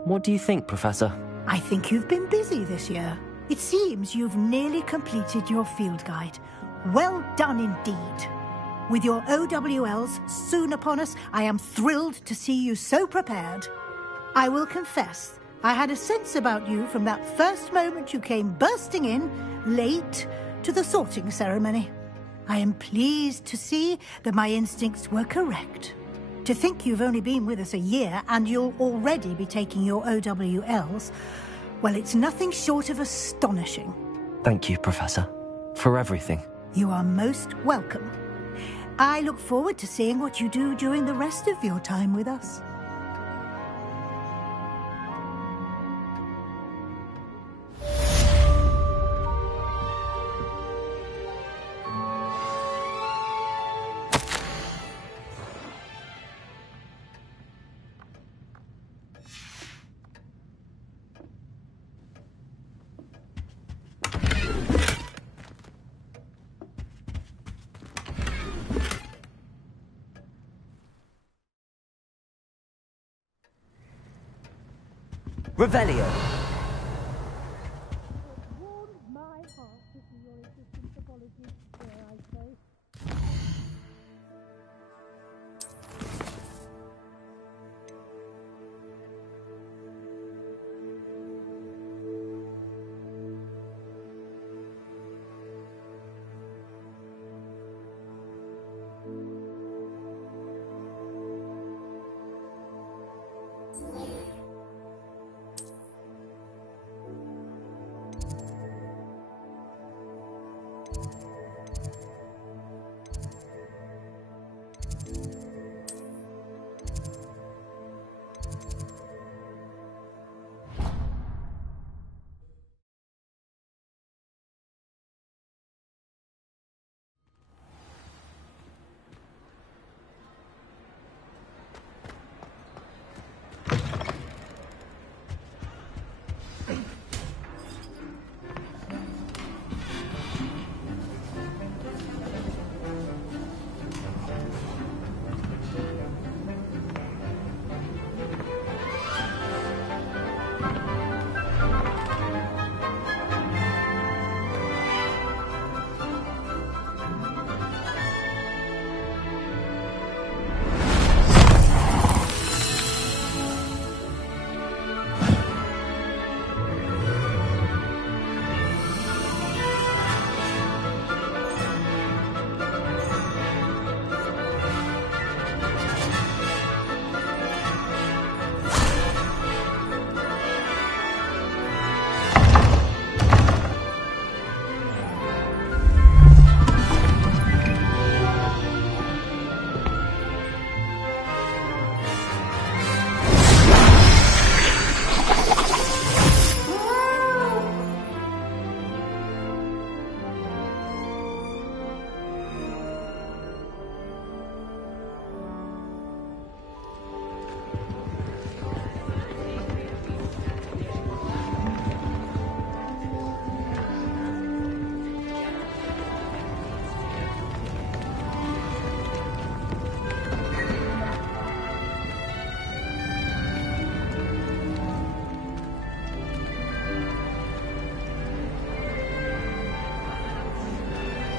What do you think, Professor? I think you've been busy this year. It seems you've nearly completed your field guide. Well done indeed. With your OWLs soon upon us, I am thrilled to see you so prepared. I will confess, I had a sense about you from that first moment you came bursting in, late, to the sorting ceremony. I am pleased to see that my instincts were correct. To think you've only been with us a year and you'll already be taking your OWLs, well, it's nothing short of astonishing. Thank you, Professor, for everything. You are most welcome. I look forward to seeing what you do during the rest of your time with us. Revelio.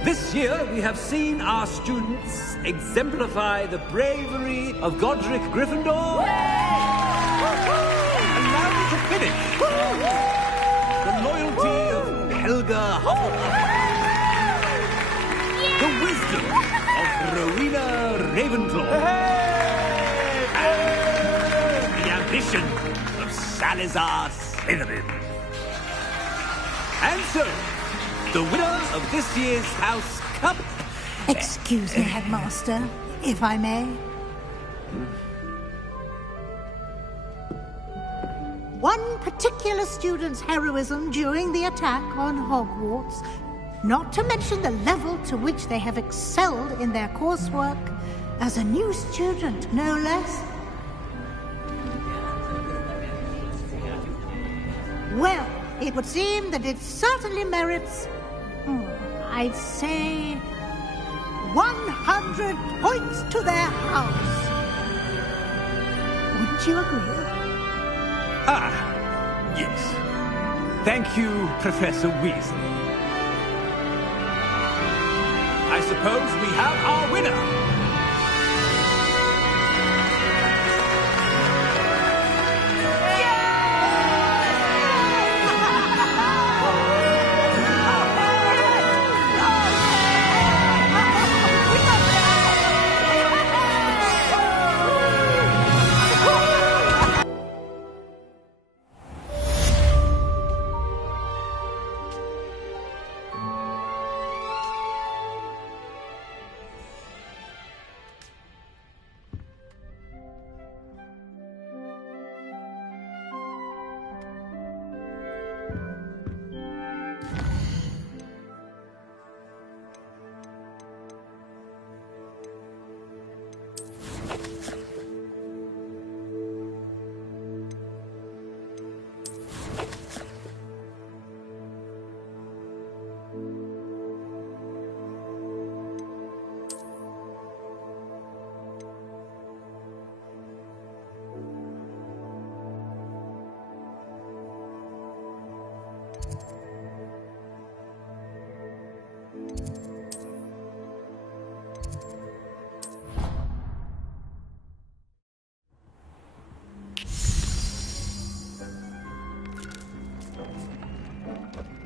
This year, we have seen our students exemplify the bravery of Godric Gryffindor. Allow me to finish. The loyalty of Helga Hufflepuff. The wisdom of Rowena Ravenclaw. And the ambition of Salazar Slytherin. And so, the winner of this year's House Cup... Excuse me, Headmaster, if I may. One particular student's heroism during the attack on Hogwarts, not to mention the level to which they have excelled in their coursework, as a new student, no less. Well, it would seem that it certainly merits, I'd say, 100 points to their house. Wouldn't you agree? Ah, yes. Thank you, Professor Weasley. I suppose we have our winner.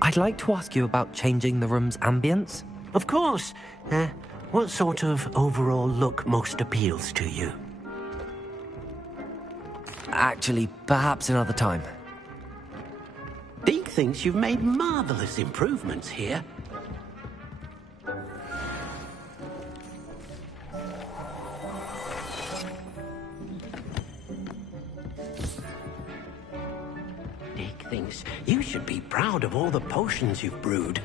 I'd like to ask you about changing the room's ambience. Of course. What sort of overall look most appeals to you? Actually, perhaps another time. Deke thinks you've made marvelous improvements here. Deke thinks you should be proud of all the potions you've brewed.